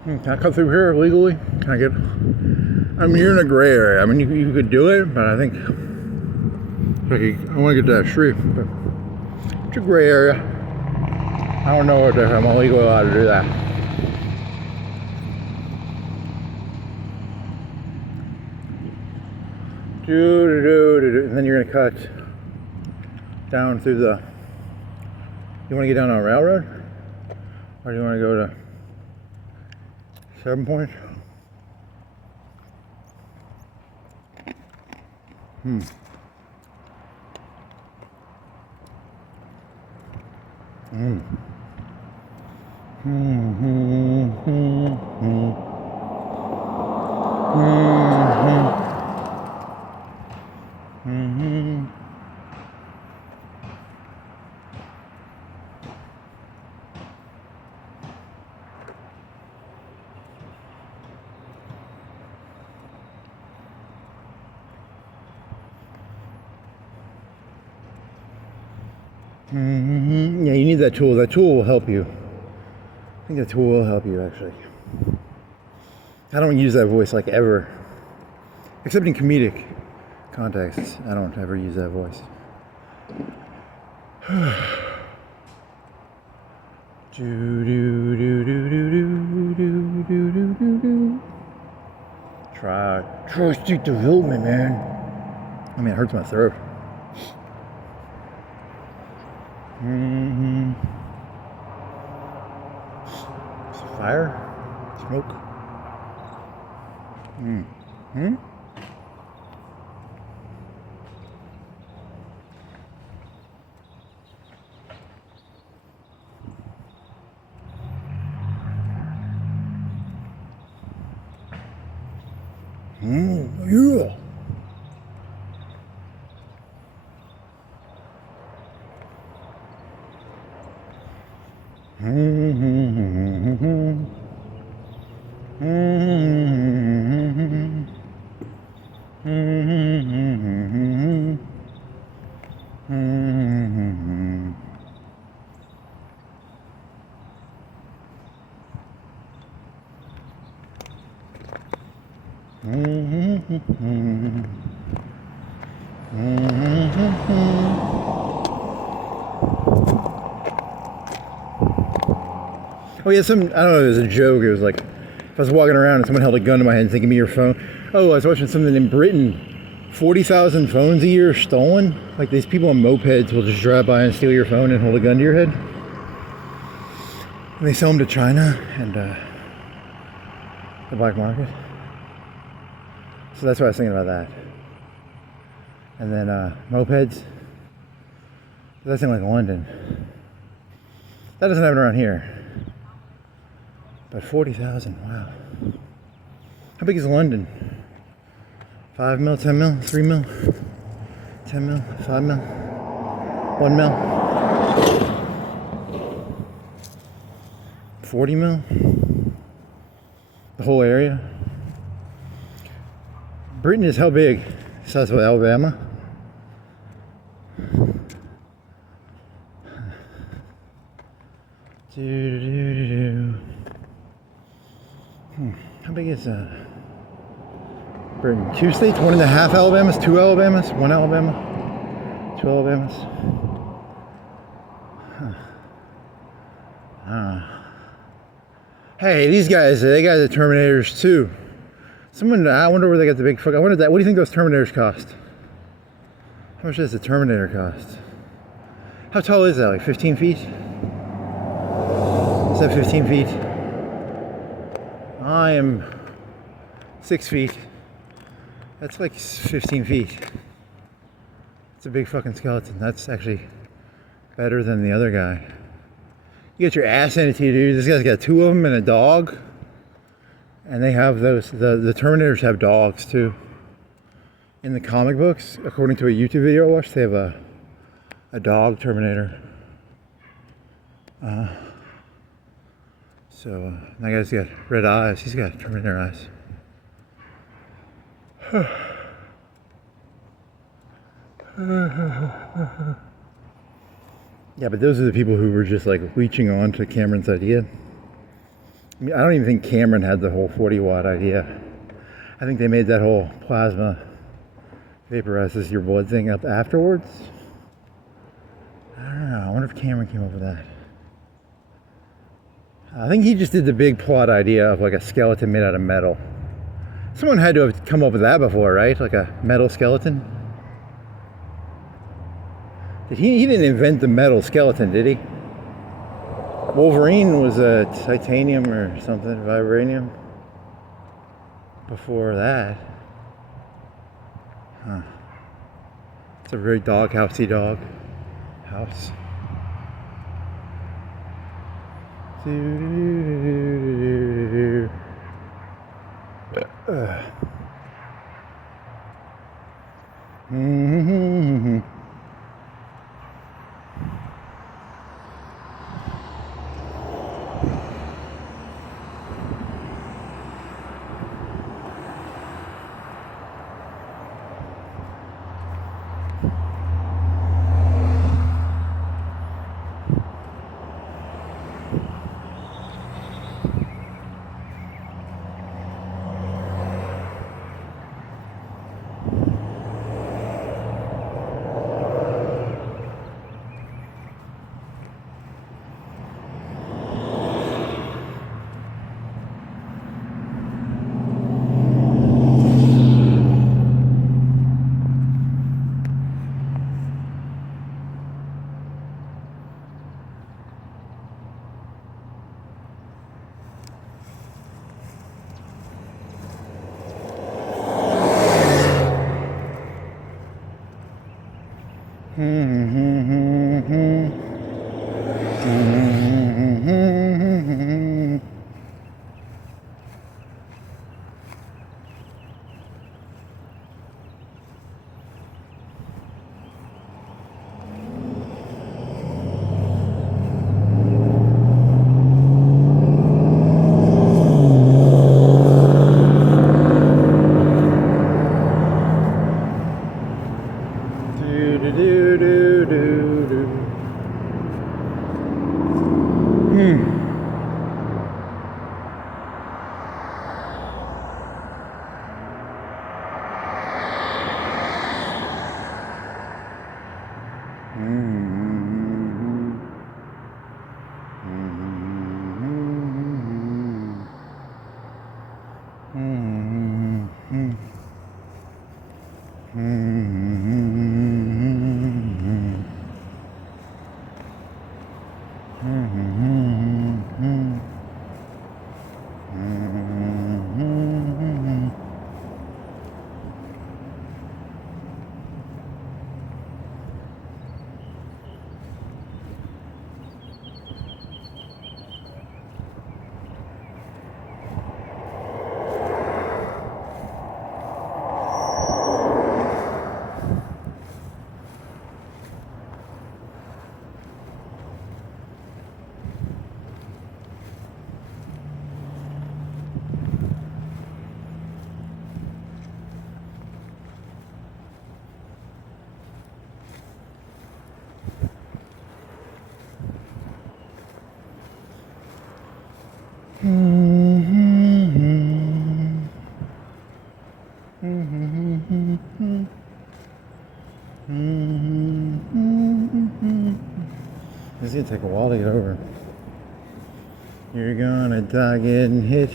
Can I come through here legally? Can I get? I mean, you're in a gray area. I mean, you could do it, but I think I want to get to that street. But it's a gray area. I don't know if I'm legally allowed to do that. And then you're gonna cut down through the. You want to get down on a railroad, or do you want to go to 7 Point? Yeah, you need that tool. That tool will help you. I think that tool will help you, actually. I don't use that voice like ever. Except in comedic contexts. I don't ever use that voice. Tri-state development, man. I mean, it hurts my throat. Fire? Smoke? Yeah. Oh yeah, I don't know, it was a joke. It was like, if I was walking around and someone held a gun to my head and said, give me your phone. Oh, I was watching something in Britain. 40,000 phones a year stolen. Like, these people on mopeds will just drive by and steal your phone and hold a gun to your head. And they sell them to China and the black market. So that's why I was thinking about that. And then mopeds. That's in like London. That doesn't happen around here. But 40,000, wow. How big is London? 5 mil, 10 mil, 3 mil, 10 mil, 5 mil, 1 mil, 40 mil? The whole area? Britain is how big? Size of Alabama? How big is Britain? 2 states? 1.5 Alabamas? 2 Alabamas? 1 Alabama? 2 Alabamas? Hey, these guys, they got the Terminators too. I wonder where they got the big fuck. I wonder that. What do you think those Terminators cost? How much does the Terminator cost? How tall is that? Like 15 feet? Is that 15 feet? I am 6 feet. That's like 15 feet. It's a big fucking skeleton. That's actually better than the other guy. You get your ass handed to you, dude. This guy's got 2 of them and a dog. And they have those, the Terminators have dogs too. In the comic books, according to a YouTube video I watched, they have a dog Terminator. So that guy's got red eyes. He's got Terminator eyes. Yeah, but those are the people who were just like leeching on to Cameron's idea. I mean, I don't even think Cameron had the whole 40-watt idea. I think they made that whole plasma vaporizes your blood thing up afterwards. I don't know. I wonder if Cameron came up with that. I think he just did the big plot idea of like a skeleton made out of metal. Someone had to have come up with that before, right? Like a metal skeleton. He didn't invent the metal skeleton, did he? Wolverine was a titanium or something, vibranium. Before that. Huh. It's a very doghousey dog house. It's gonna take a while to get over. You're gonna die getting hit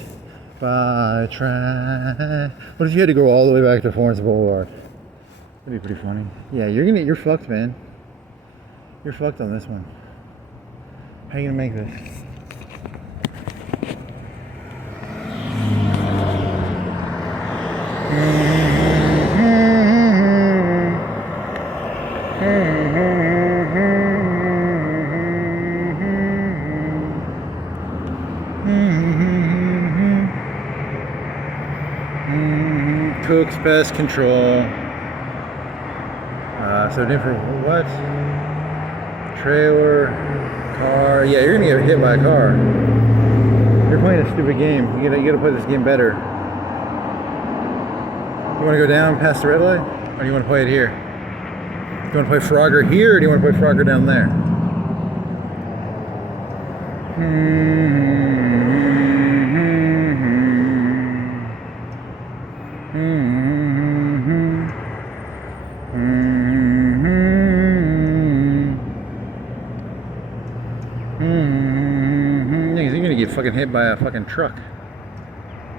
by a train. What if you had to go all the way back to Florence Boulevard? That'd be pretty funny. Yeah, you're fucked, man. You're fucked on this one. How you gonna make this? Cook's Pest Control. So different. What? Trailer, car. Yeah, you're gonna get hit by a car. You're playing a stupid game. You gotta play this game better. You wanna go down past the red light, or do you wanna play it here? You wanna play Frogger here, or do you wanna play Frogger down there? You're gonna get fucking hit by a fucking truck.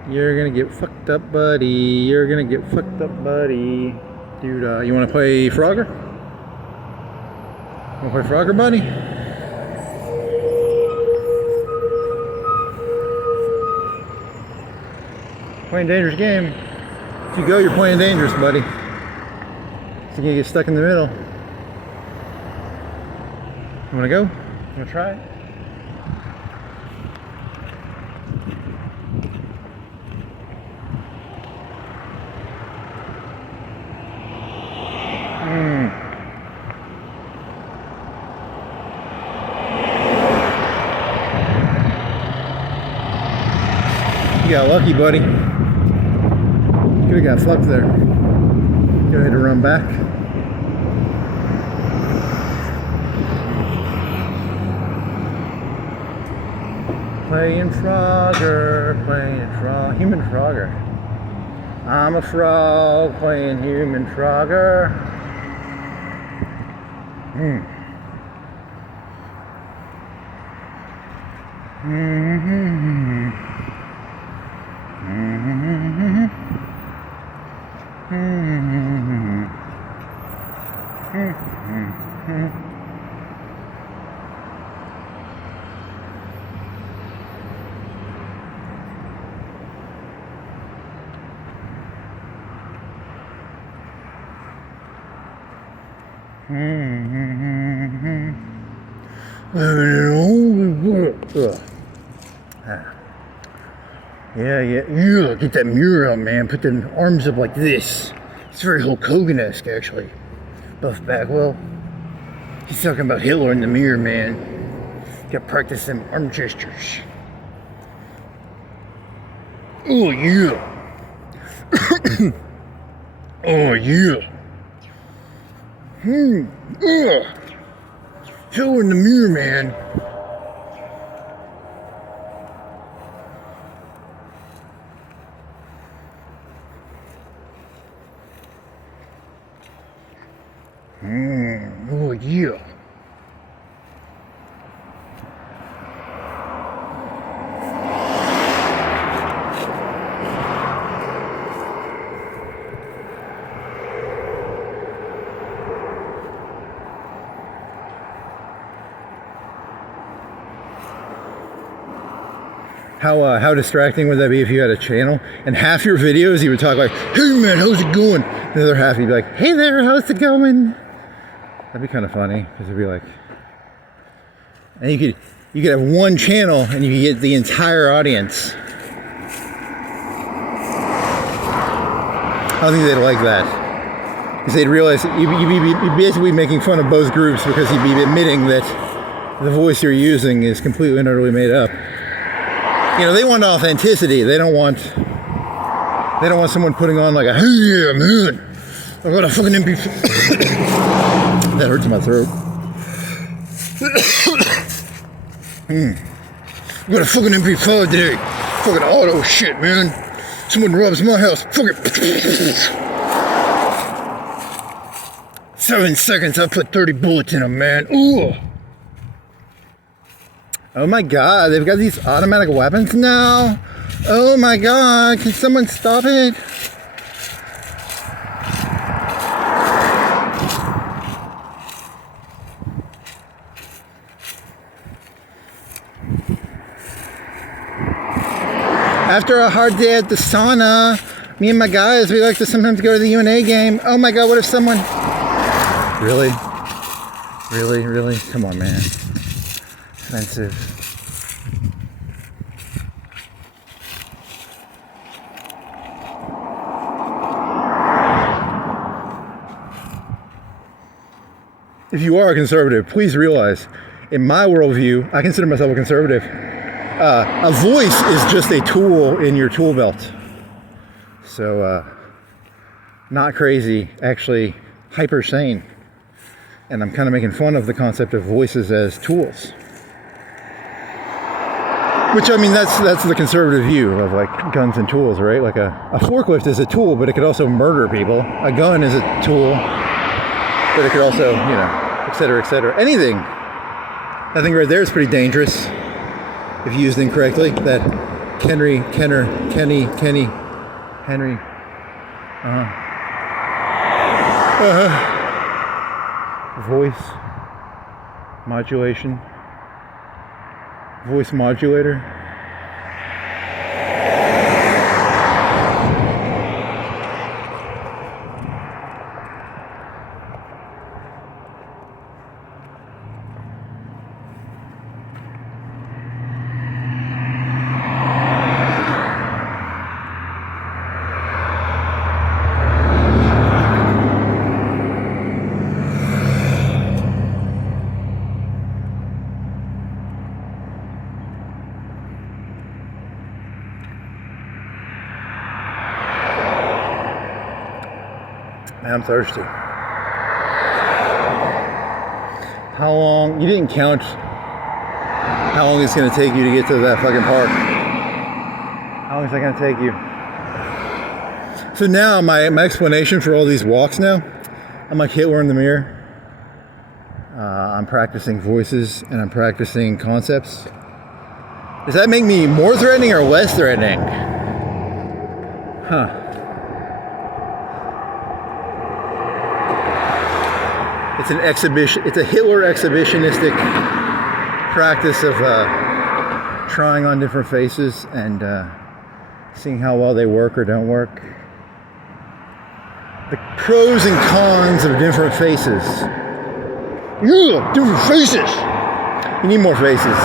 You're gonna get fucked up, buddy. You're gonna get fucked up, buddy. Dude, you wanna play Frogger? Wanna play Frogger, buddy? Playing dangerous game. If you go, you're playing dangerous, buddy. So you're gonna get stuck in the middle. You wanna go? You wanna try it? You got lucky, buddy. Could have got fucked there. Could have had to run back. Playing Frogger, playing human Frogger. I'm a frog playing human Frogger. Yeah, get that mirror out, man. Put them arms up like this. It's very Hulk Hogan-esque, actually. Buff Bagwell. He's talking about Hitler in the mirror, man. Gotta practice them arm gestures. Oh, yeah. Oh, yeah. Hitler in the mirror, man. Oh, yeah. How distracting would that be if you had a channel and half your videos you would talk like, hey man, how's it going? And the other half you'd be like, hey there, how's it going? That'd be kind of funny because it'd be like, and you could have one channel and you could get the entire audience. I don't think they'd like that because they'd realize that you'd basically be making fun of both groups because you'd be admitting that the voice you're using is completely and utterly made up. You know, they want authenticity. They don't want someone putting on like a, hey yeah man, I got a fucking MP-5. That hurts my throat. I got a fucking MP-5 today. Fucking auto shit, man. Someone robs my house. Fucking 7 seconds. I put 30 bullets in them, man. Ooh. Oh my god, they've got these automatic weapons now? Oh my god, can someone stop it? After a hard day at the sauna, me and my guys, we like to sometimes go to the UNA game. Oh my god, what if someone... Really? Really? Really? Come on, man. Offensive. If you are a conservative, please realize, in my worldview, I consider myself a conservative. A voice is just a tool in your tool belt. So, not crazy, actually hyper sane. And I'm kind of making fun of the concept of voices as tools. Which, I mean, that's the conservative view of like guns and tools, right? Like a forklift is a tool, but it could also murder people. A gun is a tool, but it could also, you know, et cetera, et cetera. Anything. I think right there is pretty dangerous if used incorrectly. That Henry. Voice modulation. Voice modulator. Man, I'm thirsty. How long? You didn't count how long it's going to take you to get to that fucking park. How long is that going to take you? So now my explanation for all these walks now, I'm like Hitler in the mirror. I'm practicing voices and I'm practicing concepts. Does that make me more threatening or less threatening? Huh. It's an exhibition. It's a Hitler exhibitionistic practice of trying on different faces and seeing how well they work or don't work. The pros and cons of different faces. Yeah, different faces. You need more faces.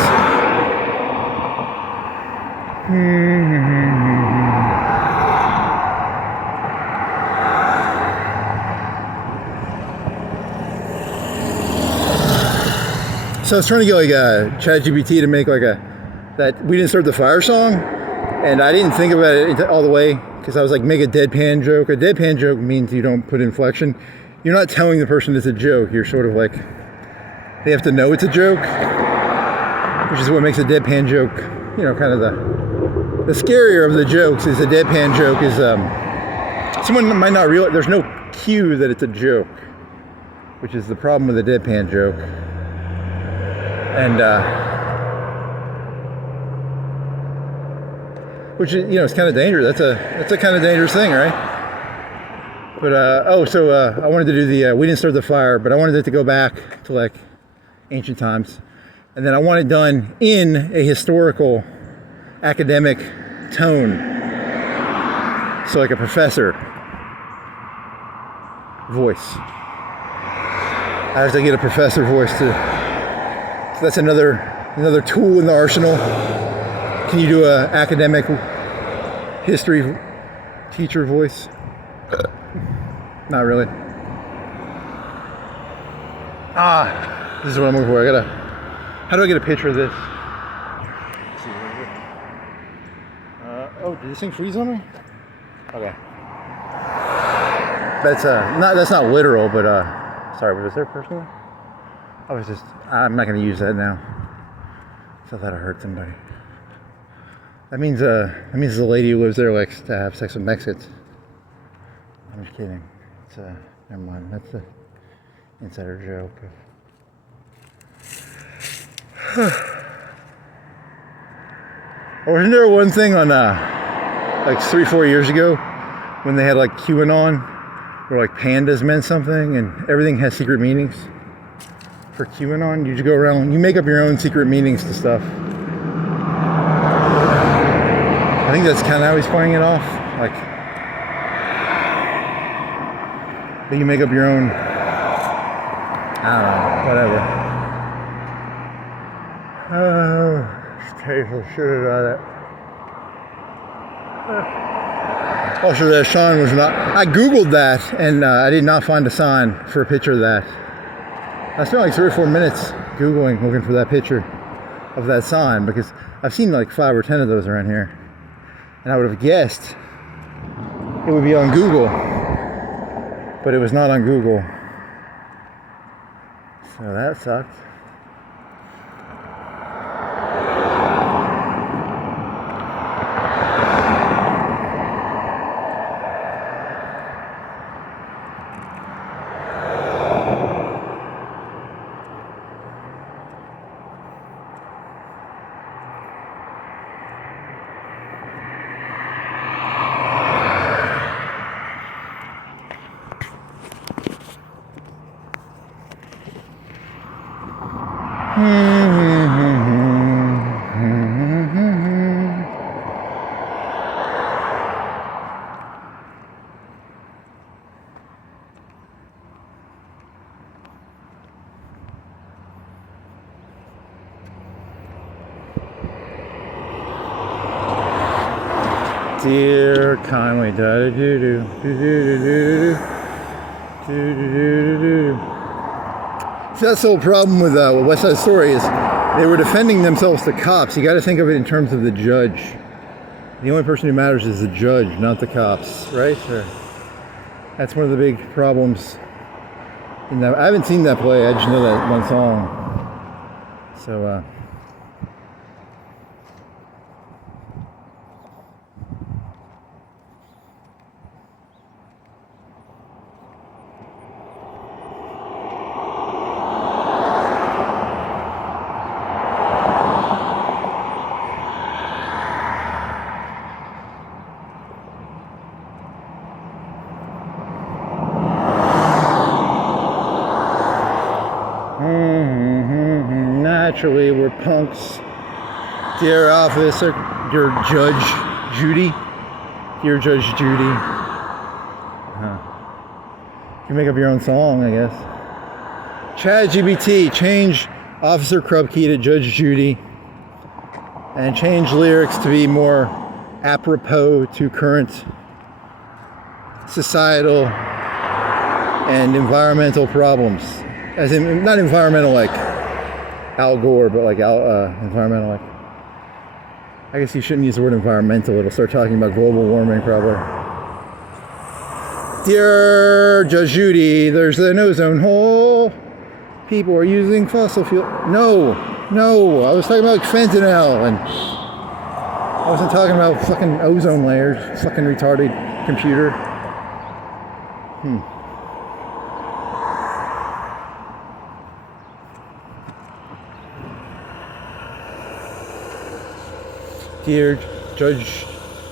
So I was trying to get like a ChatGPT to make like that We Didn't Start the Fire song, and I didn't think about it all the way because I was like, make a deadpan joke. A deadpan joke means you don't put inflection. You're not telling the person it's a joke. You're sort of like, they have to know it's a joke, which is what makes a deadpan joke, you know, kind of the scarier of the jokes is a deadpan joke is someone might not realize there's no cue that it's a joke, which is the problem with a deadpan joke. And which is, you know, it's kind of dangerous. That's a kind of dangerous thing, right? But I wanted to do the We Didn't Start the Fire, but I wanted it to go back to like ancient times, and then I want it done in a historical academic tone. So like a professor voice. I have to get a professor voice to. So that's another tool in the arsenal. Can you do a academic history teacher voice? Not really. This is what I'm looking for. How do I get a picture of this? Let's see, where is it? Oh, did this thing freeze on me? Okay. That's not literal, but sorry, was there a person there? I'm not gonna use that now. I thought I hurt somebody. That means the lady who lives there likes to have sex with Mexicans. I'm just kidding. It's never mind. That's the insider joke. Wasn't there one thing on like 3-4 years ago when they had like QAnon where like pandas meant something and everything has secret meanings? For QAnon, you just go around, you make up your own secret meanings to stuff. I think that's kind of how he's playing it off. Like, but you make up your own, I don't know, whatever. Oh, tasteful shit about that. Also, that sign was not, I Googled that and I did not find a sign for a picture of that. I spent like 3 or 4 minutes Googling, looking for that picture of that sign because I've seen like 5 or 10 of those around here. And I would have guessed it would be on Google, but it was not on Google. So that sucked. Dear Conway, See, that's the whole problem with West Side Story is they were defending themselves to cops. You got to think of it in terms of the judge. The only person who matters is the judge, not the cops, right? That's one of the big problems. In that, I haven't seen that play. I just know that one song. So. Naturally, we're punks. Dear officer, dear Judge Judy. Dear Judge Judy. You make up your own song, I guess. ChatGPT, change Officer Krupke to Judge Judy. And change lyrics to be more apropos to current societal and environmental problems. As in, not environmental like Al Gore, but like environmental like. I guess you shouldn't use the word environmental. It'll start talking about global warming probably. Dear Judge Judy, there's an ozone hole. People are using fossil fuel. No, I was talking about fentanyl, and I wasn't talking about fucking ozone layers. Fucking retarded computer. Dear Judge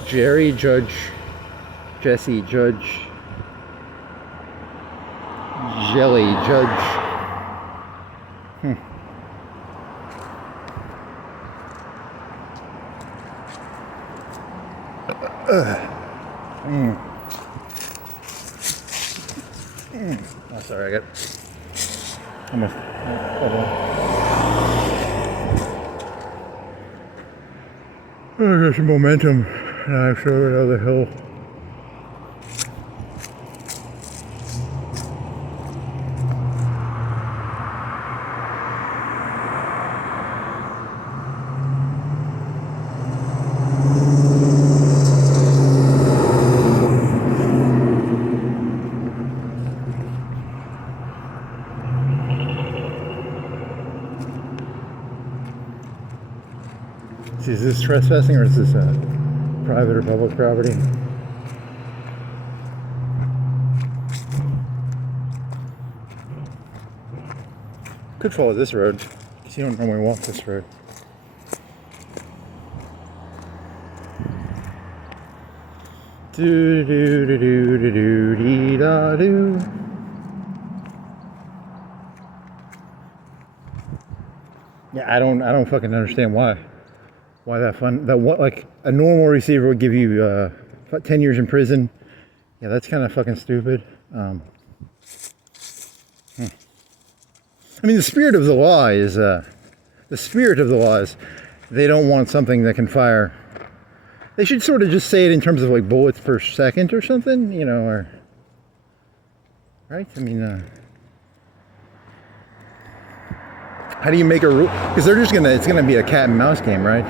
Jerry, Judge Jesse, Judge Jelly, Judge. Oh, sorry, I got almost. I got some momentum, and I'm sure over the hill. Is this trespassing or is this private or public property? Could follow this road because you don't normally walk this road. Do do do do do do dee da do. Yeah, I don't fucking understand why that fun that what like a normal receiver would give you 10 years in prison. Yeah, that's kind of fucking stupid. I mean, the spirit of the law is they don't want something that can fire. They should sort of just say it in terms of like bullets per second or something, you know, or right? I mean, how do you make a rule? Because it's gonna be a cat and mouse game, right?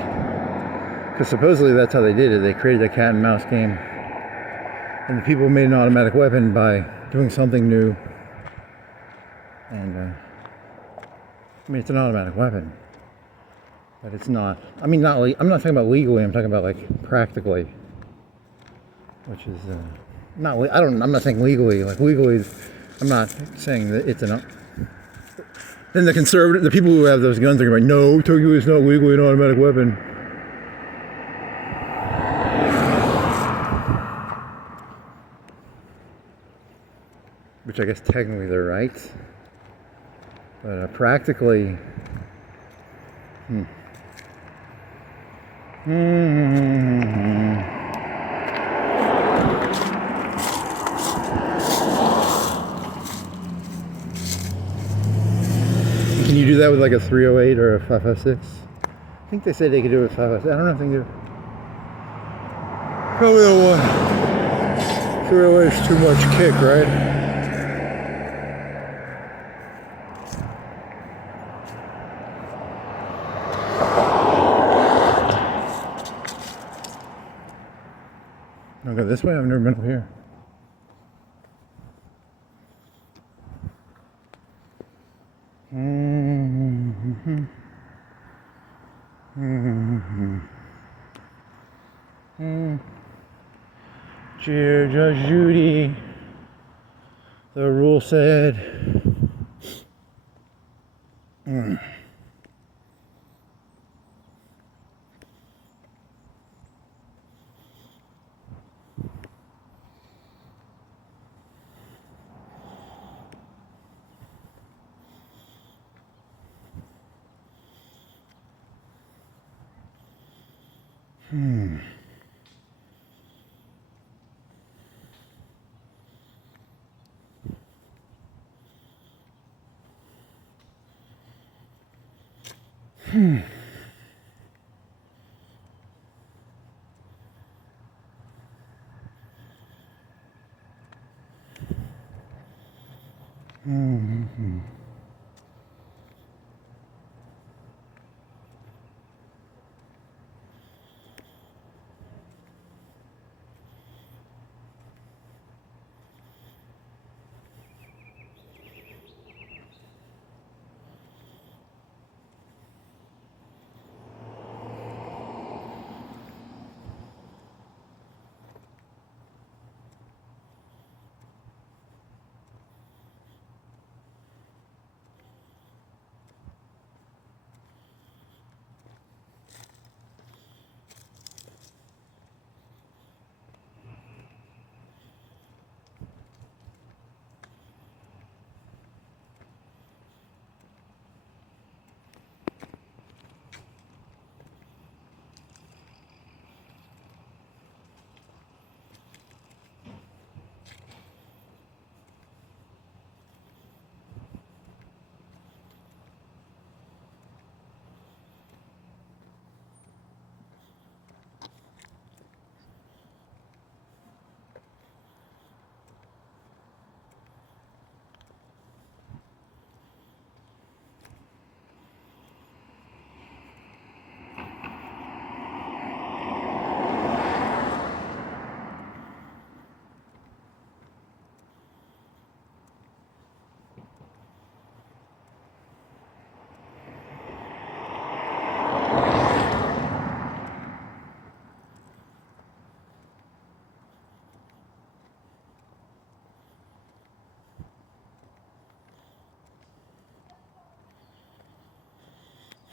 Because supposedly that's how they did it. They created a cat and mouse game, and the people made an automatic weapon by doing something new. And I mean, it's an automatic weapon, but it's not. I mean, I'm not talking about legally. I'm talking about like practically, which is not. I'm not saying legally. Like legally, I'm not saying that it's an. Then the people who have those guns are going to be like, no, Tokyo is not legally an automatic weapon. Which I guess technically they're right. But practically, Can you do that with like a 308 or a 556? I think they said they could do it with 556. I don't know if they can do it. Probably the one. 308 is too much kick, right? I'll go this way. I've never been up here. Dear Judge Judy, the rule said.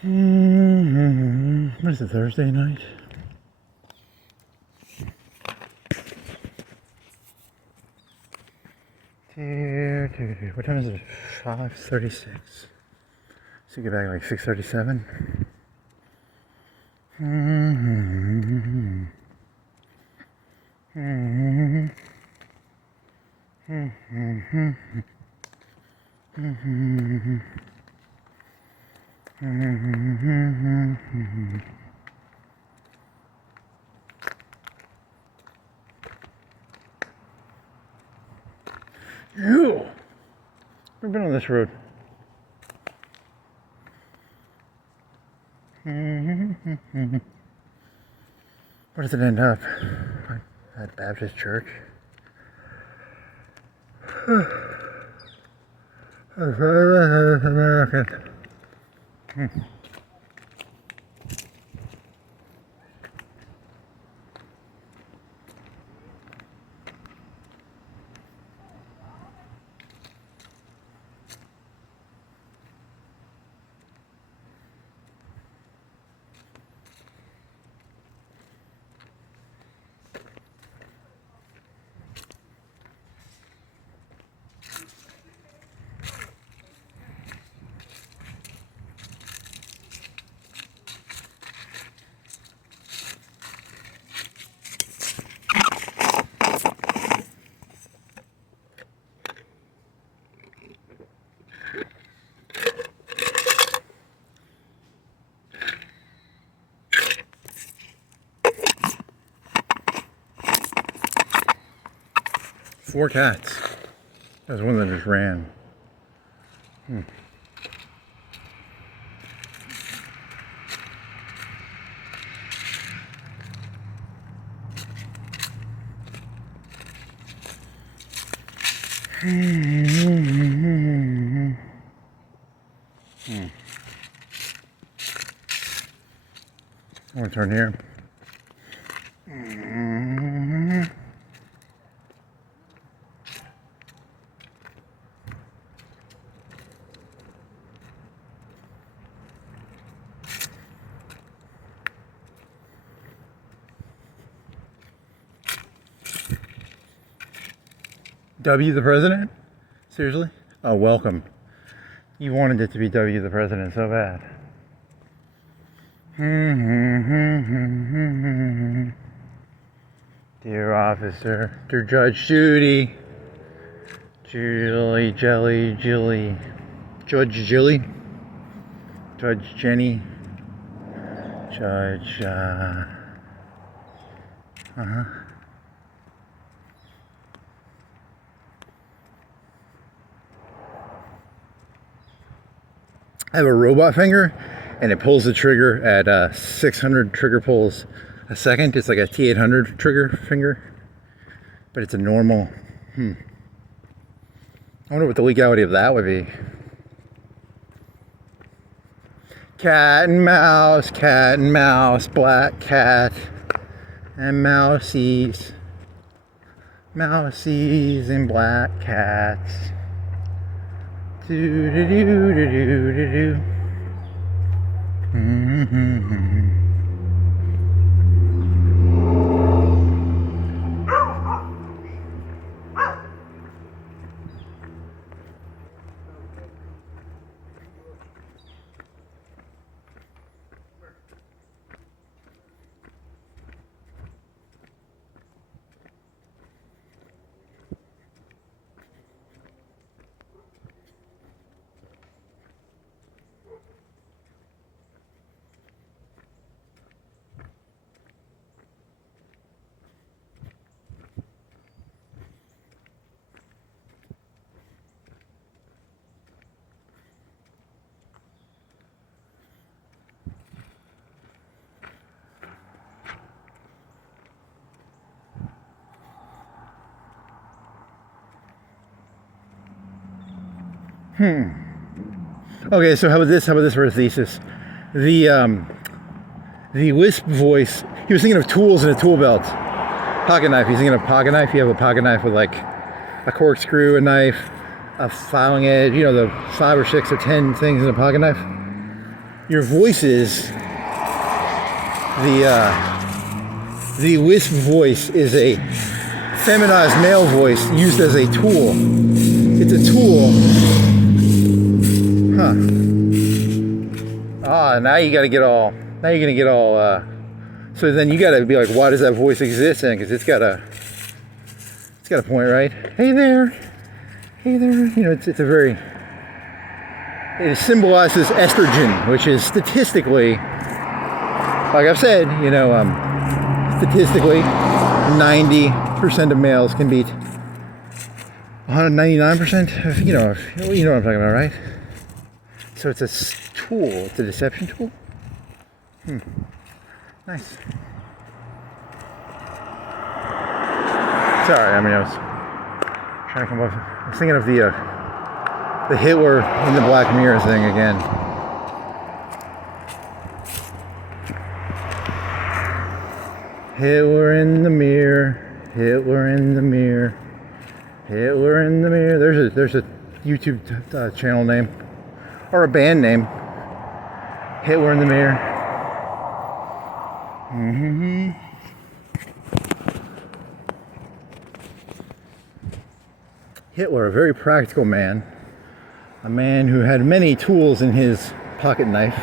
What is it, Thursday night? What time is it? 5:36. So you get back like 6:37. Ew. I've been on this road. Where does it end up? At Baptist Church. American. 4 cats. There's one that just ran. I'm gonna turn here. W the President? Seriously? Oh, welcome. You wanted it to be W the President so bad. Dear officer, dear Judge Judy, Julie, Jelly, Jilly, Judge Jilly, Judge Jenny, Judge, I have a robot finger, and it pulls the trigger at 600 trigger pulls a second. It's like a T800 trigger finger, but it's a normal. I wonder what the legality of that would be. Cat and mouse, black cat, and mousies, mousies and black cats. Do do do do do do do. Okay, so how about this? How about this for a thesis? The Wisp voice. He was thinking of tools in a tool belt. Pocket knife. He's thinking of pocket knife. You have a pocket knife with like a corkscrew, a knife, a filing edge. You know, the 5 or 6 or 10 things in a pocket knife. your voices, the wisp voice is a feminized male voice used as a tool. It's a tool. Huh. Ah, now you're gonna get all, so then you gotta be like, why does that voice exist then? Because it's got a point, right? Hey there. You know, it's a very, it symbolizes estrogen, which is statistically, like I've said, you know, statistically, 90% of males can beat 199%. You know what I'm talking about, right? So it's a tool. It's a deception tool. Nice. Sorry, I mean, I was trying to come up. I was thinking of the Hitler in the Black Mirror thing again. Hitler in the mirror, Hitler in the mirror, Hitler in the mirror. There's a YouTube channel name, or a band name. Hitler in the mirror. Hitler, a very practical man, a man who had many tools in his pocket knife.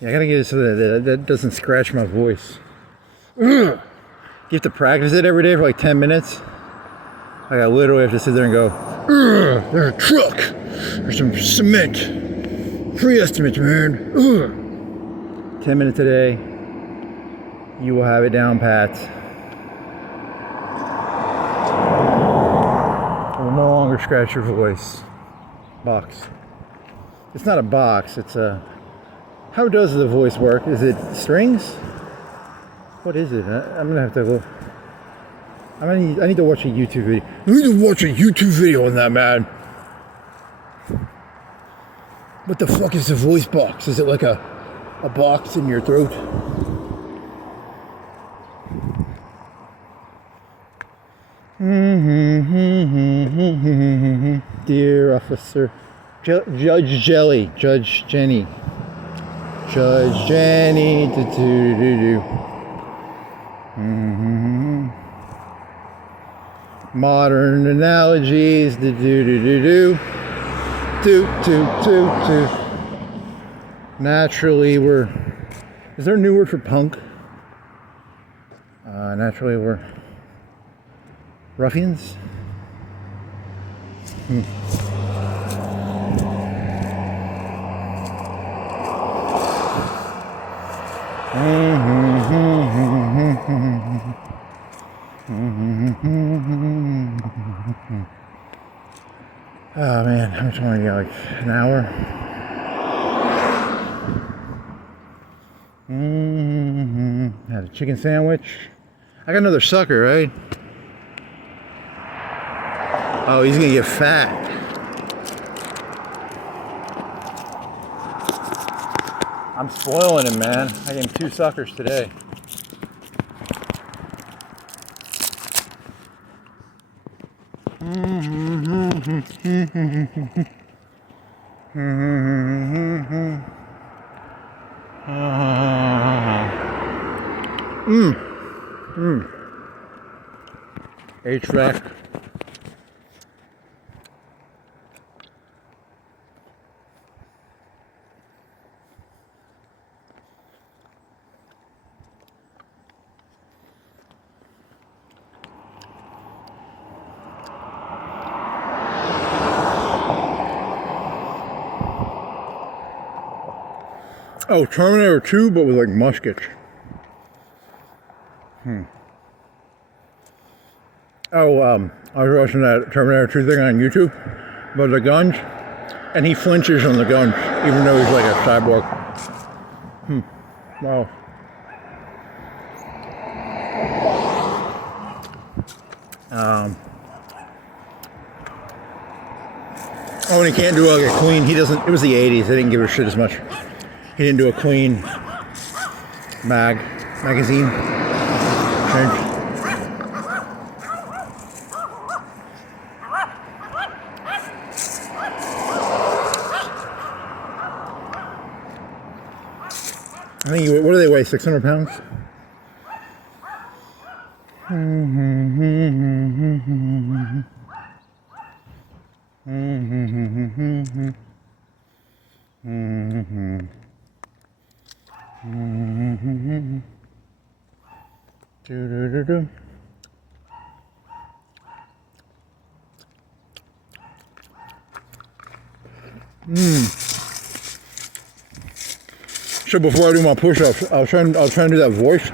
Yeah, I gotta get it so that doesn't scratch my voice. You have to practice it every day for like 10 minutes. I literally have to sit there and go, there's a truck, there's some cement, free estimates, man. 10 minutes a day, you will have it down pat. It will no longer scratch your voice. Box. It's not a box, it's a... How does the voice work? Is it strings? What is it? I'm gonna have to go. I need to watch a YouTube video. I need to watch a YouTube video on that, man. What the fuck is the voice box? Is it like a box in your throat? Dear officer, Judge Jelly, Judge Jenny. Judge Jenny, do. Modern analogies, do. Naturally, is there a new word for punk? Naturally, we're ruffians. Oh man, how much longer? Like an hour? Had a chicken sandwich. I got another sucker, right? Oh, he's gonna get fat. I'm spoiling him, man. I gave him 2 suckers today. HVAC. Oh, Terminator 2, but with like muskets. Oh, I was watching that Terminator 2 thing on YouTube about the guns, and he flinches on the guns, even though he's like a cyborg. Wow. Oh, and he can't do like a clean. He doesn't. It was the '80s. They didn't give a shit as much. He didn't do a clean magazine change. I think. What do they weigh? 600 pounds. So before I do my push-ups, I'll try and do that voice.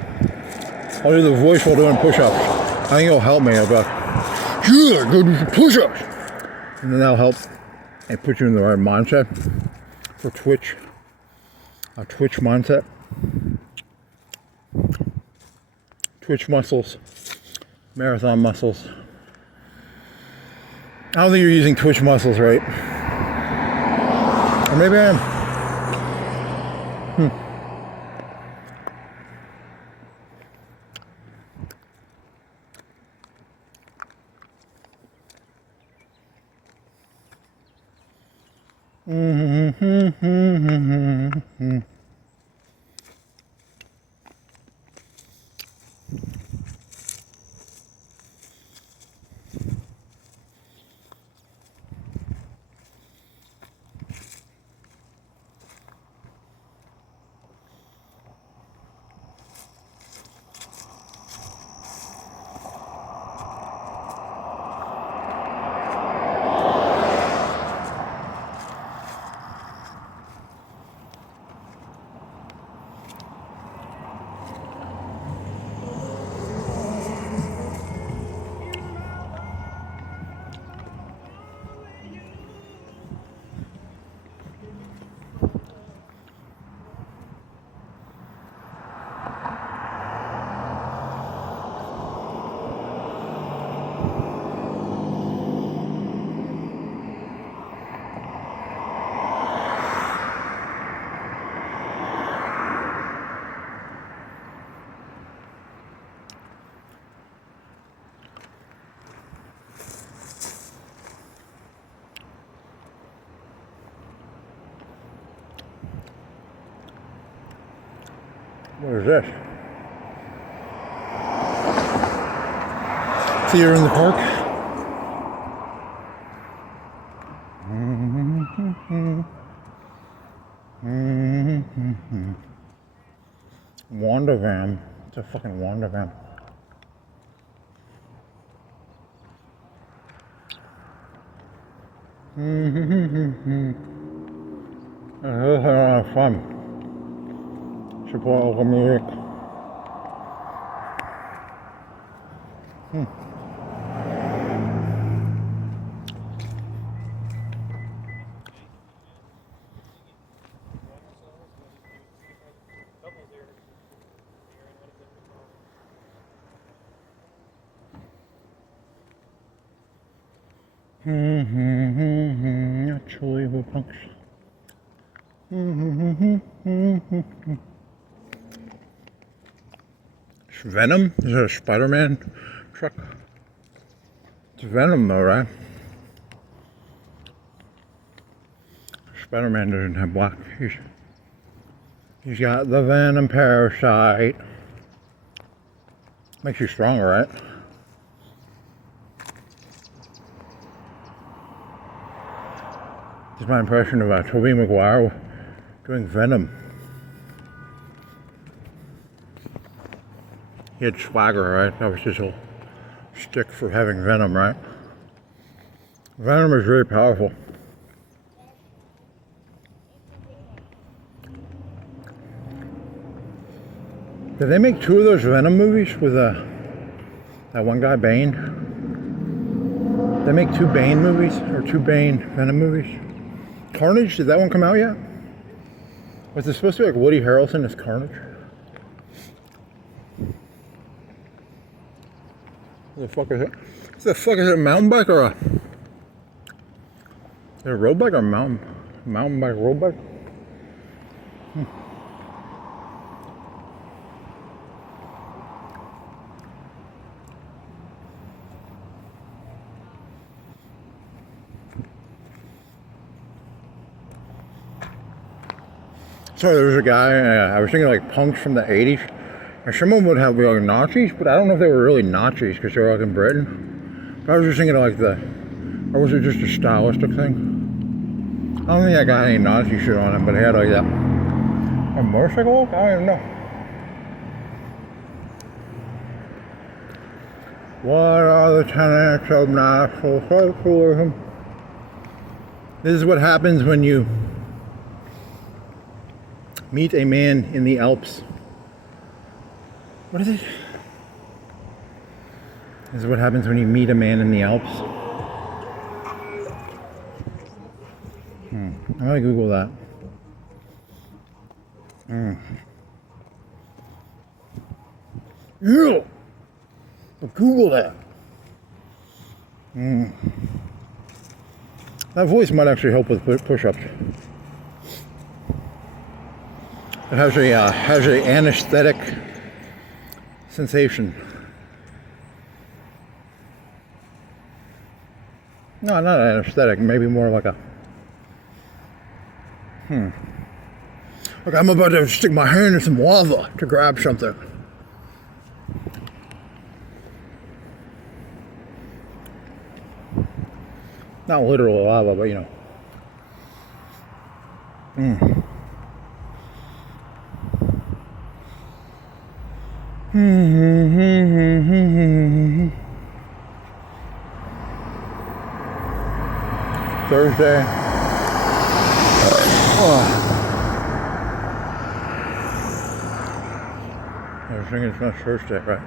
I'll do the voice while doing push-ups. I think it'll help me. I'll be like, yeah, go do some push-ups. And then that'll help and put you in the right mindset for Twitch. A Twitch mindset. Twitch muscles. Marathon muscles. I don't think you're using Twitch muscles right. Or maybe I am. What is this? Theater in the park. Wanda van. It's a fucking Wanda van. This is a lot of fun. Support local music. Actually, who punks? It's Venom? Is it a Spider-Man truck? It's Venom though, right? Spider-Man doesn't have black. He's got the Venom parasite. Makes you stronger, right? This is my impression of Tobey Maguire doing Venom. He had swagger, right? That was his whole shtick for having Venom, right? Venom is very powerful. Did they make two of those Venom movies with that one guy, Bane? Did they make two Bane movies? Or two Bane Venom movies? Carnage, did that one come out yet? Was it supposed to be like Woody Harrelson as Carnage? What the fuck is it? What the fuck is it, a mountain bike or a... Is it a road bike or mountain bike, road bike? So there was a guy, I was thinking like punks from the 80s. And some of them would have like Nazis, but I don't know if they were really Nazis because they're like in Britain. But I was just thinking of like or was it just a stylistic thing? I don't think that guy had any Nazi shit on him, but he had like that. A motorcycle look? I don't even know. What are the tenets of natural socialism? This is what happens when you meet a man in the Alps. What is it? This is what happens when you meet a man in the Alps. I'm gonna Google that. Yeah. Google that. That voice might actually help with push-ups. It has a anesthetic sensation. No, not an anesthetic. Maybe more like a. Look, I'm about to stick my hand in some lava to grab something. Not literal lava, but you know. Thursday. I was thinking it's not Thursday, right?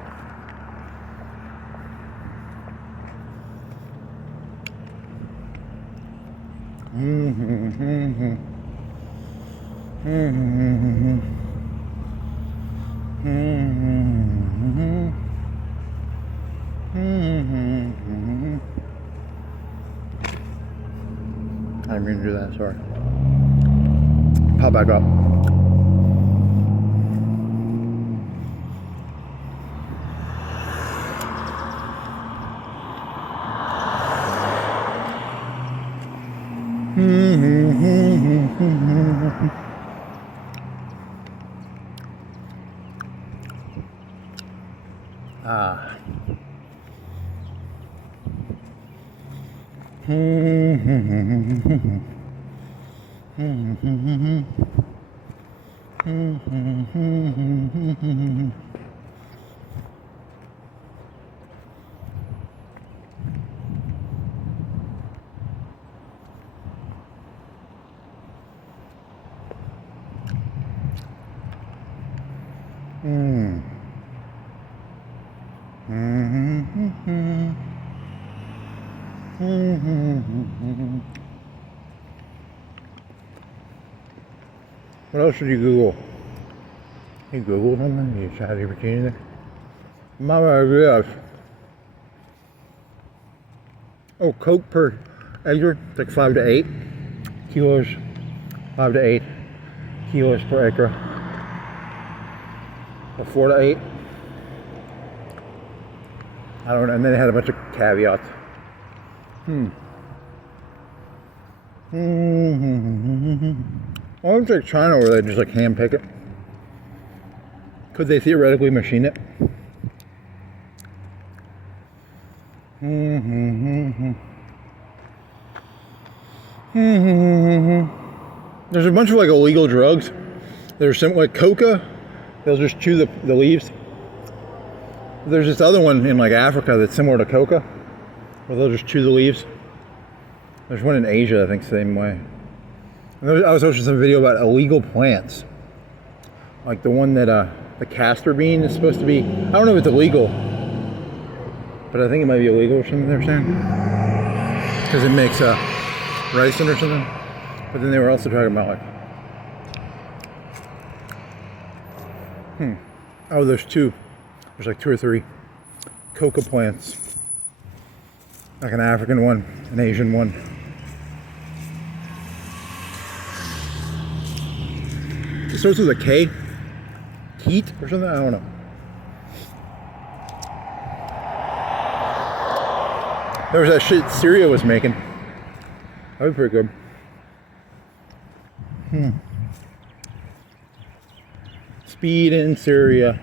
I didn't mean to do that, sorry. Pop back up. What else did you Google? You Googled something? You tried to retain anything? Mama, yes. Oh, Coke per acre, it's like 5 to 8 kilos, 5 to 8 kilos per acre. Or 4 to 8. I don't know, and then they had a bunch of caveats. Well, it's like China where they just like hand pick it. Could they theoretically machine it? There's a bunch of like illegal drugs. There's some like coca. They'll just chew the leaves. There's this other one in like Africa that's similar to coca, where they'll just chew the leaves. There's one in Asia, I think, same way. And I was watching some video about illegal plants, like the one that the castor bean is supposed to be. I don't know if it's illegal, but I think it might be illegal or something they're saying, because it makes ricin or something. But then they were also talking about like, oh, there's two. There's like 2 or 3 coca plants, like an African one, an Asian one. It starts with a K? Keat or something? I don't know. There was that shit Syria was making. That was pretty good. Speed in Syria.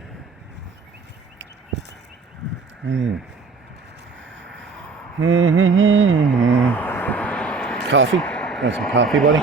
Coffee? Want some coffee, buddy?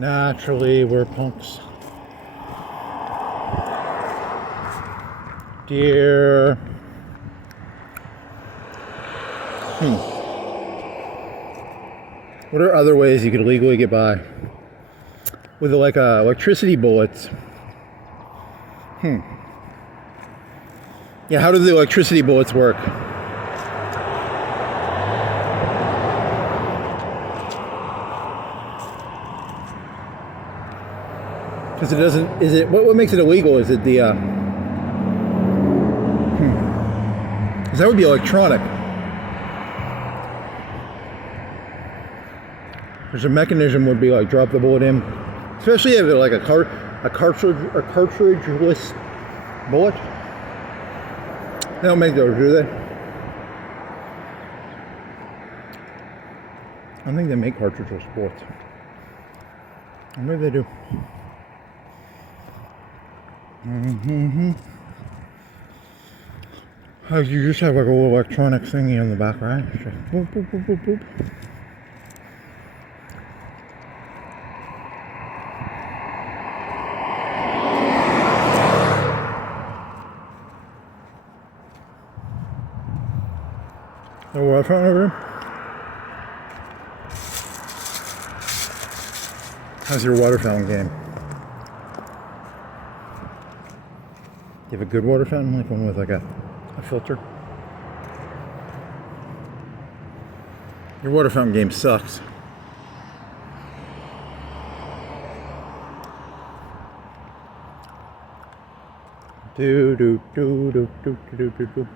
Naturally, we're punks. Dear. What are other ways you could legally get by? With like electricity bullets. Yeah, how do the electricity bullets work? Because it doesn't, is it, what makes it illegal? Is it the, because that would be electronic. There's a mechanism would be like drop the bullet in, especially if it's like a cartridgeless bullet. They don't make those, do they? I don't think they make cartridgeless bullets. Or maybe they do. You just have like a little electronic thingy on the back, right? It's just boop, boop, boop, boop, boop. The water fountain over there? How's your water fountain game? You have a good water fountain, like one with like a filter? Your water fountain game sucks. Do do do do do do do do.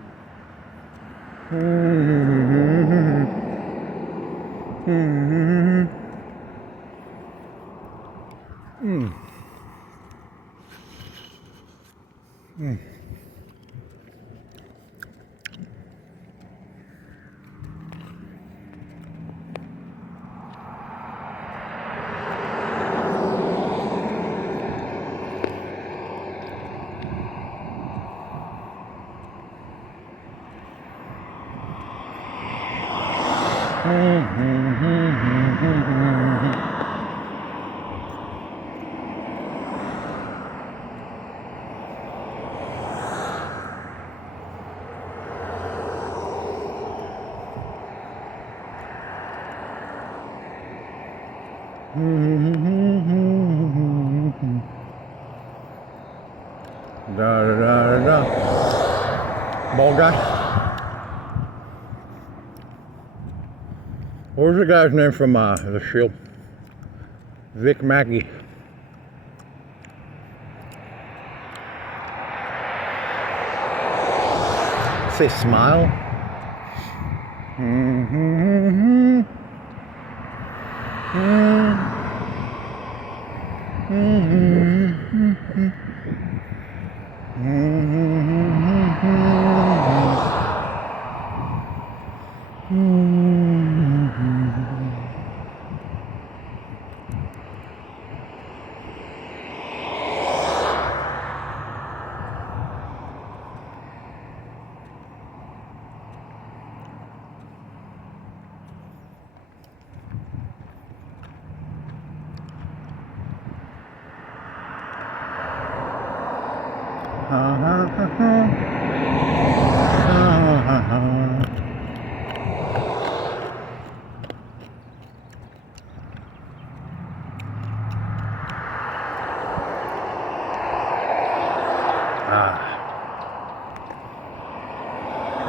Da da da da. Bald guy. What was the guy's name from The Shield? Vic Mackey. Say smile.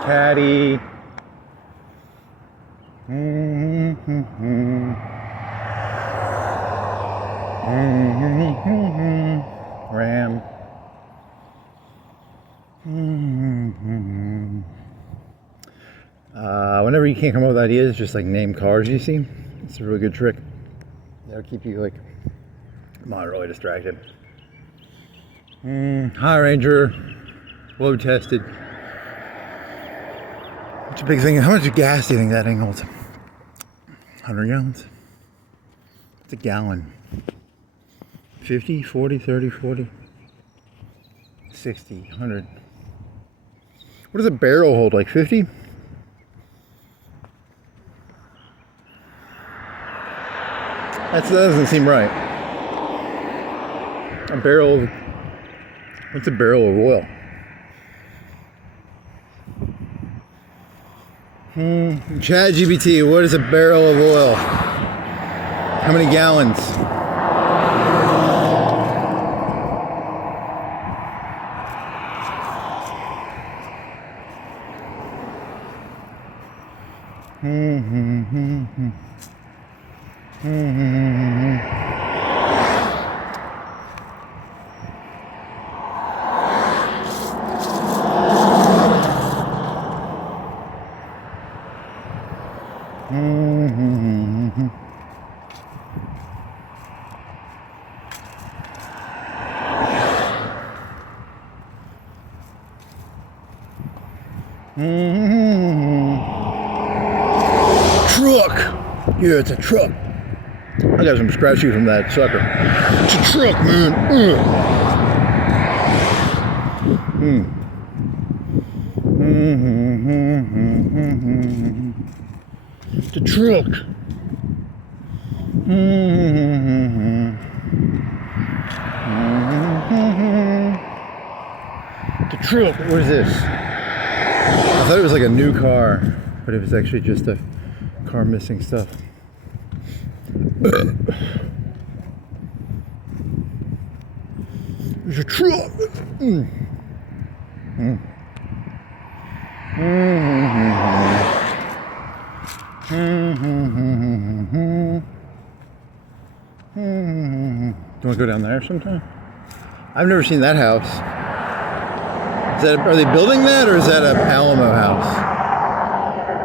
Caddy. Ram. Whenever you can't come up with ideas, just like name cars you see. It's a really good trick. That'll keep you like moderately distracted. High Ranger, load tested. What's a big thing? How much gas do you think that thing holds? 100 gallons? It's a gallon. 50, 40, 30, 40, 60, 100. What does a barrel hold? Like 50? That doesn't seem right. A barrel. What's a barrel of oil? ChatGPT, what is a barrel of oil? How many gallons? Truck! Yeah, it's a truck. I got some scratchy from that sucker. It's a truck, man. It's a truck. It's a truck. What is this? I thought it was like a new car, but it was actually just a car missing stuff. There's a truck. Do you want to go down there sometime? I've never seen that house. Is that, are they building that, or is that a Alamo house?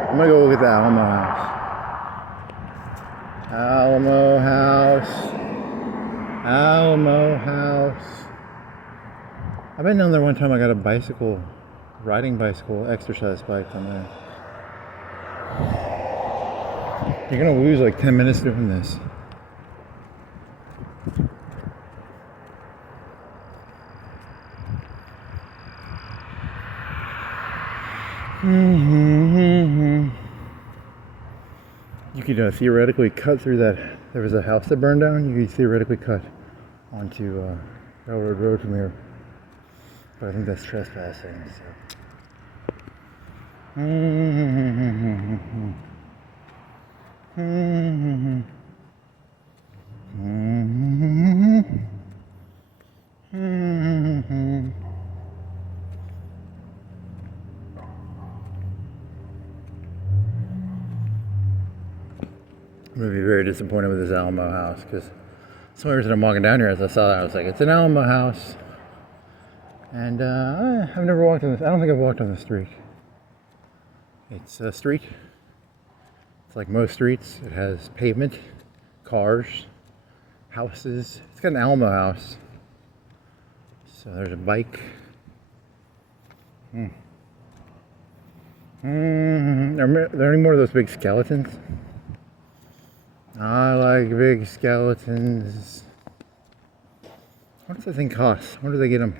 I'm gonna go look at the Alamo house. Alamo house. Alamo house. I've been down there one time. I got a bicycle, riding bicycle, exercise bike on there. You're gonna lose like 10 minutes doing this. You could theoretically cut through that. There was a house that burned down. You could theoretically cut onto Railroad Road from here. But I think that's trespassing. So. I'm going to be very disappointed with this Alamo house, because some reason I'm walking down here, as I saw that, I was like, it's an Alamo house. And I've never walked on this. I don't think I've walked on the street. It's a street. It's like most streets. It has pavement, cars, houses. It's got an Alamo house. So there's a bike. Are there any more of those big skeletons? I like big skeletons. What does that thing cost? Where do they get them?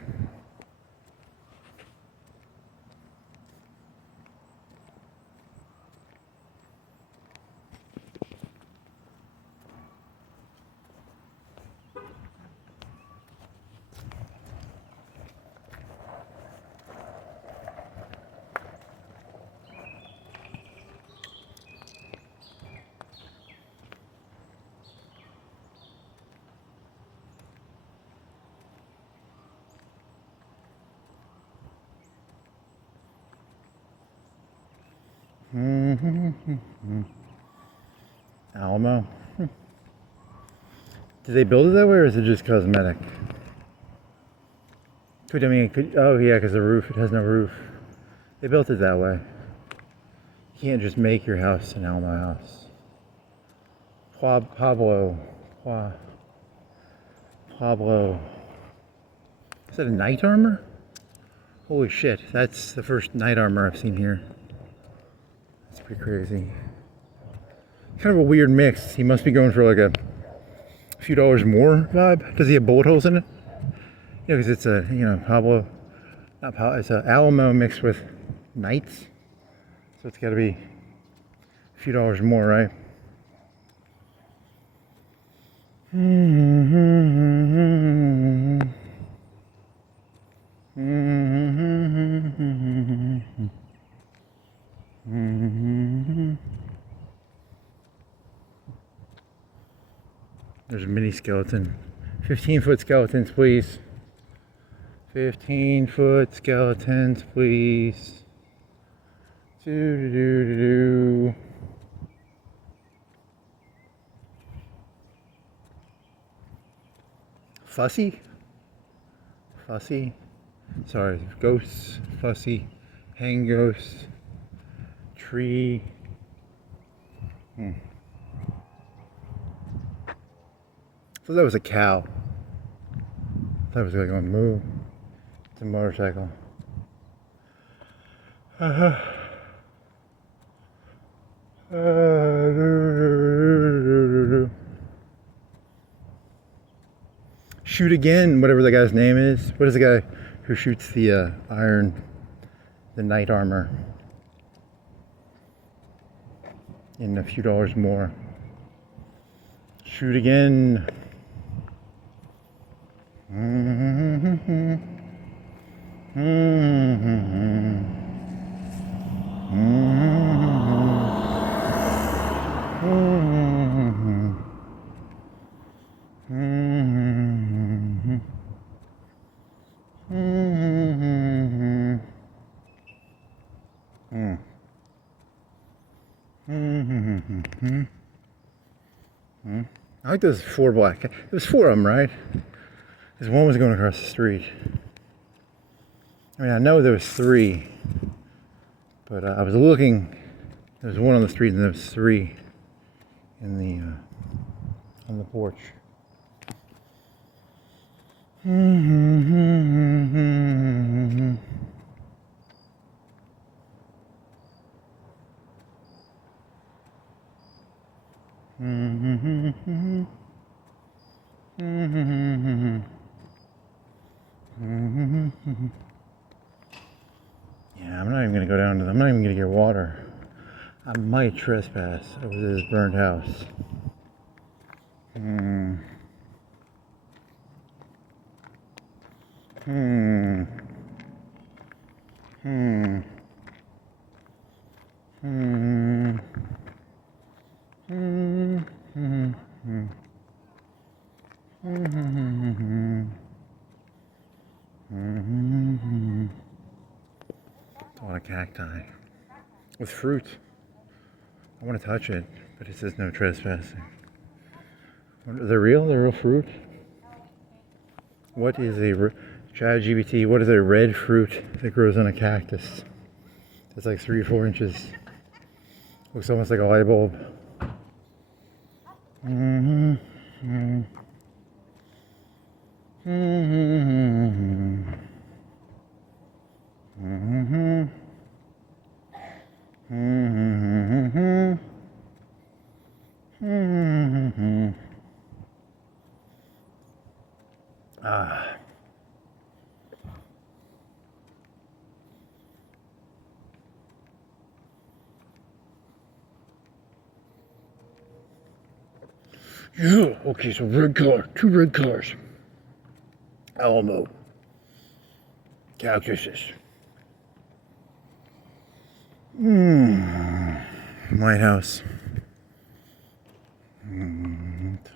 Alamo. Did they build it that way, or is it just cosmetic? Could, I mean, it could, oh yeah, because the roof, it has no roof. They built it that way. You can't just make your house an Alamo house. Pablo. Is that a knight armor? Holy shit, that's the first knight armor I've seen here. That's pretty crazy. Kind of a weird mix. He must be going for like a few dollars more vibe. Does he have bullet holes in it? Yeah, because it's a, it's a Alamo mixed with knights. So it's got to be a few dollars more, right? There's a mini skeleton. 15-foot skeletons, please. 15-foot skeletons, please. Do. Fussy? Sorry, ghosts, fussy, hang ghosts, tree. So that was a cow. That was like on moo. It's a motorcycle. Shoot again, whatever the guy's name is. What is the guy who shoots the the knight armor? In a few dollars more. Shoot again. I like those 4 black. There was 4 of them, right? Because one was going across the street. I mean, I know there was 3, but I was looking. There was 1 on the street, and there was 3 in the on the porch. Yeah, I'm not even gonna go down to I'm not even gonna get water. I might trespass over this burned house. A lot of cacti with fruit. I want to touch it, but it says no trespassing. They're real? They're real fruit? What is a ChatGPT? What is a red fruit that grows on a cactus? It's like 3 or 4 inches. Looks almost like a light bulb. Yeah, okay, so red car, 2 red cars. Alamo. Cactuses. White House.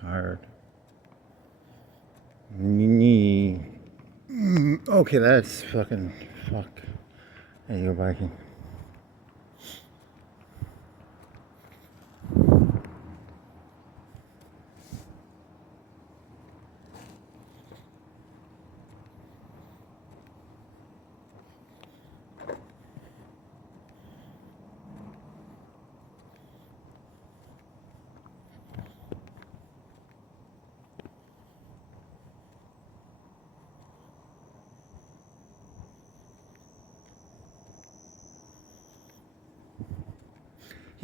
Tired. Okay, that's fucking fuck. There you go, biking.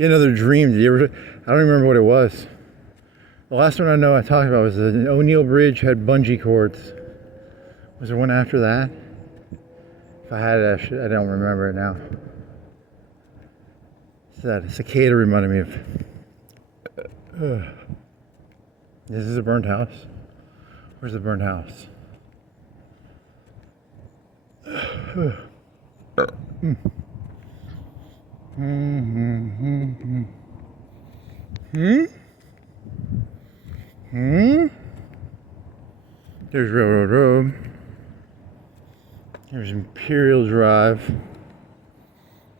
Yeah, another dream. Did you ever? I don't remember what it was. The last one I know I talked about was the O'Neill Bridge had bungee cords. Was there one after that? If I had it, I don't remember it now. So that cicada reminded me of. This is a burnt house. Where's the burnt house? There's Railroad Road. There's Imperial Drive. A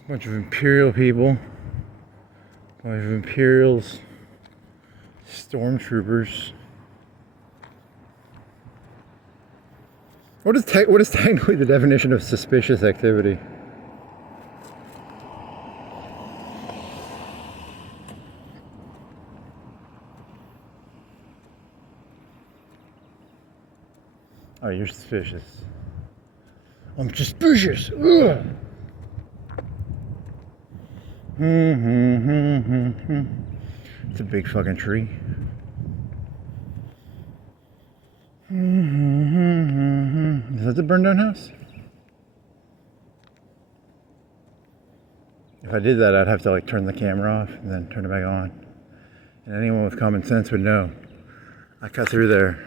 bunch of Imperial people. A bunch of Imperials. Stormtroopers. What is technically the definition of suspicious activity? Oh, you're suspicious. I'm suspicious. Ugh. It's a big fucking tree. Is that the burned down house? If I did that, I'd have to like turn the camera off and then turn it back on. And anyone with common sense would know. I cut through there.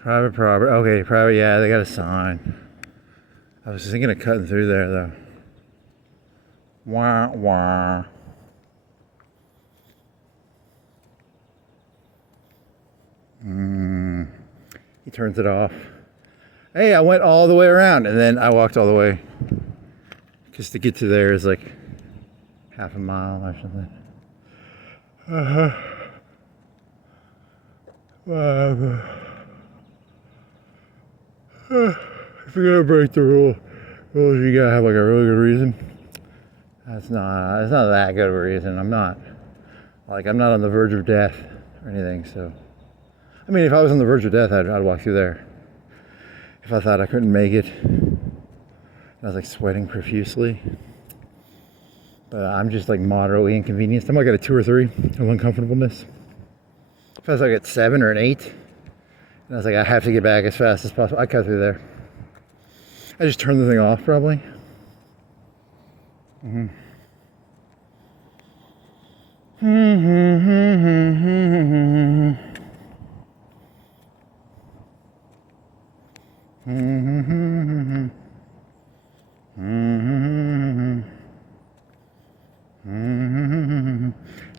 Private property. Okay, private. Yeah, they got a sign. I was thinking of cutting through there though. Wah wah. He turns it off. Hey, I went all the way around and then I walked all the way. Just to get to there is like half a mile or something. If you're gonna break the rules, you gotta have like a really good reason. It's not that good of a reason. I'm not on the verge of death or anything, so. I mean, if I was on the verge of death, I'd walk through there. If I thought I couldn't make it, I was like sweating profusely. But I'm just like moderately inconvenienced. I'm like at a 2 or 3 of uncomfortableness. If I was like at 7 or an 8, and I was like, I have to get back as fast as possible, I cut through there. I just turned the thing off probably.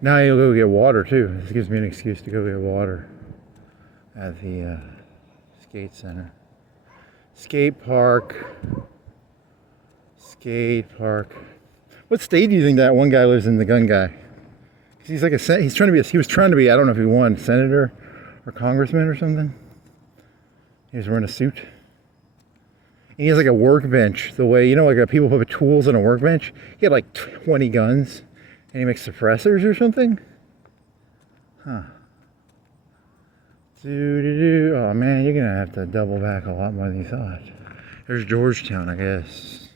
Now you'll go get water too. This gives me an excuse to go get water at the skate center. Skate park. What state do you think that one guy lives in, the gun guy? He's like he was trying to be, I don't know if he won, senator or congressman or something. He was wearing a suit. And he has like a workbench, the way, you know, like people put tools on a workbench. He had like 20 guns, and he makes suppressors or something. Huh. Oh man, you're gonna have to double back a lot more than you thought. There's Georgetown, I guess.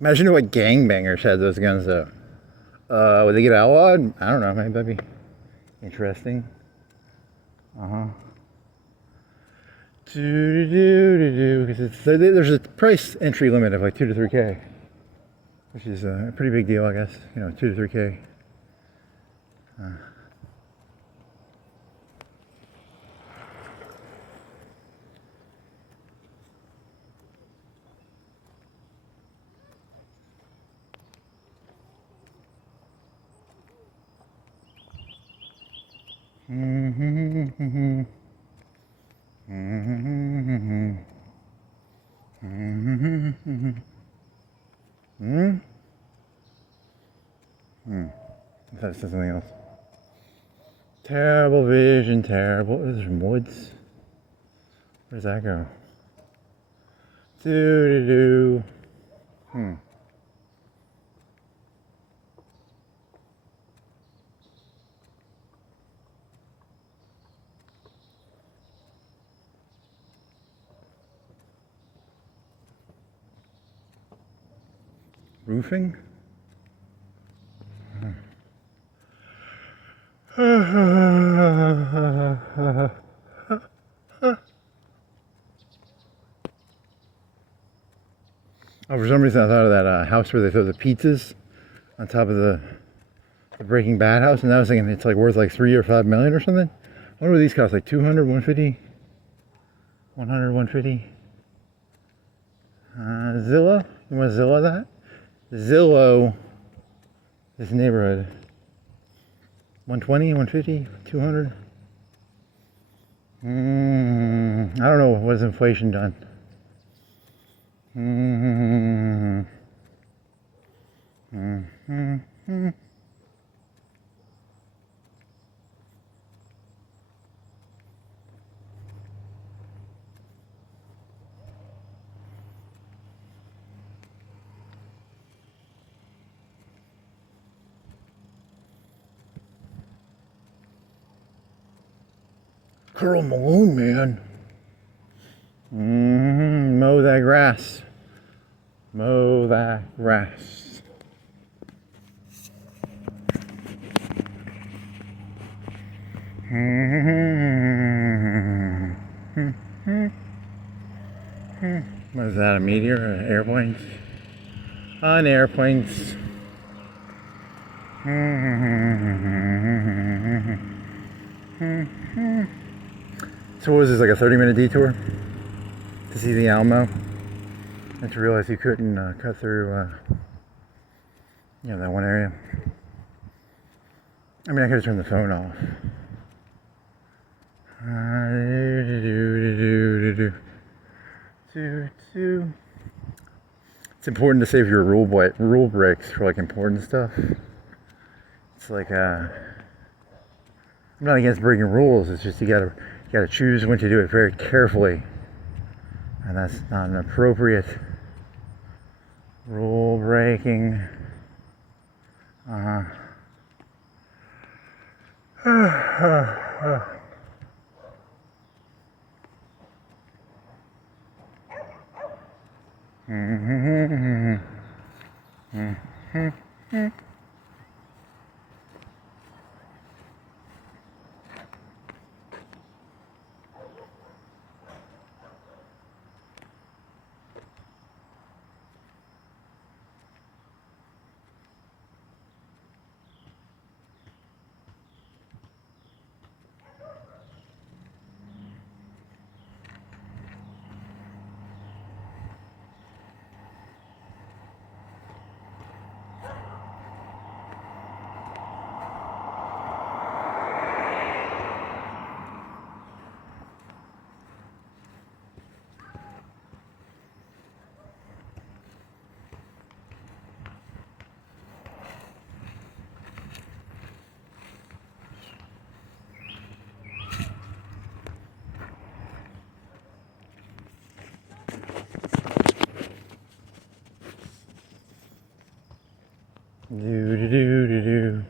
Imagine what gangbangers had those guns though. Would they get outlawed? I don't know, maybe that'd be interesting. Because there's a price entry limit of like 2 to 3K, which is a pretty big deal, I guess. You know, 2 to 3K. I thought it said something else. Terrible vision, terrible. There's some woods. Where does that go? Do. Roofing? Oh, for some reason I thought of that house where they throw the pizzas on top of the Breaking Bad house, and I was thinking it's like worth like 3 or 5 million or something. What do these cost? Like 200, 150? 100, 150? Zillow? You want to Zillow that? Zillow this neighborhood. 120, 150, 200? I don't know. What has inflation done? Carl Malone, man. Mow that grass. Mow that grass. What is that, a meteor? Airplanes? On airplanes. So what was this, like a 30-minute detour to see the Alamo? And to realize you couldn't cut through, that one area. I mean, I could have turned the phone off. It's important to save your rule breaks for like important stuff. It's like I'm not against breaking rules. It's just you gotta choose when to do it very carefully, and that's not an appropriate rule breaking. Do.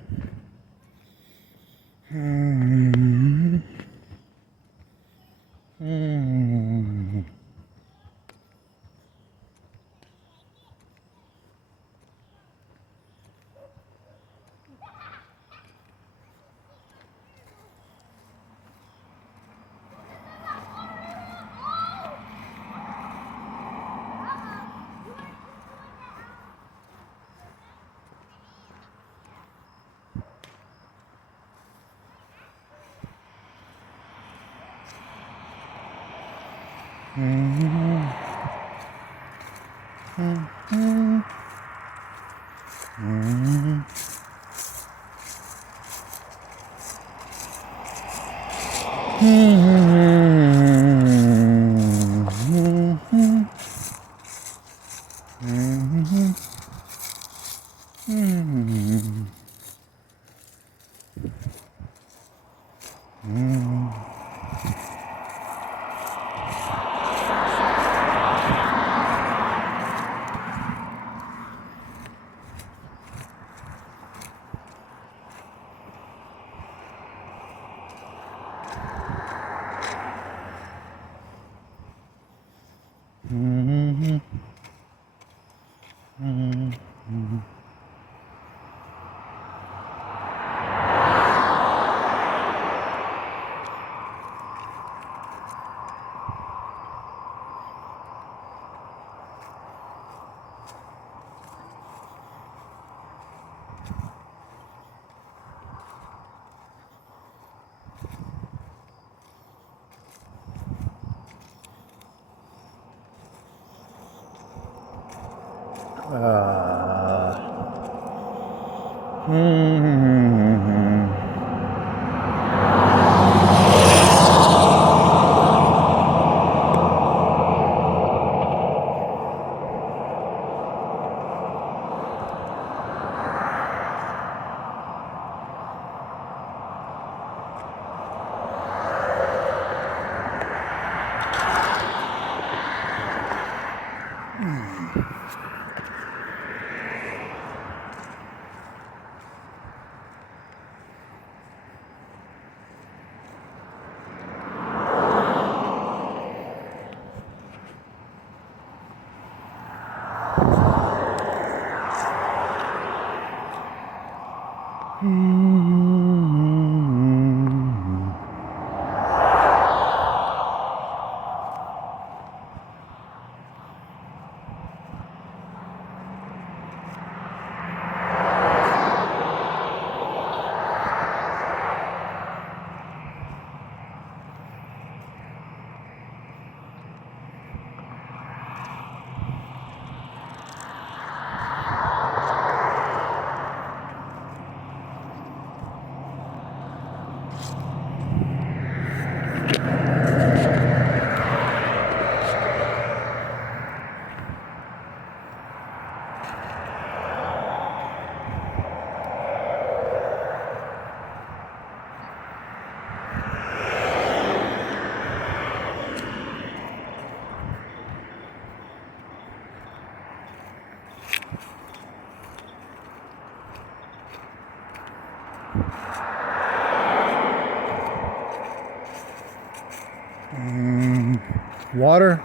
Water?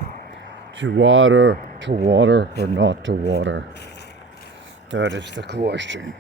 To water, to water, or not to water? That is the question.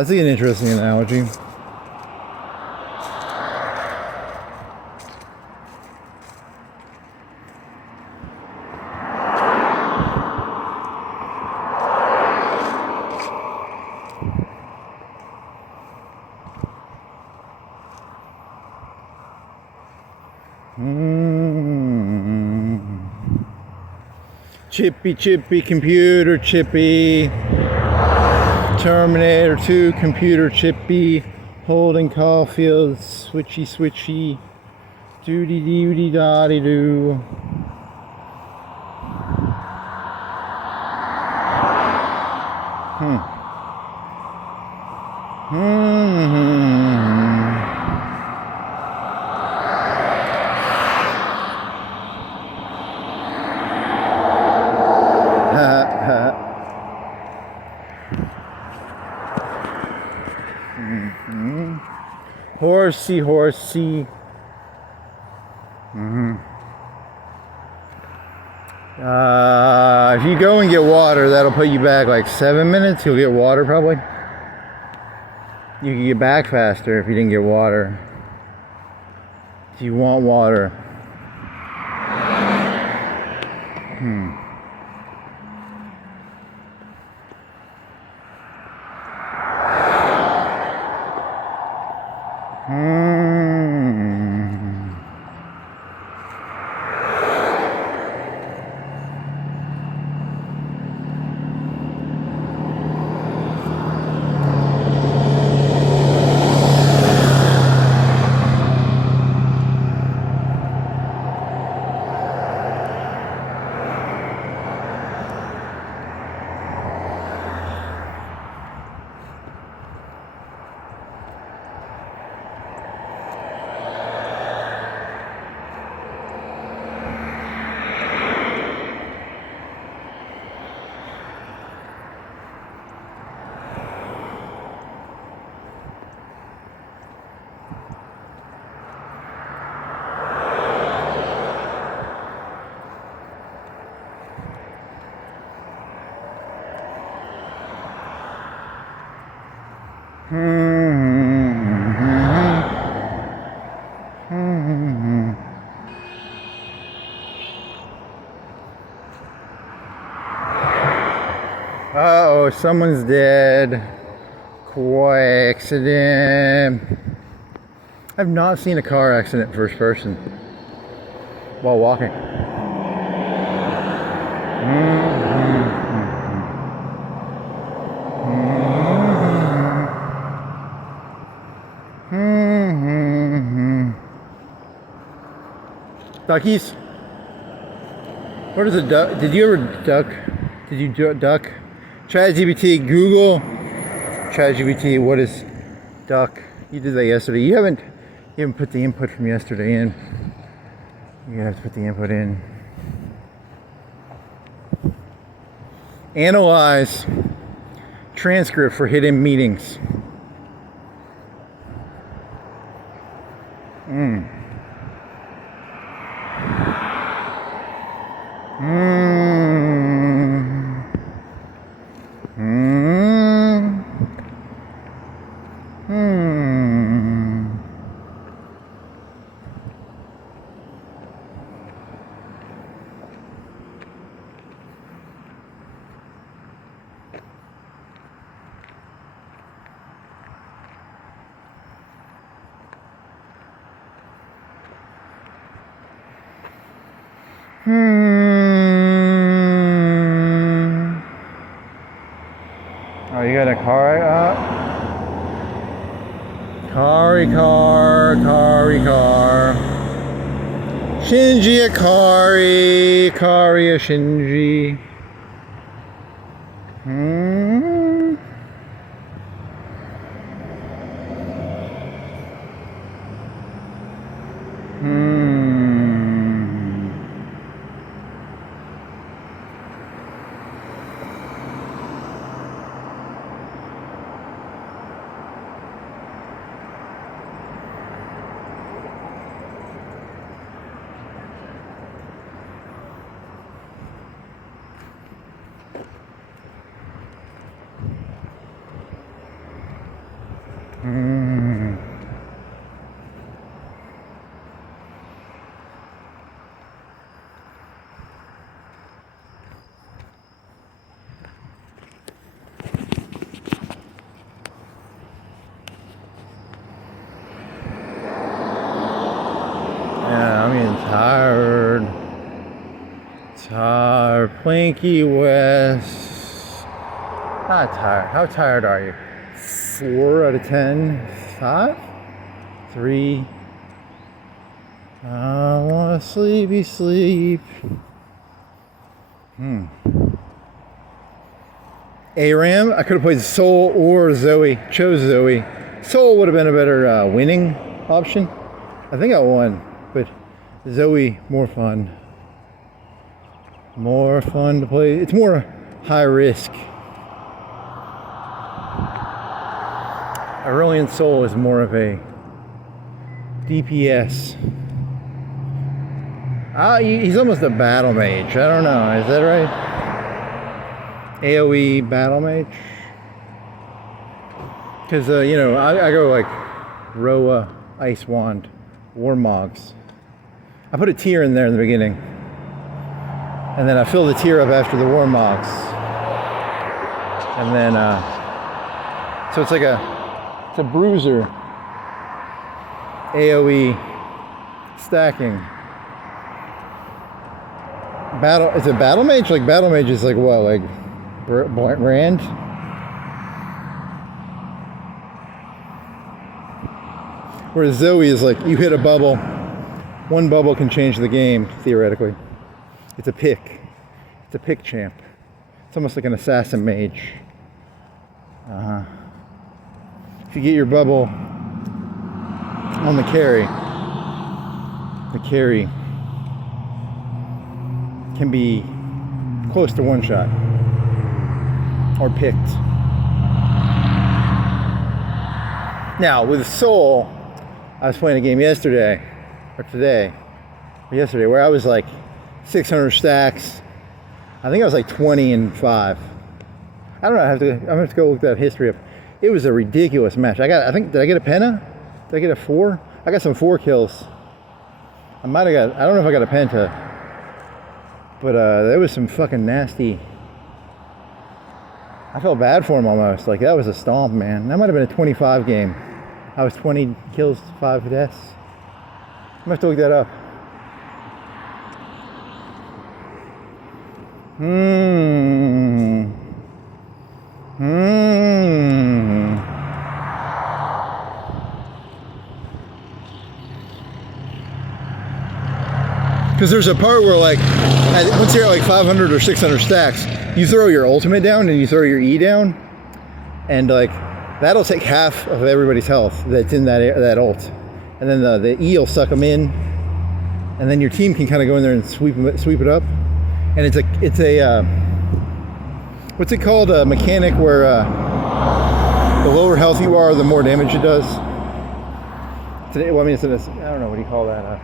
That's an interesting analogy. Chippy, chippy, computer, chippy. Terminator 2, computer, chippy. Holding Caulfield, switchy, switchy. Doody, doody, dotty, doo. Horsey, horsey. If you go and get water, that'll put you back like 7 minutes. You'll get water probably. You can get back faster if you didn't get water. If you want water. Uh-oh, someone's dead. Quick accident. I've not seen a car accident first person while walking. Duckies? What is a duck? Did you ever duck? Did you duck? ChatGPT, Google. ChatGPT, what is duck? You did that yesterday. You haven't put the input from yesterday in. You're gonna have to put the input in. Analyze transcript for hidden meetings. Oh, you got a car? Car. Shinji Akari, Shinji. Yeah, I'm getting tired. Planky West. Not tired. How tired are you? 4 out of 10. 5? 3. I want to sleep. Aram. I could have played Soul or Zoe. Chose Zoe. Soul would have been a better winning option. I think I won, but Zoe more fun. More fun to play. It's more high risk. Aurelian Soul is more of a DPS. He's almost a battle mage. I don't know. Is that right? AoE battle mage? Because, I go like Roa, Ice Wand, Warmogs. I put a tier in there in the beginning. And then I fill the tier up after the Warmogs. And then, so it's a bruiser. AoE stacking. Is it battle mage? Like battle mage is like what? Like brand? Whereas Zoe is like you hit a bubble. One bubble can change the game, theoretically. It's a pick. It's a pick champ. It's almost like an assassin mage. If you get your bubble on the carry can be close to one shot or picked. Now with Soul, I was playing a game yesterday where I was like 600 stacks. I think I was like 20 and 5. I don't know. I'm gonna have to go look that history up. It was a ridiculous match. Did I get a penta? Did I get a 4? I got some 4 kills. I don't know if I got a penta. But there was some fucking nasty. I felt bad for him almost. Like, that was a stomp, man. That might have been a 25 game. I was 20 kills, 5 deaths. I'm gonna have to look that up. Because there's a part where, like, once you're at like 500 or 600 stacks, you throw your ultimate down and you throw your E down, and like that'll take half of everybody's health that's in that ult, and then the E will suck them in, and then your team can kind of go in there and sweep it up, and it's a what's it called, a mechanic where the lower health you are, the more damage it does. I don't know, what do you call that?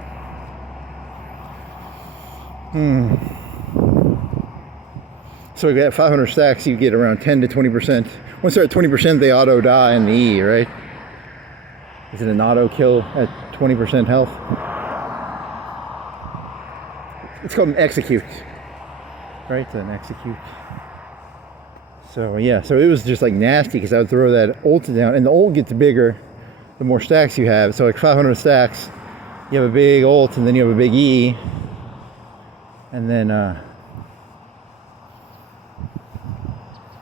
So if you have 500 stacks, you get around 10 to 20%. Once they're at 20%, they auto die in the E, right? Is it an auto kill at 20% health? It's called an execute, right? It's an execute. So yeah, so it was just like nasty because I would throw that ult down, and the ult gets bigger the more stacks you have. So like 500 stacks, you have a big ult, and then you have a big E, and then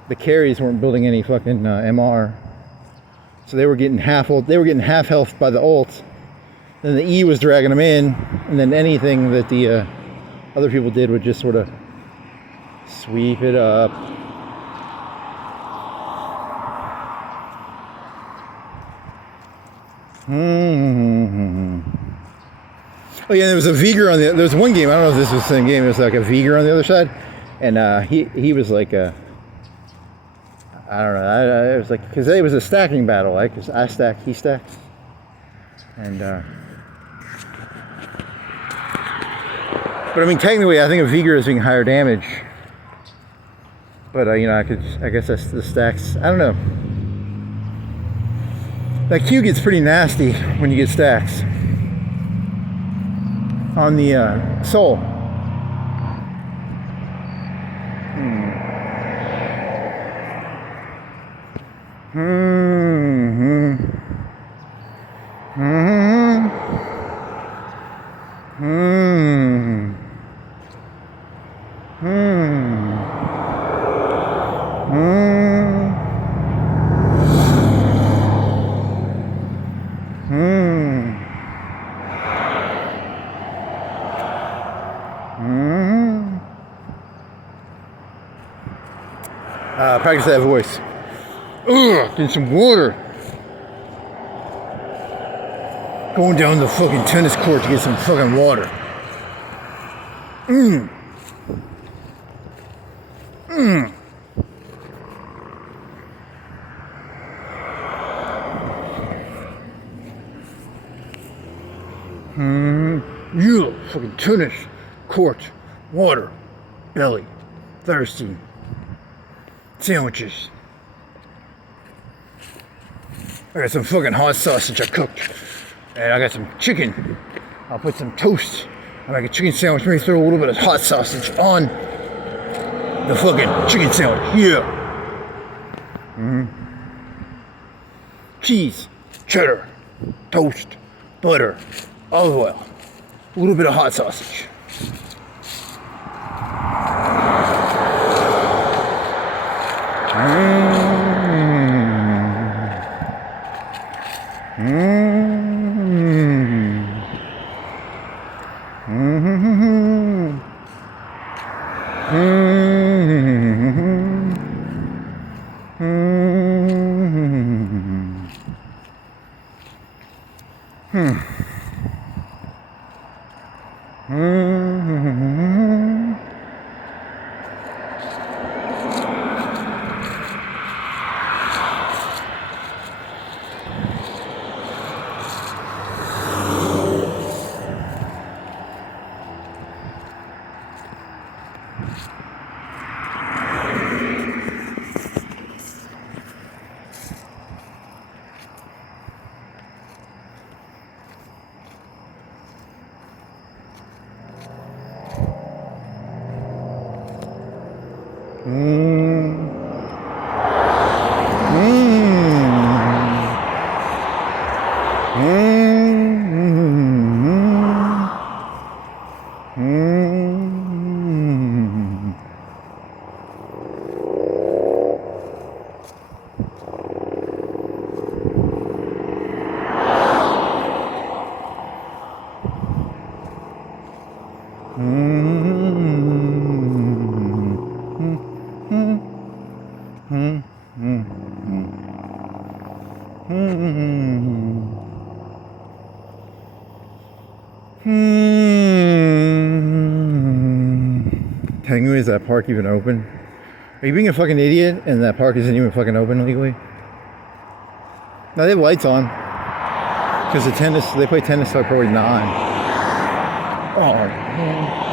the carries weren't building any fucking MR, so they were getting half health by the ult. Then the E was dragging them in, and then anything that the other people did would just sort of sweep it up. Oh yeah, there was a Veigar on there was one game, I don't know if this was the same game, it was like a Veigar on the other side, and he was like a, I don't know, it was like, because it was a stacking battle, like, cause I stack, he stacks, and but I mean, technically I think a Veigar is being higher damage, but you know, I guess that's the stacks, I don't know. That Q gets pretty nasty when you get stacks on the soul. Practice that voice. Getting some water. Going down the fucking tennis court to get some fucking water. Yeah, fucking tennis court, water, belly, thirsty. Sandwiches. I got some fucking hot sausage I cooked. And I got some chicken. I'll put some toast. I make a chicken sandwich. Maybe throw a little bit of hot sausage on the fucking chicken sandwich. Yeah. Cheese, cheddar, toast, butter, olive oil, a little bit of hot sausage. Technically, is that park even open? Are you being a fucking idiot and that park isn't even fucking open legally? No, they have lights on. Because they play tennis till probably 9. Oh, man.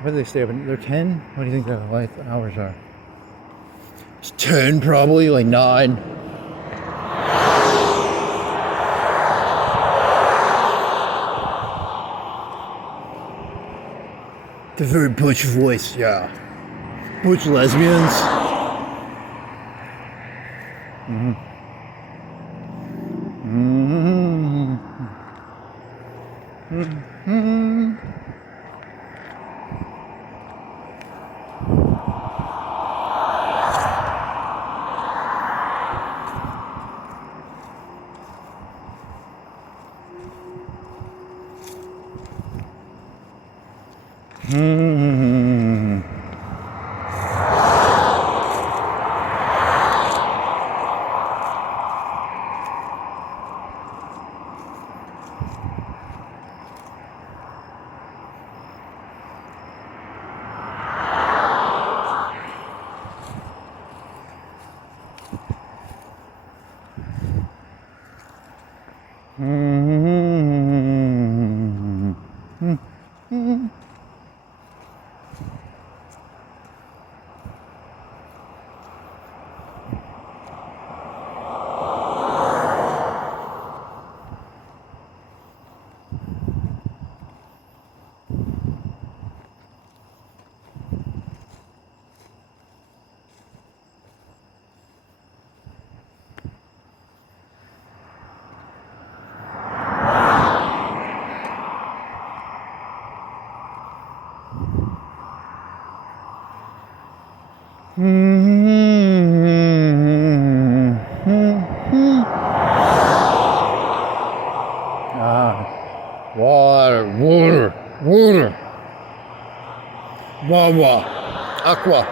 Where do they stay open? They're 10? What do you think the light hours are? It's 10 probably, like 9. The very butch voice, yeah. Butch lesbians. Water. Wawa. Aqua.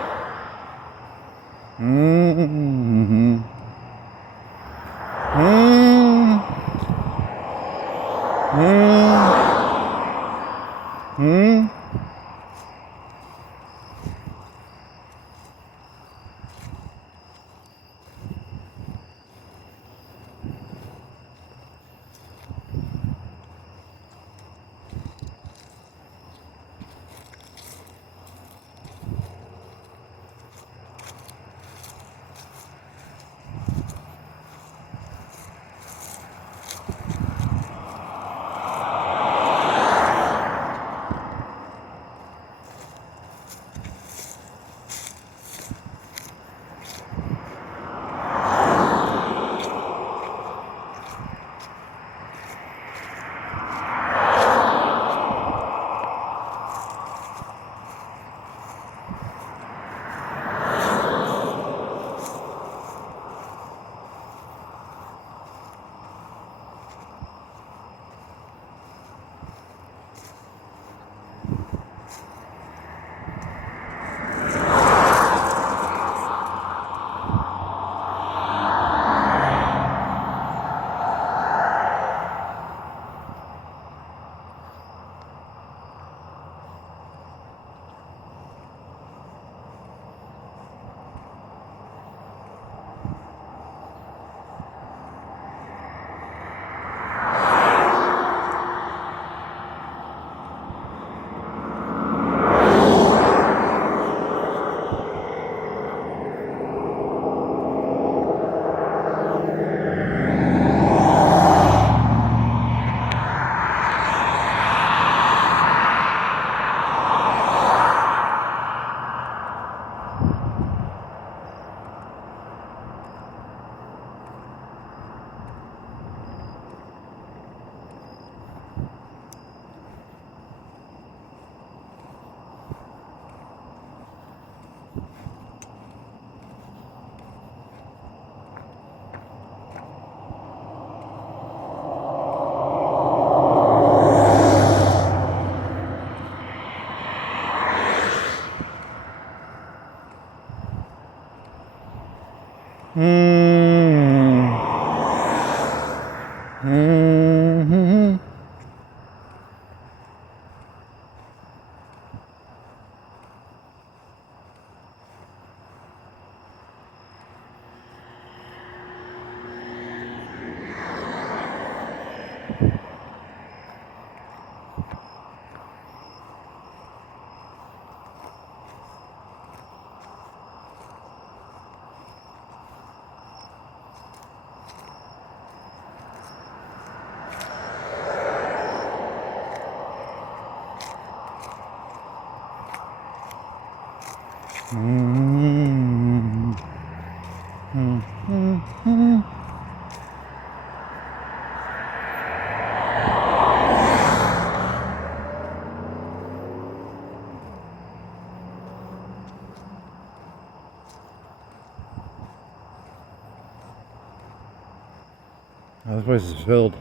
Oh, this place is filled.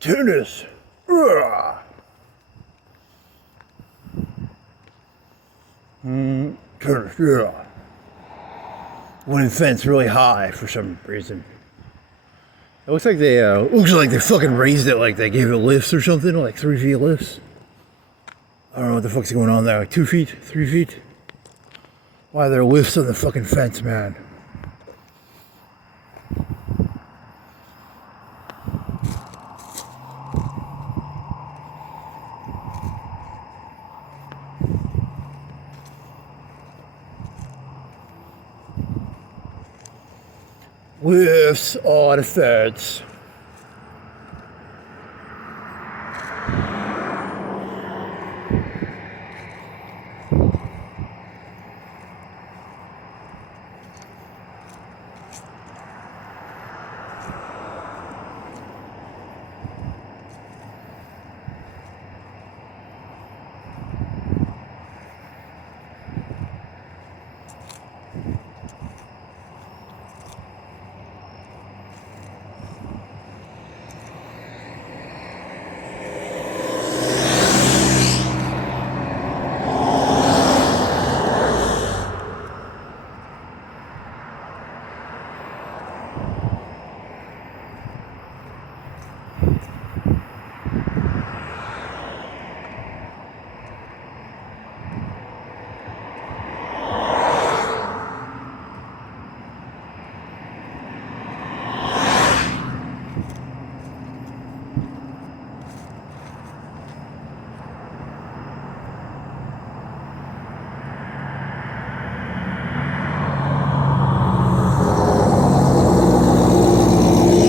Tennis. Tennis, yeah. Winning fence really high for some reason. It looks like they fucking raised it, like they gave it lifts or something, like 3 feet lifts. I don't know what the fuck's going on there, like 2 feet, 3 feet. Why are there lifts on the fucking fence, man? With all the thirds.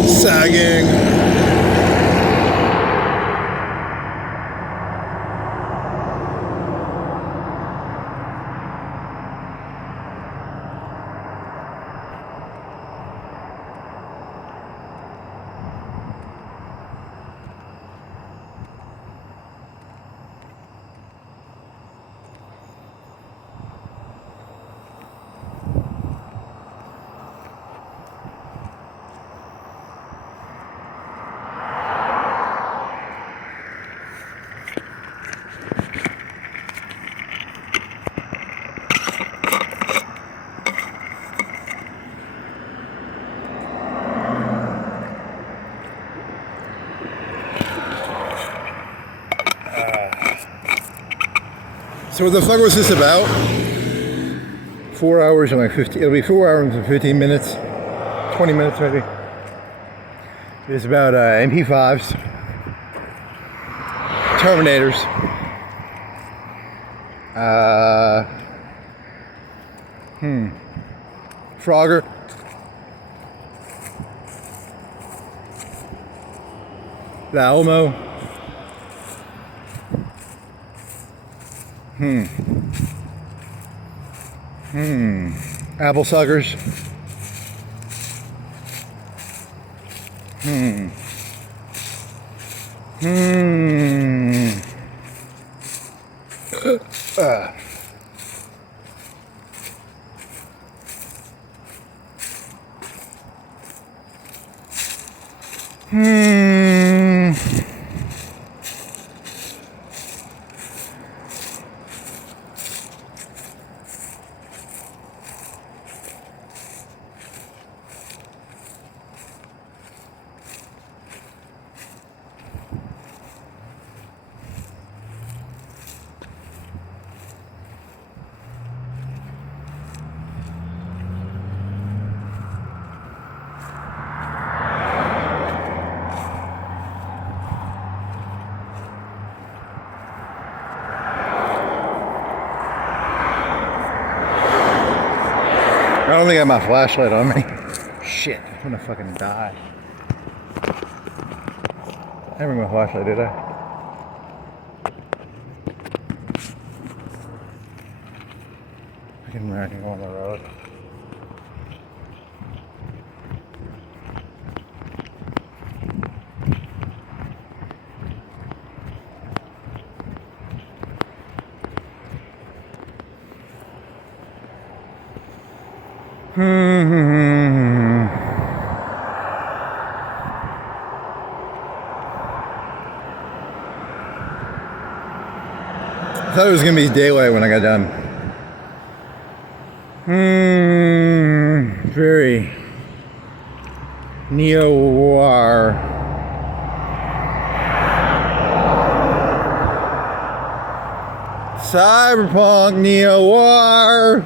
Sagging. So what the fuck was this about? 4 hours and like 50, it'll be 4 hours and 15 minutes, 20 minutes maybe. It's about MP-5s, Terminators, Frogger, the Alamo, apple suckers, I don't think I have my flashlight on me. Shit, I'm gonna fucking die. I didn't bring my flashlight, did I? I can go on the road. I thought it was gonna be daylight when I got done. Very neo-noir. Cyberpunk neo-noir.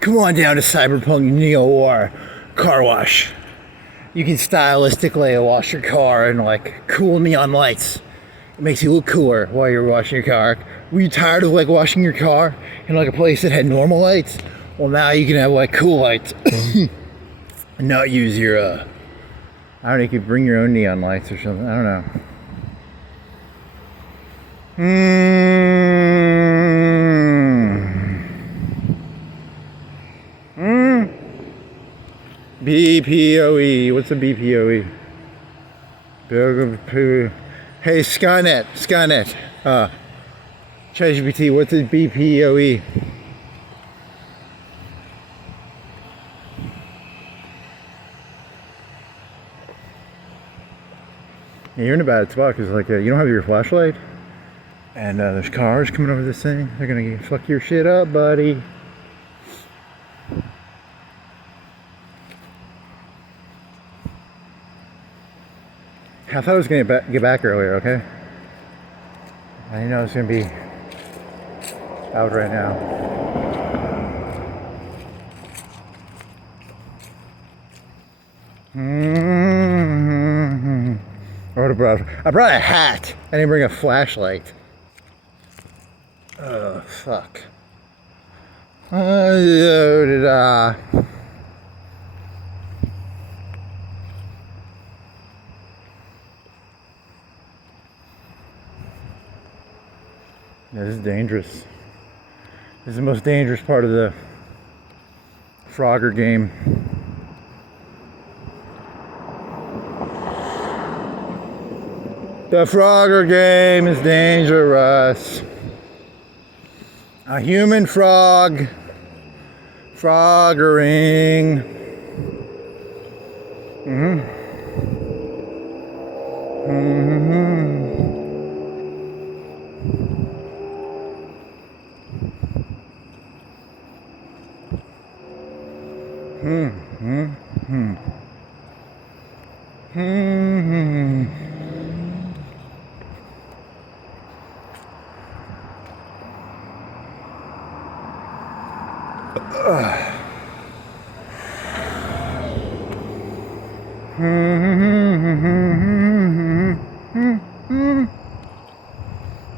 Come on down to Cyberpunk Neo-War Car Wash. You can stylistically wash your car in like cool neon lights. It makes you look cooler while you're washing your car. Were you tired of like washing your car in like a place that had normal lights? Well, now you can have like cool lights and not use your I don't know, you could bring your own neon lights or something. I don't know. BPOE. What's a BPOE? Hey, Skynet. ChatGPT, what's a BPOE? Yeah, you're in a bad spot because like you don't have your flashlight, and there's cars coming over this thing. They're gonna fuck your shit up, buddy. I thought I was gonna get back earlier. Okay, I didn't know I was gonna be out right now. I brought a hat. I didn't bring a flashlight. Oh, fuck. Yeah, this is dangerous. This is the most dangerous part of the Frogger game. The Frogger game is dangerous. A human frog. Froggering.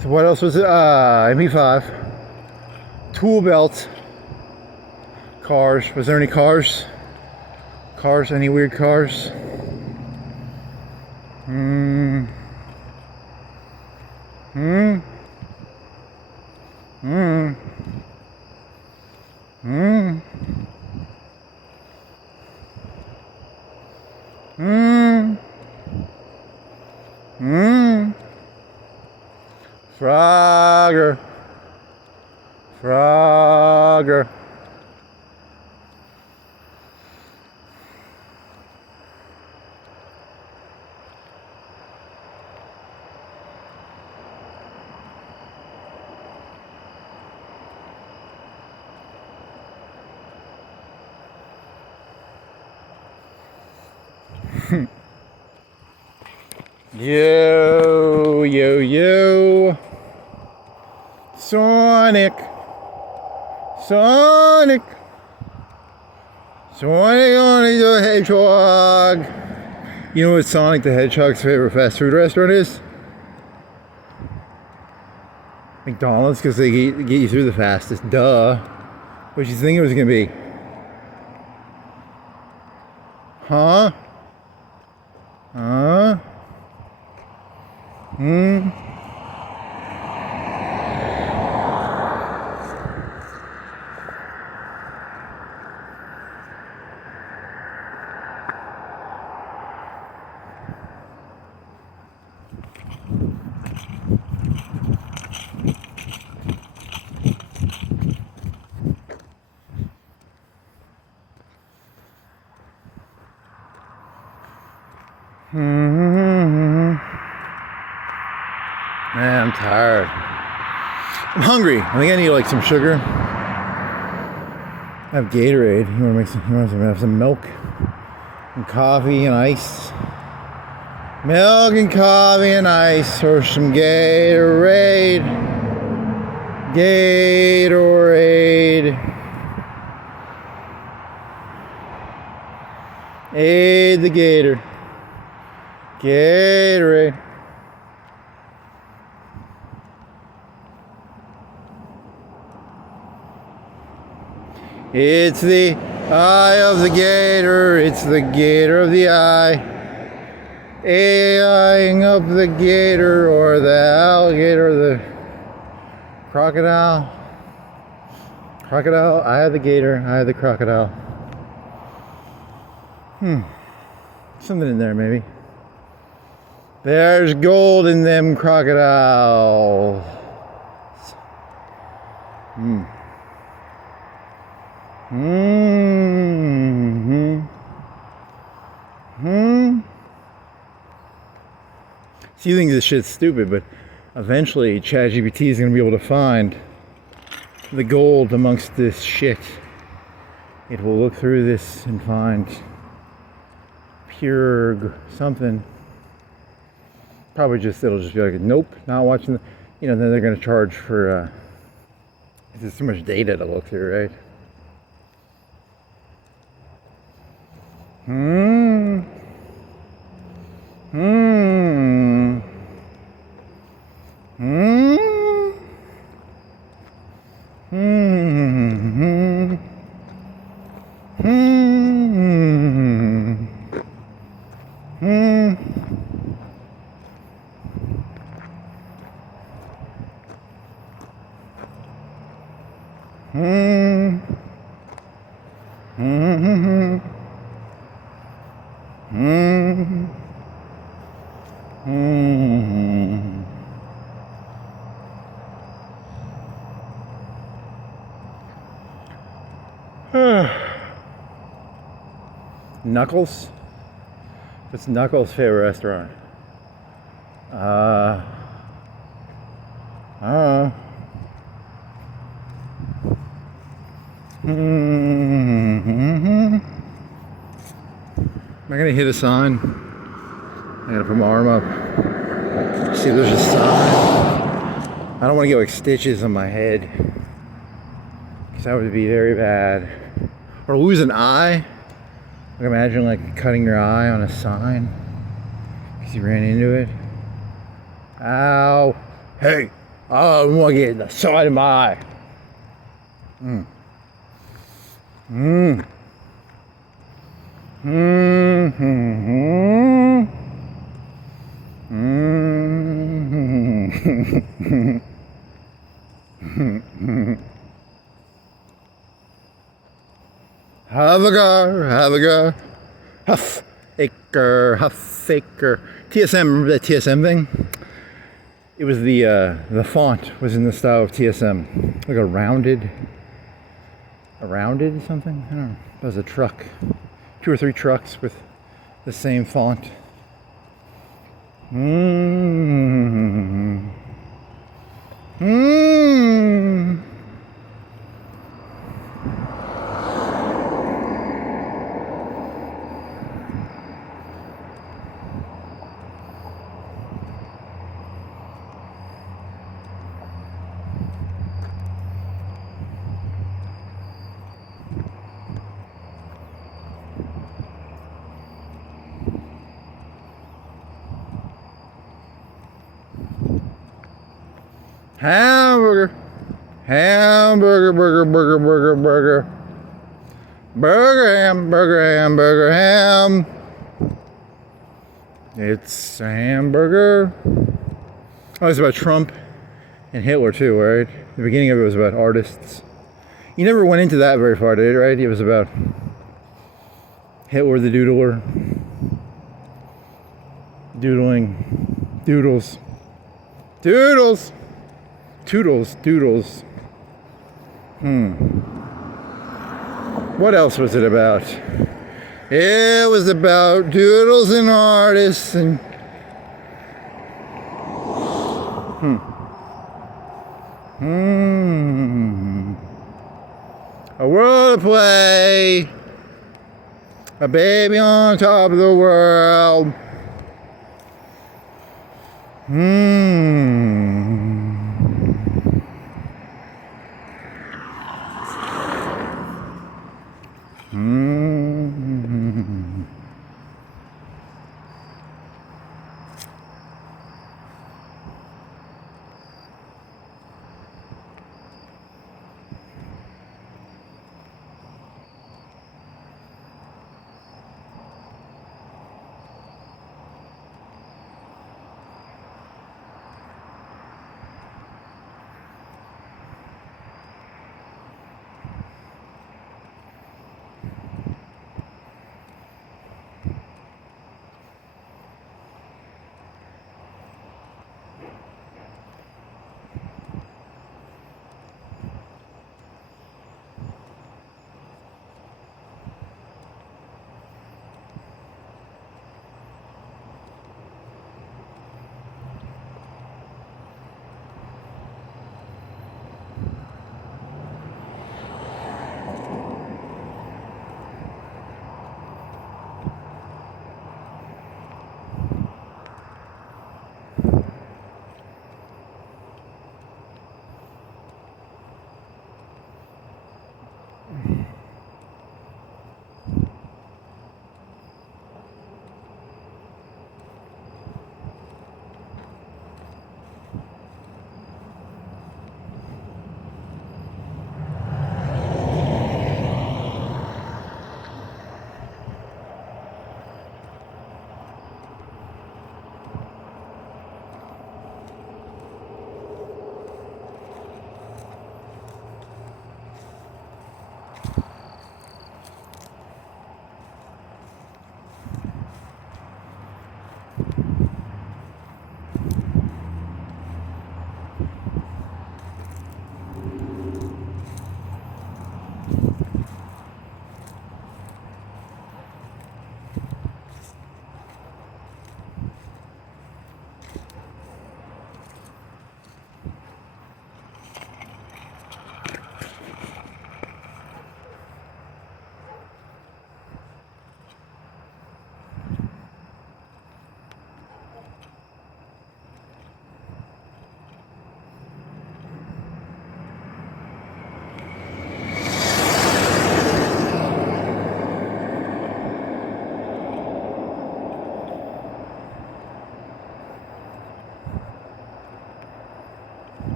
So what else was it? MP-5. Tool belt. Cars. Was there any cars? Cars? Any weird cars? Frogger. Frogger. Yo, yo, yo. Sonic. Sonic. Sonic the Hedgehog. You know what Sonic the Hedgehog's favorite fast food restaurant is? McDonald's, because they get you through the fastest. Duh. What you think it was going to be? Huh? Huh? Man, I'm tired. I'm hungry. I think I need like some sugar. I have Gatorade. You want to have some milk and coffee and ice? Milk and coffee and ice, or some Gatorade. Gatorade. Aid the gator. Gatorade. It's the eye of the gator. It's the gator of the eye. Eyeing of the gator or the alligator or the crocodile. Crocodile, eye of the gator, eye of the crocodile. Something in there maybe. There's gold in them crocodiles. So you think this shit's stupid, but eventually ChatGPT is going to be able to find the gold amongst this shit. It will look through this and find pure something. Probably it'll just be like, nope, not watching then they're going to charge for, there's too much data to look through, right? Knuckles? What's Knuckles' favorite restaurant? Am I gonna hit a sign? I gotta put my arm up. See if there's a sign. I don't want to get like stitches on my head, because that would be very bad. Or lose an eye. Like imagine like cutting your eye on a sign because you ran into it. Ow! Hey! Oh, I want to get in the side of my eye. Have a go. Huff acre. TSM, remember that TSM thing? It was the font was in the style of TSM. Like a rounded something? I don't know. That was a truck. 2 or 3 trucks with the same font. Hamburger, ham. It's a hamburger. Oh, it's about Trump and Hitler too, right? The beginning of it was about artists. You never went into that very far, did it, right? It was about Hitler the doodler. Doodles. Doodles. What else was it about? It was about doodles and artists and a world to play, a baby on top of the world.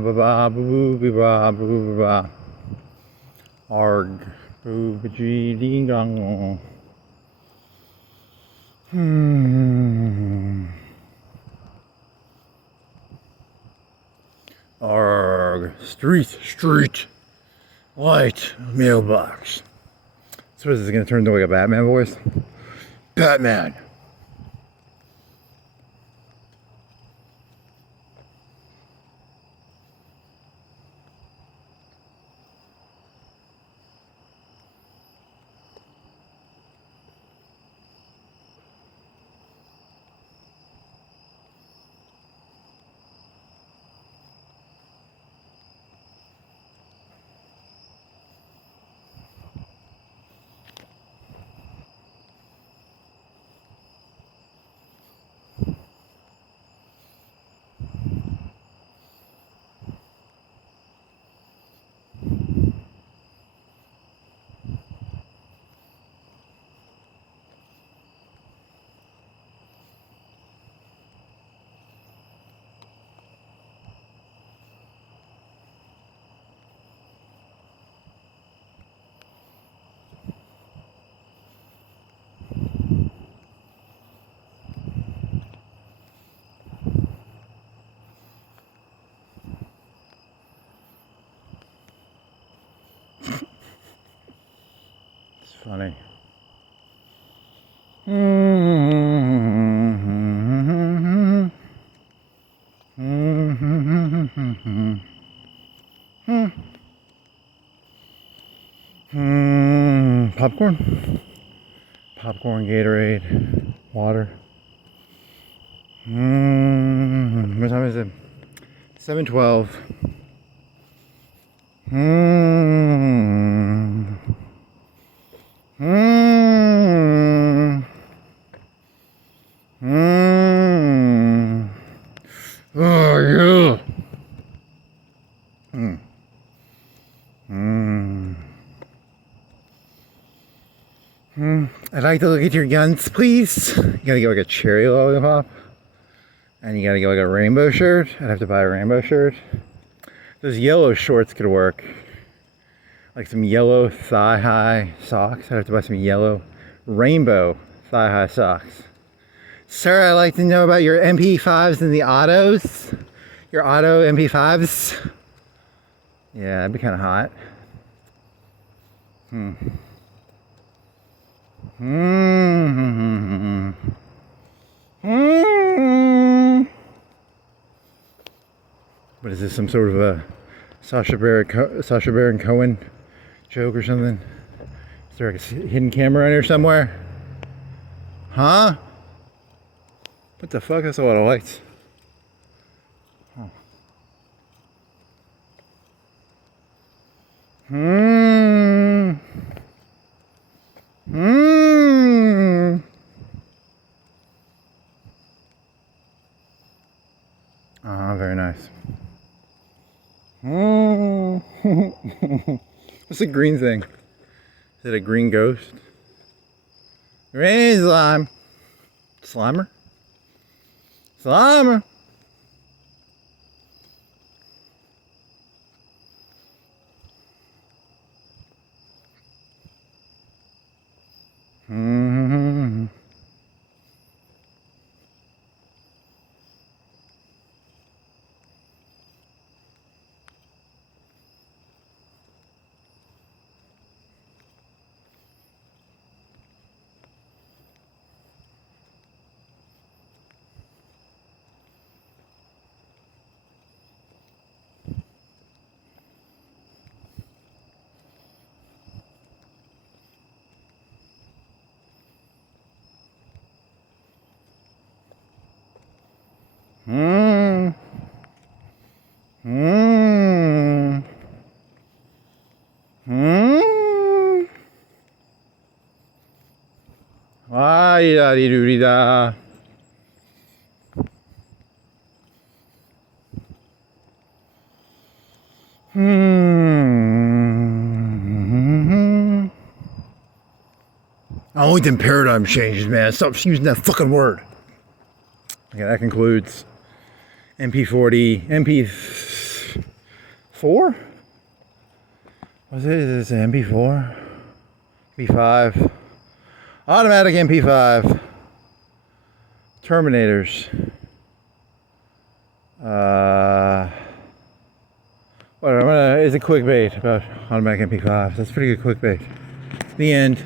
ba ba boo boo ba boo ba. Arg boo ba gee ding dong. Arg street light mailbox. So is this gonna turn into like a Batman voice? Batman. It's funny. Popcorn? Popcorn, Gatorade, water. What time is it? 7:12. Oh yeah. I'd like to look at your guns, please. You gotta get like a cherry lollipop. And you gotta get like a rainbow shirt. I'd have to buy a rainbow shirt. Those yellow shorts could work. Like some yellow thigh-high socks. I'd have to buy some yellow rainbow thigh-high socks. Sir, I'd like to know about your MP-5s and the autos. Your auto MP-5s. Yeah, that'd be kind of hot. What is this? Some sort of a Sacha Baron Cohen joke or something? Is there like a hidden camera in here somewhere? Huh? What the fuck? That's a lot of lights. Oh. Very nice. What's the green thing? Is it a green ghost? Green slime. Slimer? Slimer. Ay, da di doo di da. I only did paradigm changes, man. Stop using that fucking word. Okay, that concludes MP40, 4? What's it? Is it MP4? MP-5. Automatic MP-5. Terminators. Whatever. It's a quick bait about automatic MP5. That's pretty good quick bait. The end.